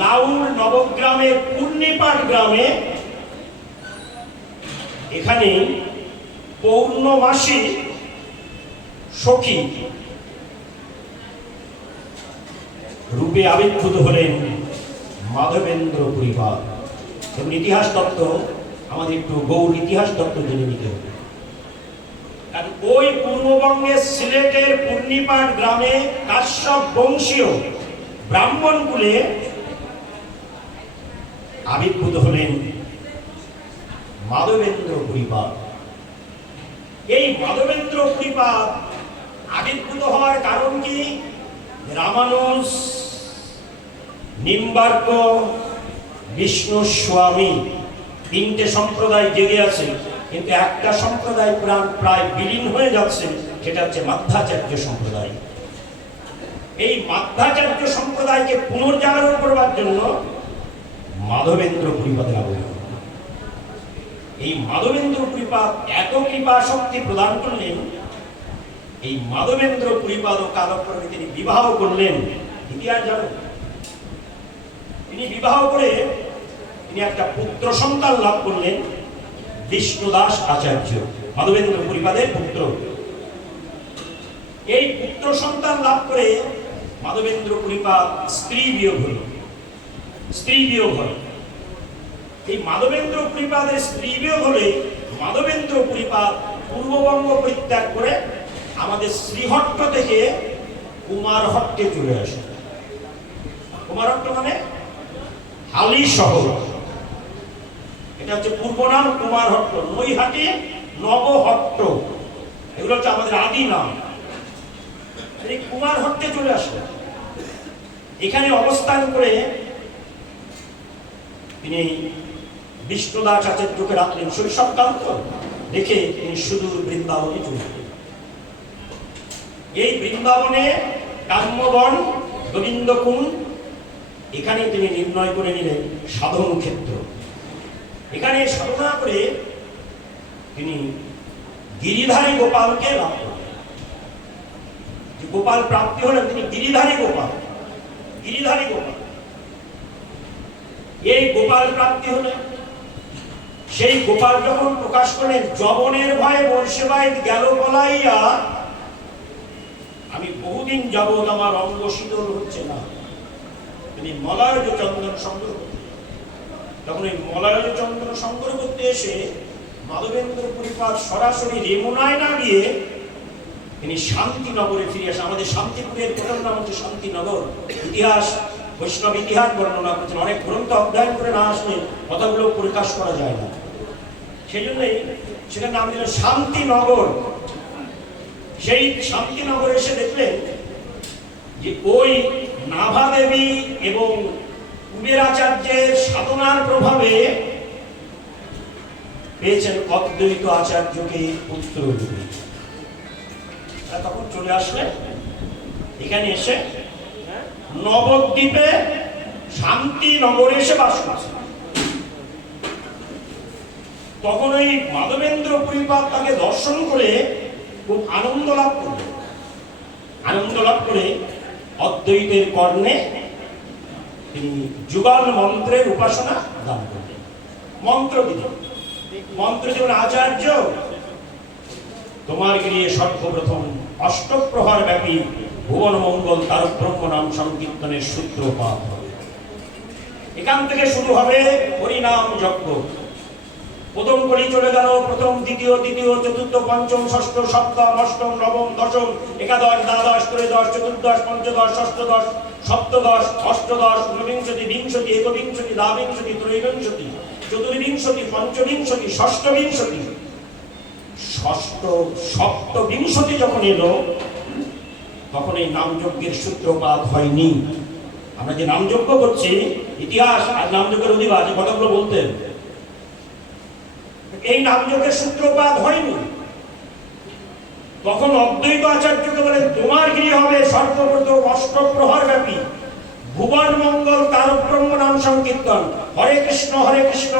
লাউল নবগ্রামের পূর্ণিপাট গ্রামে, এখানে পৌর্ণমাসী সখী রূপে আবির্ভূত হলেন মাধবেন্দ্র পরিবার। এবং ইতিহাস তত্ত্ব আমাদের একটু গৌর ইতিহাস তত্ত্ব জেনে নিতে হবে। কারণ ওই পূর্ববঙ্গের সিলেটের পূর্ণিপাট গ্রামে কাশ্যপ বংশীয় ব্রাহ্মণ কুলে আবির্ভূত হলেন মাধবেন্দ্র পুরীপাদ। এই মাধবেন্দ্র পুরীপাদ আবির্ভূত হওয়ার কারণ কি? রামানুজ, নিম্বার্ক, বিষ্ণু স্বামী তিনটে সম্প্রদায় জেগে আছে, কিন্তু একটা সম্প্রদায় প্রায় বিলীন হয়ে যাচ্ছে, সেটা হচ্ছে মাধ্যাচার্য সম্প্রদায়। এই মাধ্যাচার্য সম্প্রদায়কে পুনর্জাগরণ করবার জন্য মাধবেন্দ্র পুরীপাদের আবির্ভাব। এই মাধবেন্দ্র পুরীপাদ এত কৃপা শক্তি প্রদান করলেন, এই মাধবেন্দ্র পুরীপাদ ও কালক্রমে তিনি বিবাহ করলেন। ইতিহাস জানো, তিনি বিবাহ করে তিনি একটা পুত্র সন্তান লাভ করলেন, বিষ্ণুদাস আচার্য, মাধবেন্দ্র পুরীপাদের পুত্র। এই পুত্র সন্তান লাভ করে মাধবেন্দ্র পুরীপাদ স্ত্রী বিয়োগ হল। এই মাধবেন্দ্র পুরীপাদের স্ত্রী বিয়োগ হলে মাধবেন্দ্র পুরীপাদ পূর্ববঙ্গ পরিত্যাগ করে আমাদের শ্রীহট্ট থেকে কুমারহট্টে চলে আসে। কুমারহট্ট মানে হালি শহর, এটা হচ্ছে পূর্ব নাম কুমারহট্ট। নৈহাটি, নবহট্ট, এগুলো হচ্ছে আমাদের আদি নাম। এই কুমারহট্টে চলে আসে, এখানে অবস্থান করে তিনি বিষ্ণুদাস আচার্যকে রাখলেন। শৈশবকাল তো রেখে তিনি সুদূর বৃন্দাবনে চলে গেলেন। এই বৃন্দাবনে কাম্যবন, গোবিন্দকুঞ্জ, এখানে তিনি নির্ণয় করে নিলেন সাধন ক্ষেত্র। এখানে সাধনা করে তিনি গিরিধারী গোপালকে লাভ করলেন। গোপাল প্রাপ্তি হলেন তিনি গিরিধারী গোপাল। এই গোপাল প্রাপ্তি হলেন। সেই গোপাল যখন প্রকাশ করলেন, যবনের ভয়ে বর্ষেবায় গেল বলাইয়া, আমি বহুদিন যাবৎ আমার অঙ্গ শীতল হচ্ছে না। তিনি মলয়জ চন্দন সংগ্রহ করতেন। তখন এই মলয়জ চন্দন সংগ্রহ করতে এসে মাধবেন্দ্র পুরীপাদ সরাসরি রেমুনায় না গিয়ে তিনি শান্তিনগরে ফিরে আসেন। আমাদের শান্তিপুরের প্রথম নাম হচ্ছে শান্তিনগর। ইতিহাস, বৈষ্ণব ইতিহাস বর্ণনা করছেন। অনেক গ্রন্থ অধ্যয়ন করে না আসলে কথাগুলো প্রকাশ করা যায় না, সেই জন্যই সেটার নাম দিল শান্তিনগর। সেই শান্তিনগরে এসে দেখলেন যে ওই নাভা দেবী এবং কুবেরাচার্যের সাধনার প্রভাবে পেয়েছেন অদ্বৈত আচার্যকে পুত্র রূপে। তখন চলে আসলেন এখানে, এসে নবদ্বীপে শান্তিনগরে এসে বাস করছে। তখন ওই মাধবেন্দ্র পুরীপাদ তাকে দর্শন করে খুব আনন্দ লাভ করে অদ্বৈতের কর্ণে তিনি যুগল মন্ত্রের উপাসনা দান করলেন। মন্ত্র দিলেন, আচার্য তোমার গিয়ে সর্বপ্রথম অষ্টপ্রহর ব্যাপী ভুবন মঙ্গল তারক ব্রহ্ম নাম সংকীর্তনের সূত্রপাত হবে। এখান থেকে শুরু হবে হরিনাম যজ্ঞ। প্রথম কলি চলে গেল, প্রথম, দ্বিতীয়, চতুর্থ, পঞ্চম, ষষ্ঠ, সপ্তম, অষ্টম, নবম, দশম, একাদশ, দ্বাদশ, ত্রয়োদশ, চতুর্দশ, পঞ্চদশ, ষষ্ঠদশ, সপ্তদশ, অষ্টদশ, ঊনবিংশতি, বিংশতি, একবিংশতি, দ্বাবিংশতি, ত্রয়োবিংশতি, চতুর্বিংশতি, পঞ্চবিংশতি, ষষ্ঠবিংশতি, সপ্তবিংশতি যখন এলো, তখন এই নামযজ্ঞের সূত্রপাত হয়নি। আমরা যে নামযজ্ঞ করছি, ইতিহাস আর নামযজ্ঞের অধিবাস, এই কথাগুলো বলতেন, এই নামযজ্ঞের সূত্রপাত হয়নি। তখন অদ্বৈত আচার্যকে বলেন, তোমার গৃহে হবে সর্বপ্রথম অষ্টপ্রহর ব্যাপী ভুবন মঙ্গল তারক ব্রহ্ম নাম সংকীর্তন। হরে কৃষ্ণ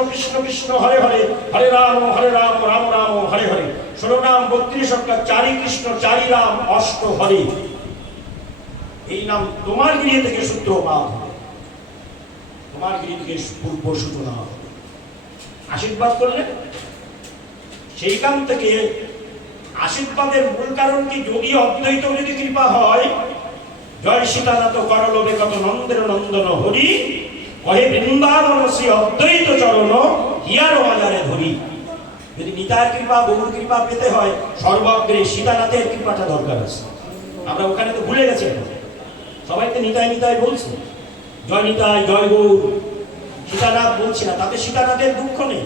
কৃষ্ণ কৃষ্ণ হরে হরে, হরে রাম রাম রাম হরে হরে। 16 নাম 32 অক্ষর, 4 কৃষ্ণ 4 রাম, 8 হরে। এই নাম তোমার গৃহে থেকে সূত্রপাত হবে, তোমার গৃহে থেকে পূর্ব সূচনা হবে। আশীর্বাদ করলেন। সেইখান থেকে আশীর্বাদের মূল কারণ কি? যদি অদ্বৈত যদি কৃপা হয়, জয় সীতানাথ করলবে কত নন্দের নন্দন হরি, কহে বৃন্দাবন শ্রী অদ্বৈত চরণ হিয়ার বাজারে ধরি। যদি নিতায়ের কৃপা, গৌর কৃপা পেতে হয়, সর্বাগ্রে সীতানাথের কৃপাটা দরকার আছে। আমরা ওখানে তো ভুলে গেছি, সবাই তো নিতাই বলছে, জয় নিতাই, জয় গৌর, সীতানাথ বলছি না, তাতে সীতানাথের দুঃখ নেই।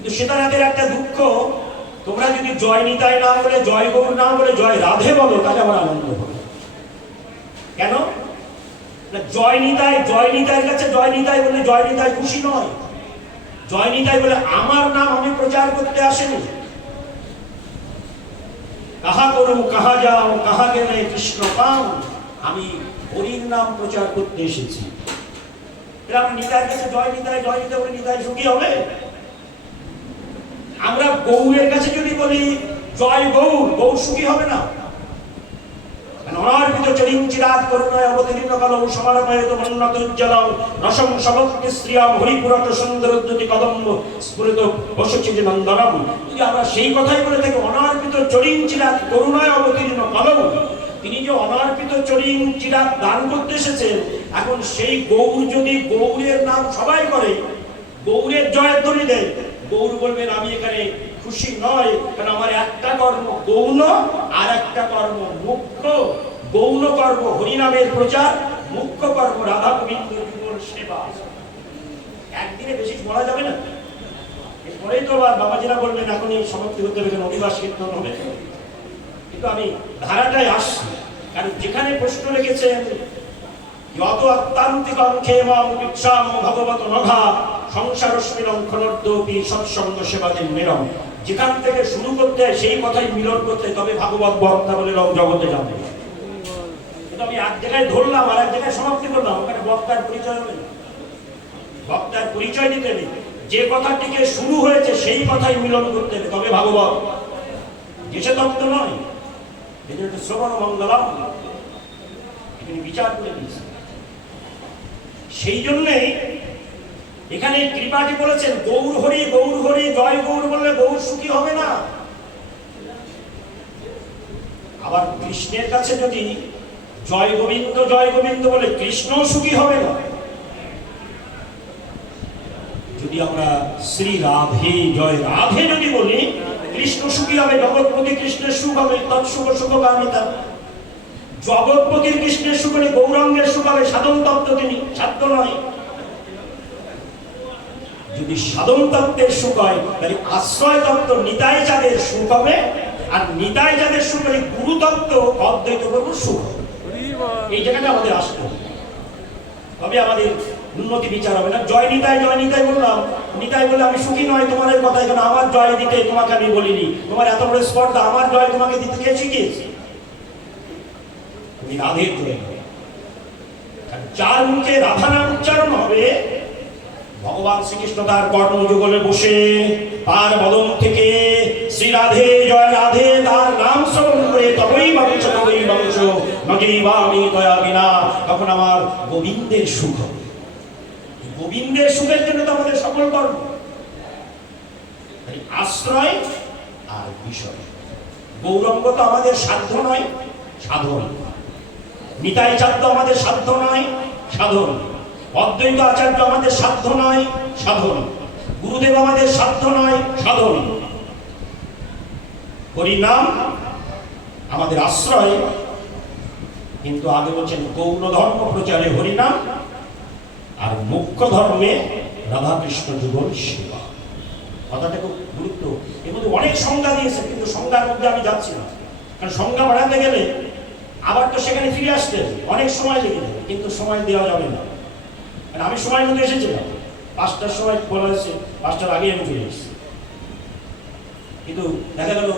কিন্তু সীতানাথের একটা দুঃখ, তোমরা যদি জয় নিতাই না বলে, জয় গৌর না বলে জয় রাধে বলো, তাহলে আমার আনন্দ হবে। কেন? জয় নিতাইয়ের কাছে জয় নিতাই বলে জয় নিতাই খুশি নয়। জয় নিতাই বলে আমার নাম আমি প্রচার করতে আসেনি। কাহা করু কাহা যাও কাহা গেলে কৃষ্ণ পাও, আমি হরির নাম প্রচার করতে এসেছি। আমরা নিতাইয়ের কাছে জয় নিতাই বলে নিতাই সুখী হবে? আমরা গৌরের কাছে যদি বলি জয় গৌর, গৌর সুখী হবে না। অনার্পিত চরিঞ্চিরাত করুণায় অবতীর্ণ কালৌ সমারোপয়িত মন্নত উজ্জ্বলং রসং সভক্তি শ্রিয়াম হরিপুরট সুন্দরোদ্যতি কদম্ব স্ফুরিত বসচিজ নন্দনম। যদি আমরা সেই কথাই বলে থাকি অনার্পিত চরিঞ্চিরাত করুণায় অবতীর্ণ কালৌ, তিনি যে অনার্পিত চরিঞ্চিরাত দান করতে এসেছেন, এখন সেই গৌর যদি গৌরের নাম সবাই করে, গৌরের জয়ের ধ্বনি দেয়, গৌর বলবেন আমি এখানে খুশি নয়, কারণ আমার একটা কর্ম গৌণ আর একটা কর্ম মুখ্য। গৌণ কর্ম হরিনামের প্রচার, মুখ্য কর্ম রাধা গোবিন্দ যুগল সেবা। একদিনে বেশি বলা যাবে না, এরপরেই তো আবার বাবাজিরা বলবেন এখনই সমাপ্তি হতে হবে, অধিবাস কীর্তন হবে। কিন্তু আমি ধারাটায় আসছি, কারণ যেখানে প্রশ্ন রেখেছেন যত অত্যান্তিকং ক্ষেমং বিক্ষাম ভগবত নঘা সংসারস্মিরং খনর্দপি সৎসঙ্গ সেবাদিন মেরম, যেখান থেকে শুরু করতে হয় সেই কথাই মিলন করতে, তবে ভাগবত বক্তা বলে জগতে যাবে। কিন্তু আমি এক জায়গায় ধরলাম আর এক জায়গায় সমাপ্তি করলাম, ওখানে বক্তার পরিচয় হবে না। বক্তার পরিচয় দিতে হবে, যে কথা থেকে শুরু হয়েছে সেই কথাই মিলন করতে হবে, তবে ভাগবত। যেসে তত্ত্ব নয়, এটা শ্রবণ মঙ্গলম, এখানে বিচার করে দিয়েছে। সেই জন্যই এখানে কৃপাটি বলেছেন গৌর হরি জয় গৌর বললে গৌর সুখী হবে না। আবার কৃষ্ণের কাছে যদি জয় গোবিন্দ বলে কৃষ্ণ সুখী হবে না। যদি আমরা শ্রী রাধে জয় রাধে যদি বলি, কৃষ্ণ সুখী হবে, জগৎপতি কৃষ্ণের সুখ হবে, তৎসুখ সুখকামিতা। জগৎপতির কৃষ্ণের সুখ হলে গৌরাঙ্গের সুখ হবে, সাধন তত্ত্ব তিনি সাধ্য নয়। যদি সাধন তত্ত্বের সুখ হয়, তাহলে আশ্রয় তত্ত্ব নিতাই যাদের সুখ হবে, আর নিতাই যাদের সুখ হলে গুরু তত্ত্ব অদ্বৈত প্রভুর সুখ হবে। এই জায়গাটা আমাদের আসতে হবে, তবে আমাদের উন্নতি বিচার হবে না। জয় নিতাই বললাম, নিতাই বলে আমি সুখী নয় তোমার এই কথা, এখানে আমার জয় দিতে তোমাকে আমি বলিনি, তোমার এত বড় স্পর্ধা, আমার জয় তোমাকে দিতে কে শিখিয়েছি? তুমি রাধের জয়, যার মুখে রাধা নাম উচ্চারণ হবে, ভগবান শ্রীকৃষ্ণ তার কর্ণযুগলে বসে তার বদন থেকে শ্রী রাধে জয় রাধে তার নাম শ্রবণ করে তবেই বংশ নজীবামি দয়া বিনা, তখন আমার গোবিন্দের সুখ হবে। গোবিন্দের সুখের জন্য তো আমাদের সকল কর্ম। আশ্রয় আর বিষয়, গৌরঙ্গ তো আমাদের সাধ্য নয়, সাধন। নিতাই চাঁদ আমাদের সাধ্য নয়, সাধন। অদ্বৈত আচার্য আমাদের সাধ্য নয়, সাধন। গুরুদেব আমাদের সাধ্য নয়, সাধন। হরিনাম আমাদের আশ্রয়, কিন্তু আগে বলছেন গৌণ ধর্ম প্রচারে হরিনাম, আর মুখ্য ধর্মে রাধাকৃষ্ণ যুগল সেবা। কথাটা খুব গুরুত্ব। এর মধ্যে অনেক সংজ্ঞা দিয়েছে, কিন্তু সংজ্ঞার মধ্যে আমি যাচ্ছি না, কারণ সংজ্ঞা বাড়াতে গেলে আবার তো সেখানে ফিরে আসতে অনেক সময় লেগে যাবে, কিন্তু সময় দেওয়া যাবে না। আমি সময় মধ্যে এসেছিলাম, 5টার সময় বলা হয়েছে, 5টার আগে আমি চলে এসেছি, কিন্তু দেখা গেল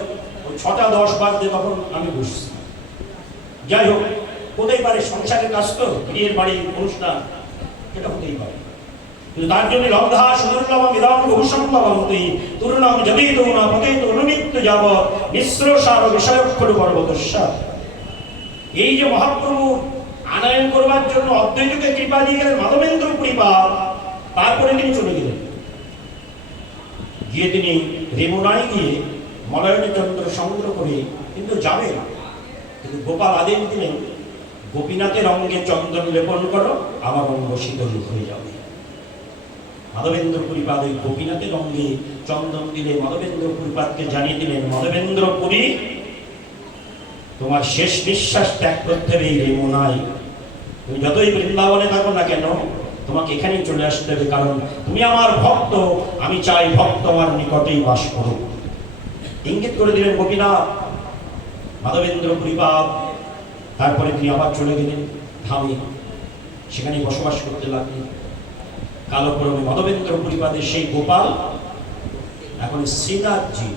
ওই 6:10 বাজতে তখন আমি বসছি। যাই হোক, হতেই পারে, সংসারের কাজ তো, বিয়ের বাড়ি অনুষ্ঠান, এটা হতেই পারে। কিন্তু তার জন্য লব্ধা সুদুর্লভ বিধান বহুসংভবন্তি তরুণাম যদি তরুণা পতে তরুণিত্ব যাব মিশ্র সার বিষয়ক্ষর পর্বতস্যা। এই যে মহাপ্রভু আনয়ন করবার জন্য অদ্বৈতকে কৃপা দিয়ে গেলেন মাধবেন্দ্র কৃপা, তারপরে তিনি চলে গেলেন, গিয়ে তিনি রেমুনায় গিয়ে মলয়নী চন্দ্র সংগ্রহ করে কিন্তু যাবেন, কিন্তু গোপাল আদেশ দিলেন গোপীনাথের অঙ্গে চন্দন লেপন করো, আমার অঙ্গ শীতল হয়ে যাবে। মাধবেন্দ্র পুরীপাদ ওই গোপীনাথের অঙ্গে চন্দন দিলে মাধবেন্দ্র পুরীপাদকে জানিয়ে দিলেন, মাধবেন্দ্র পুরী তোমার শেষ নিঃশ্বাস ত্যাগ করতে হবে এই রেমুনায়। তুমি যতই বৃন্দাবনে থাকো না কেন, তোমাকে এখানেই চলে আসতে হবে, কারণ তুমি আমার ভক্ত, আমি চাই ভক্ত আমার নিকটেই বাস করো। ইঙ্গিত করে দিলেন গোপীনাথ। মাধবেন্দ্র পুরীপাদ তারপরে তিনি আবার চলে গেলেন ধামে, সেখানে বসবাস করতে লাগলেন। কালক্রমে মাধবেন্দ্র পুরীপাদের সেই গোপাল এখন শ্রীনাথজি।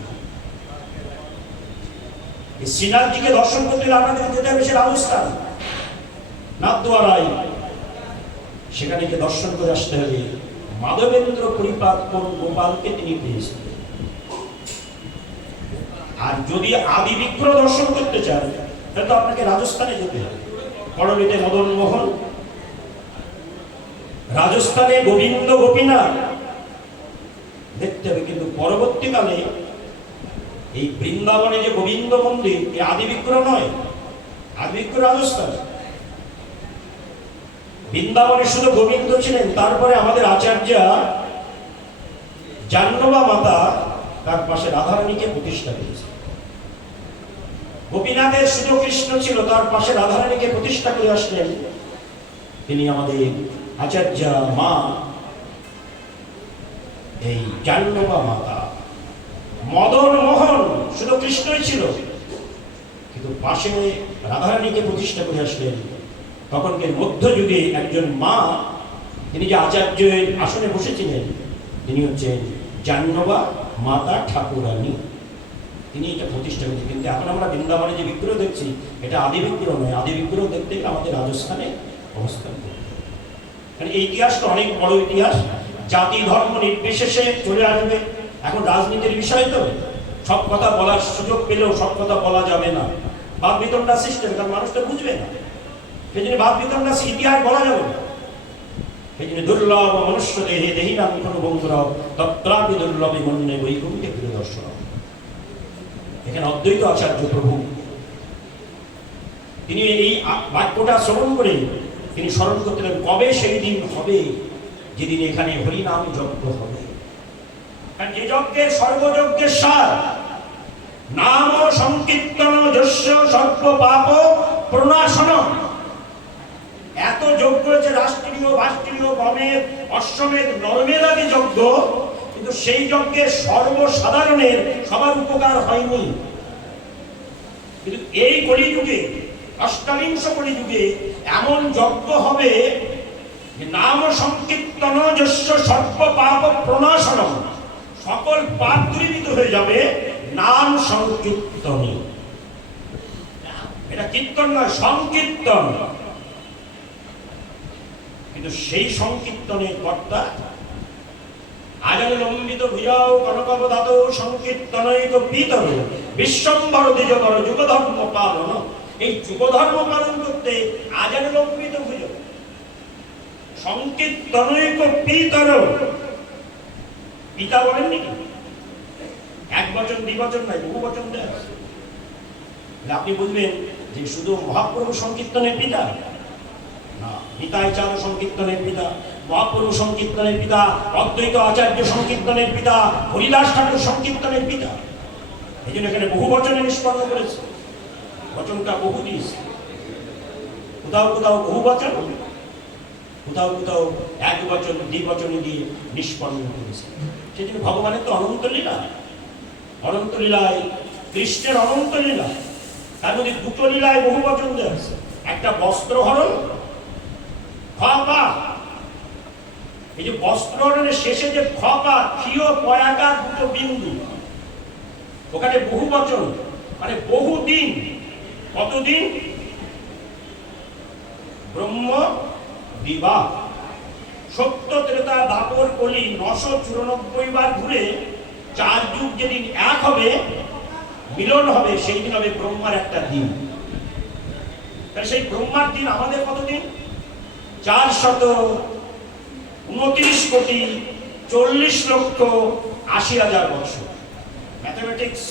এই শ্রীনাথজিকে দর্শন করতে হলে আপনাদের যেতে হবে সে রাজস্থান নাথদ্বারায়, সেখানে গিয়ে দর্শন করে আসতে হবে মাধবেন্দ্র পুরীপাদ কোন গোপালকে তিনি পেয়েছিলেন। আর যদি আদি বিগ্রহ দর্শন করতে চান তাহলে তো আপনাকে রাজস্থানে যেতে হবে। করণীতে মদন মোহন, রাজস্থানে গোবিন্দ গোপীনাথ দেখতে হবে। কিন্তু পরবর্তীকালে এই বৃন্দাবনে যে গোবিন্দ মন্দির, এই আদি বিগ্রহ নয়, আদি বিগ্রহ রাজস্থান। বৃন্দাবনে শুধু গোবিন্দ ছিলেন, তারপরে আমাদের আচার্যা জাহ্নবা মাতা তার পাশে রাধারানীকে প্রতিষ্ঠা করেছে। গোপীনাথের শুধু কৃষ্ণ ছিল, তার পাশে রাধারানীকে প্রতিষ্ঠা করে আসলেন তিনি আমাদের আচার্যা মা এই জাহ্নবা মাতা। মদন মোহন শুধু কৃষ্ণই ছিল, কিন্তু পাশে রাধারানীকে প্রতিষ্ঠা করে আসলেন। তখনকার মধ্যযুগে একজন মা, তিনি যে আচার্যের আসনে বসেছিলেন, তিনি হচ্ছেন জাহ্নবা মাতা ঠাকুরানী, তিনি এটা প্রতিষ্ঠা করেছেন। কিন্তু এখন আমরা বৃন্দাবনে যে বিগ্রহ দেখছি, এটা আদি বিগ্রহ নয়। আদি বিগ্রহ দেখতে গেলে আমাদের রাজস্থানে অবস্থান করতে হবে। কারণ এই ইতিহাসটা অনেক বড় ইতিহাস, জাতি ধর্ম নির্বিশেষে চলে আসবে। এখন রাজনীতির বিষয় তো, সব কথা বলার সুযোগ পেলেও সব কথা বলা যাবে না, বাদ বিতণ্ডা সৃষ্টি হবে, কারণ মানুষ তো বুঝবে না। সেই জন্য বাদ বিতণ্ডা ইতিহাস বলা যাবে না। সেই জন্য দুর্লভ মনুষ্য দেহে দেহি নাম কোনো বন্ধুরাও তত্রাপি দুর্লভে মন্যে বৈকুণ্ঠে প্রিয়দর্শন। এখানে অদ্বৈত আচার্য প্রভু তিনি এই বাক্যটা শ্রবণ করে তিনি স্মরণ করতেন, কবে সেই দিন হবে যেদিন এখানে হরিনাম যজ্ঞ হবে। কারণ যে যজ্ঞের সর্বযজ্ঞের সার নাম সংকীর্তন যস্য সর্ব পাপ প্রণাশন। এত যজ্ঞ হয়েছে রাষ্ট্রীয়, রাষ্ট্রীয়, গমের, অশ্বমেধ, নরমেধাদি যজ্ঞ, কিন্তু সেই যজ্ঞের সর্বসাধারণের সবার উপকার হয়নি। কিন্তু এই কলিযুগে, অষ্টাবিংশ কলিযুগে এমন যজ্ঞ হবে যে নাম সংকীর্তন যস্য সর্ব পাপ প্রণাশন, সকল পাপ দূরীভূত হয়ে যাবে নাম সংকীর্তনে। এটা কীর্তন নয়, সংকীর্তন। কিন্তু সেই সংকীর্তনের কর্তা আজলম্বিত ভুজাও কনকবদাত সংকীর্তনৈক পিতর বিশ্বম্বর দ্বিজবর যুগধর্ম পালন। এই যুগধর্ম পালন করতে আজলম্বিত ভুজ সংকীর্তনৈক পিতর। পিতা বলেন নাকি? এক বচন, দ্বিবচন নয়, বহু বচন দেয়। আপনি বুঝবেন যে শুধু মহাপ্রভু সংকীর্তনের পিতা না, নিতাই চাঁদ সংকীর্তনের পিতা, মহাপ্রভু সংকীর্তনের পিতা, অদ্বৈত আচার্য সংকীর্তনের পিতা, হরিদাস ঠাকুর সংকীর্তনের পিতা। এই জন্য এখানে বহু বচনে নিষ্পন্ন করেছে, বচনটা বহু দিয়েছে। কোথাও কোথাও বহু বচন, কোথাও কোথাও এক বচন, দ্বিবচনে দিয়ে নিষ্পন্ন করেছে। সেই জন্য ভগবানের তো অনন্ত লীলা, অনন্ত লীলায় কৃষ্ণের অনন্ত লীলা, তার মধ্যে দুটো লীলায় বহু বচন দেওয়া আছে। একটা বস্ত্রহরণ, খপা। এই যে বস্ত্রহরণের শেষে যে খপা, ক্ষীয় পয়াকার দুটো বিন্দু, ওখানে বহু বচন, মানে বহুদিন। কতদিন? ব্রহ্ম বিবাহ, সত্য ত্রেতা দাপর কলি 994 বার ঘুরে 4 যুগ যেদিন এক হবে, মিলন হবে, সেই দিন হবে ব্রহ্মার একটা দিন। তাহলে সেই ব্রহ্মার দিন আমাদের কতদিন? 429,40,80,000 বছর। ম্যাথমেটিক্স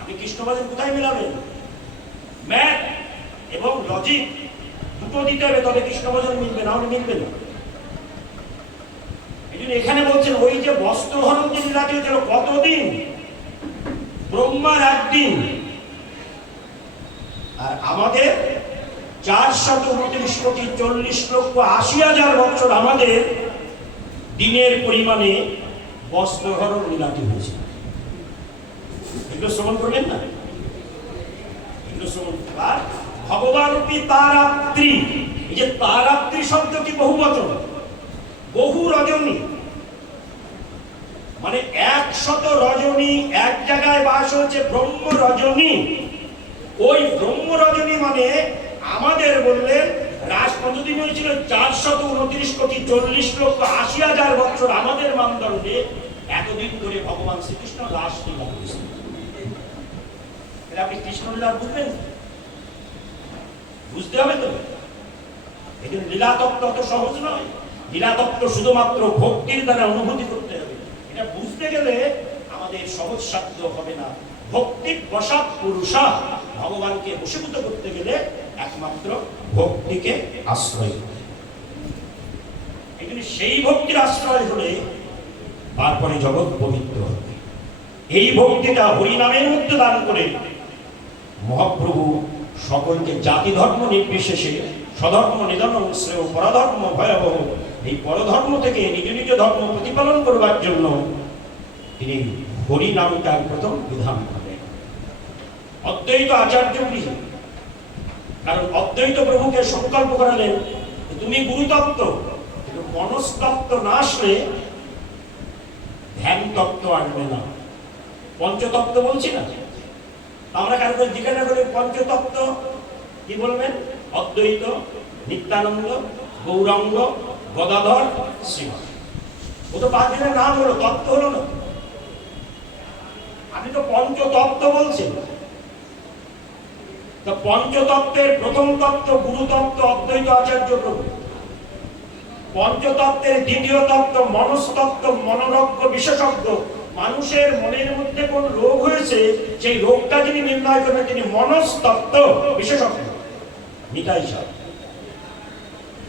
আপনি কৃষ্ণবাদের কোথায় মেলাবেন? ম্যাথ এবং লজিক দুটো দিতে হবে, তবে কৃষ্ণবাদন মিলবে, না হলে মিলবে না। এই জন্য এখানে বলছেন ওই যে বস্ত্রহরণ যে লীলাটি হয়েছিল কতদিন? ব্রহ্মার একদিন। আর আমাদের 429,40,80,000 বছর আমাদের দিনের পরিমাণে বস্ত্রহরণ লীলাটি হয়েছে। এগুলো শ্রবণ করবেন না? এগুলো শ্রবণ আর ভগবানরূপী তারাত্রী, এই যে তারাত্রী শব্দটি বহুবচন, বহু রজনী, মানে 100 রজনী এক জায়গায় বাস হচ্ছে ব্রহ্ম রজনী। ওই ব্রহ্ম রজনী মানে আমাদের বললেন রাস কতদিন হয়েছিল? 429,40,80,000 বছর আমাদের মানদণ্ডে এতদিন ধরে ভগবান শ্রীকৃষ্ণ রাস লীলা করেছেন। আপনি কৃষ্ণলীলা বুঝবেন, বুঝতে হবে তো। এখানে লীলা তত্ত্ব অত সহজ নয়। লীলা তত্ত্ব শুধুমাত্র ভক্তির দ্বারা অনুভূতি করতে হবে। এটা বুঝতে গেলে আমাদের সহজ সাধ্য হবে না। ভক্তি বশাৎ পুরুষা, ভগবানকে বশীভূত করতে গেলে একমাত্র ভক্তিকে আশ্রয় করতে হবে। এখানে সেই ভক্তির আশ্রয় হলে তারপরে জগৎ পবিত্র হবে। এই ভক্তিটা হরিনামের মধ্যে দান করে মহাপ্রভু সকলকে জাতি ধর্ম নির্বিশেষে স্বধর্ম নিধন শ্রেয় পরধর্ম ভয়াবহ, এই পরধর্ম থেকে নিজ নিজ ধর্ম প্রতিপালন করবার জন্য তিনি হরি নামটার প্রথম বিধান করেন। অদ্বৈত আচার্য গৃহে, কারণ অদ্বৈত প্রভুকে সংকল্প করালেন তুমি গুরুতত্ত্ব, কিন্তু মনস্তত্ত্ব না আসলে ধ্যান তত্ত্ব আসবে না। পঞ্চতত্ত্ব বলছি না আমরা, কারণ জিজ্ঞাসা করি পঞ্চতত্ত্ব কি বলবেন? অদ্বৈত, নিত্যানন্দ, গৌরাঙ্গ, গদাধর, শ্রীমৎ। ও তো 5 দিনের নাম হলো, তত্ত্ব হলো না। আপনি তো পঞ্চতত্ত্ব বলছেন। তো পঞ্চতত্ত্বের প্রথম তত্ত্ব গুরুতত্ত্ব অদ্বৈত আচার্য প্রভু। পঞ্চতত্ত্বের দ্বিতীয় তত্ত্ব মনস্তত্ত্ব, মনোরজ্ঞ বিশেষজ্ঞ। মানুষের মনের মধ্যে কোন রোগ হয়েছে সেই রোগটা যিনি নির্ণয় করবেন তিনি মনস্তত্ত্ব বিশেষজ্ঞ, নিতাই সাহেব।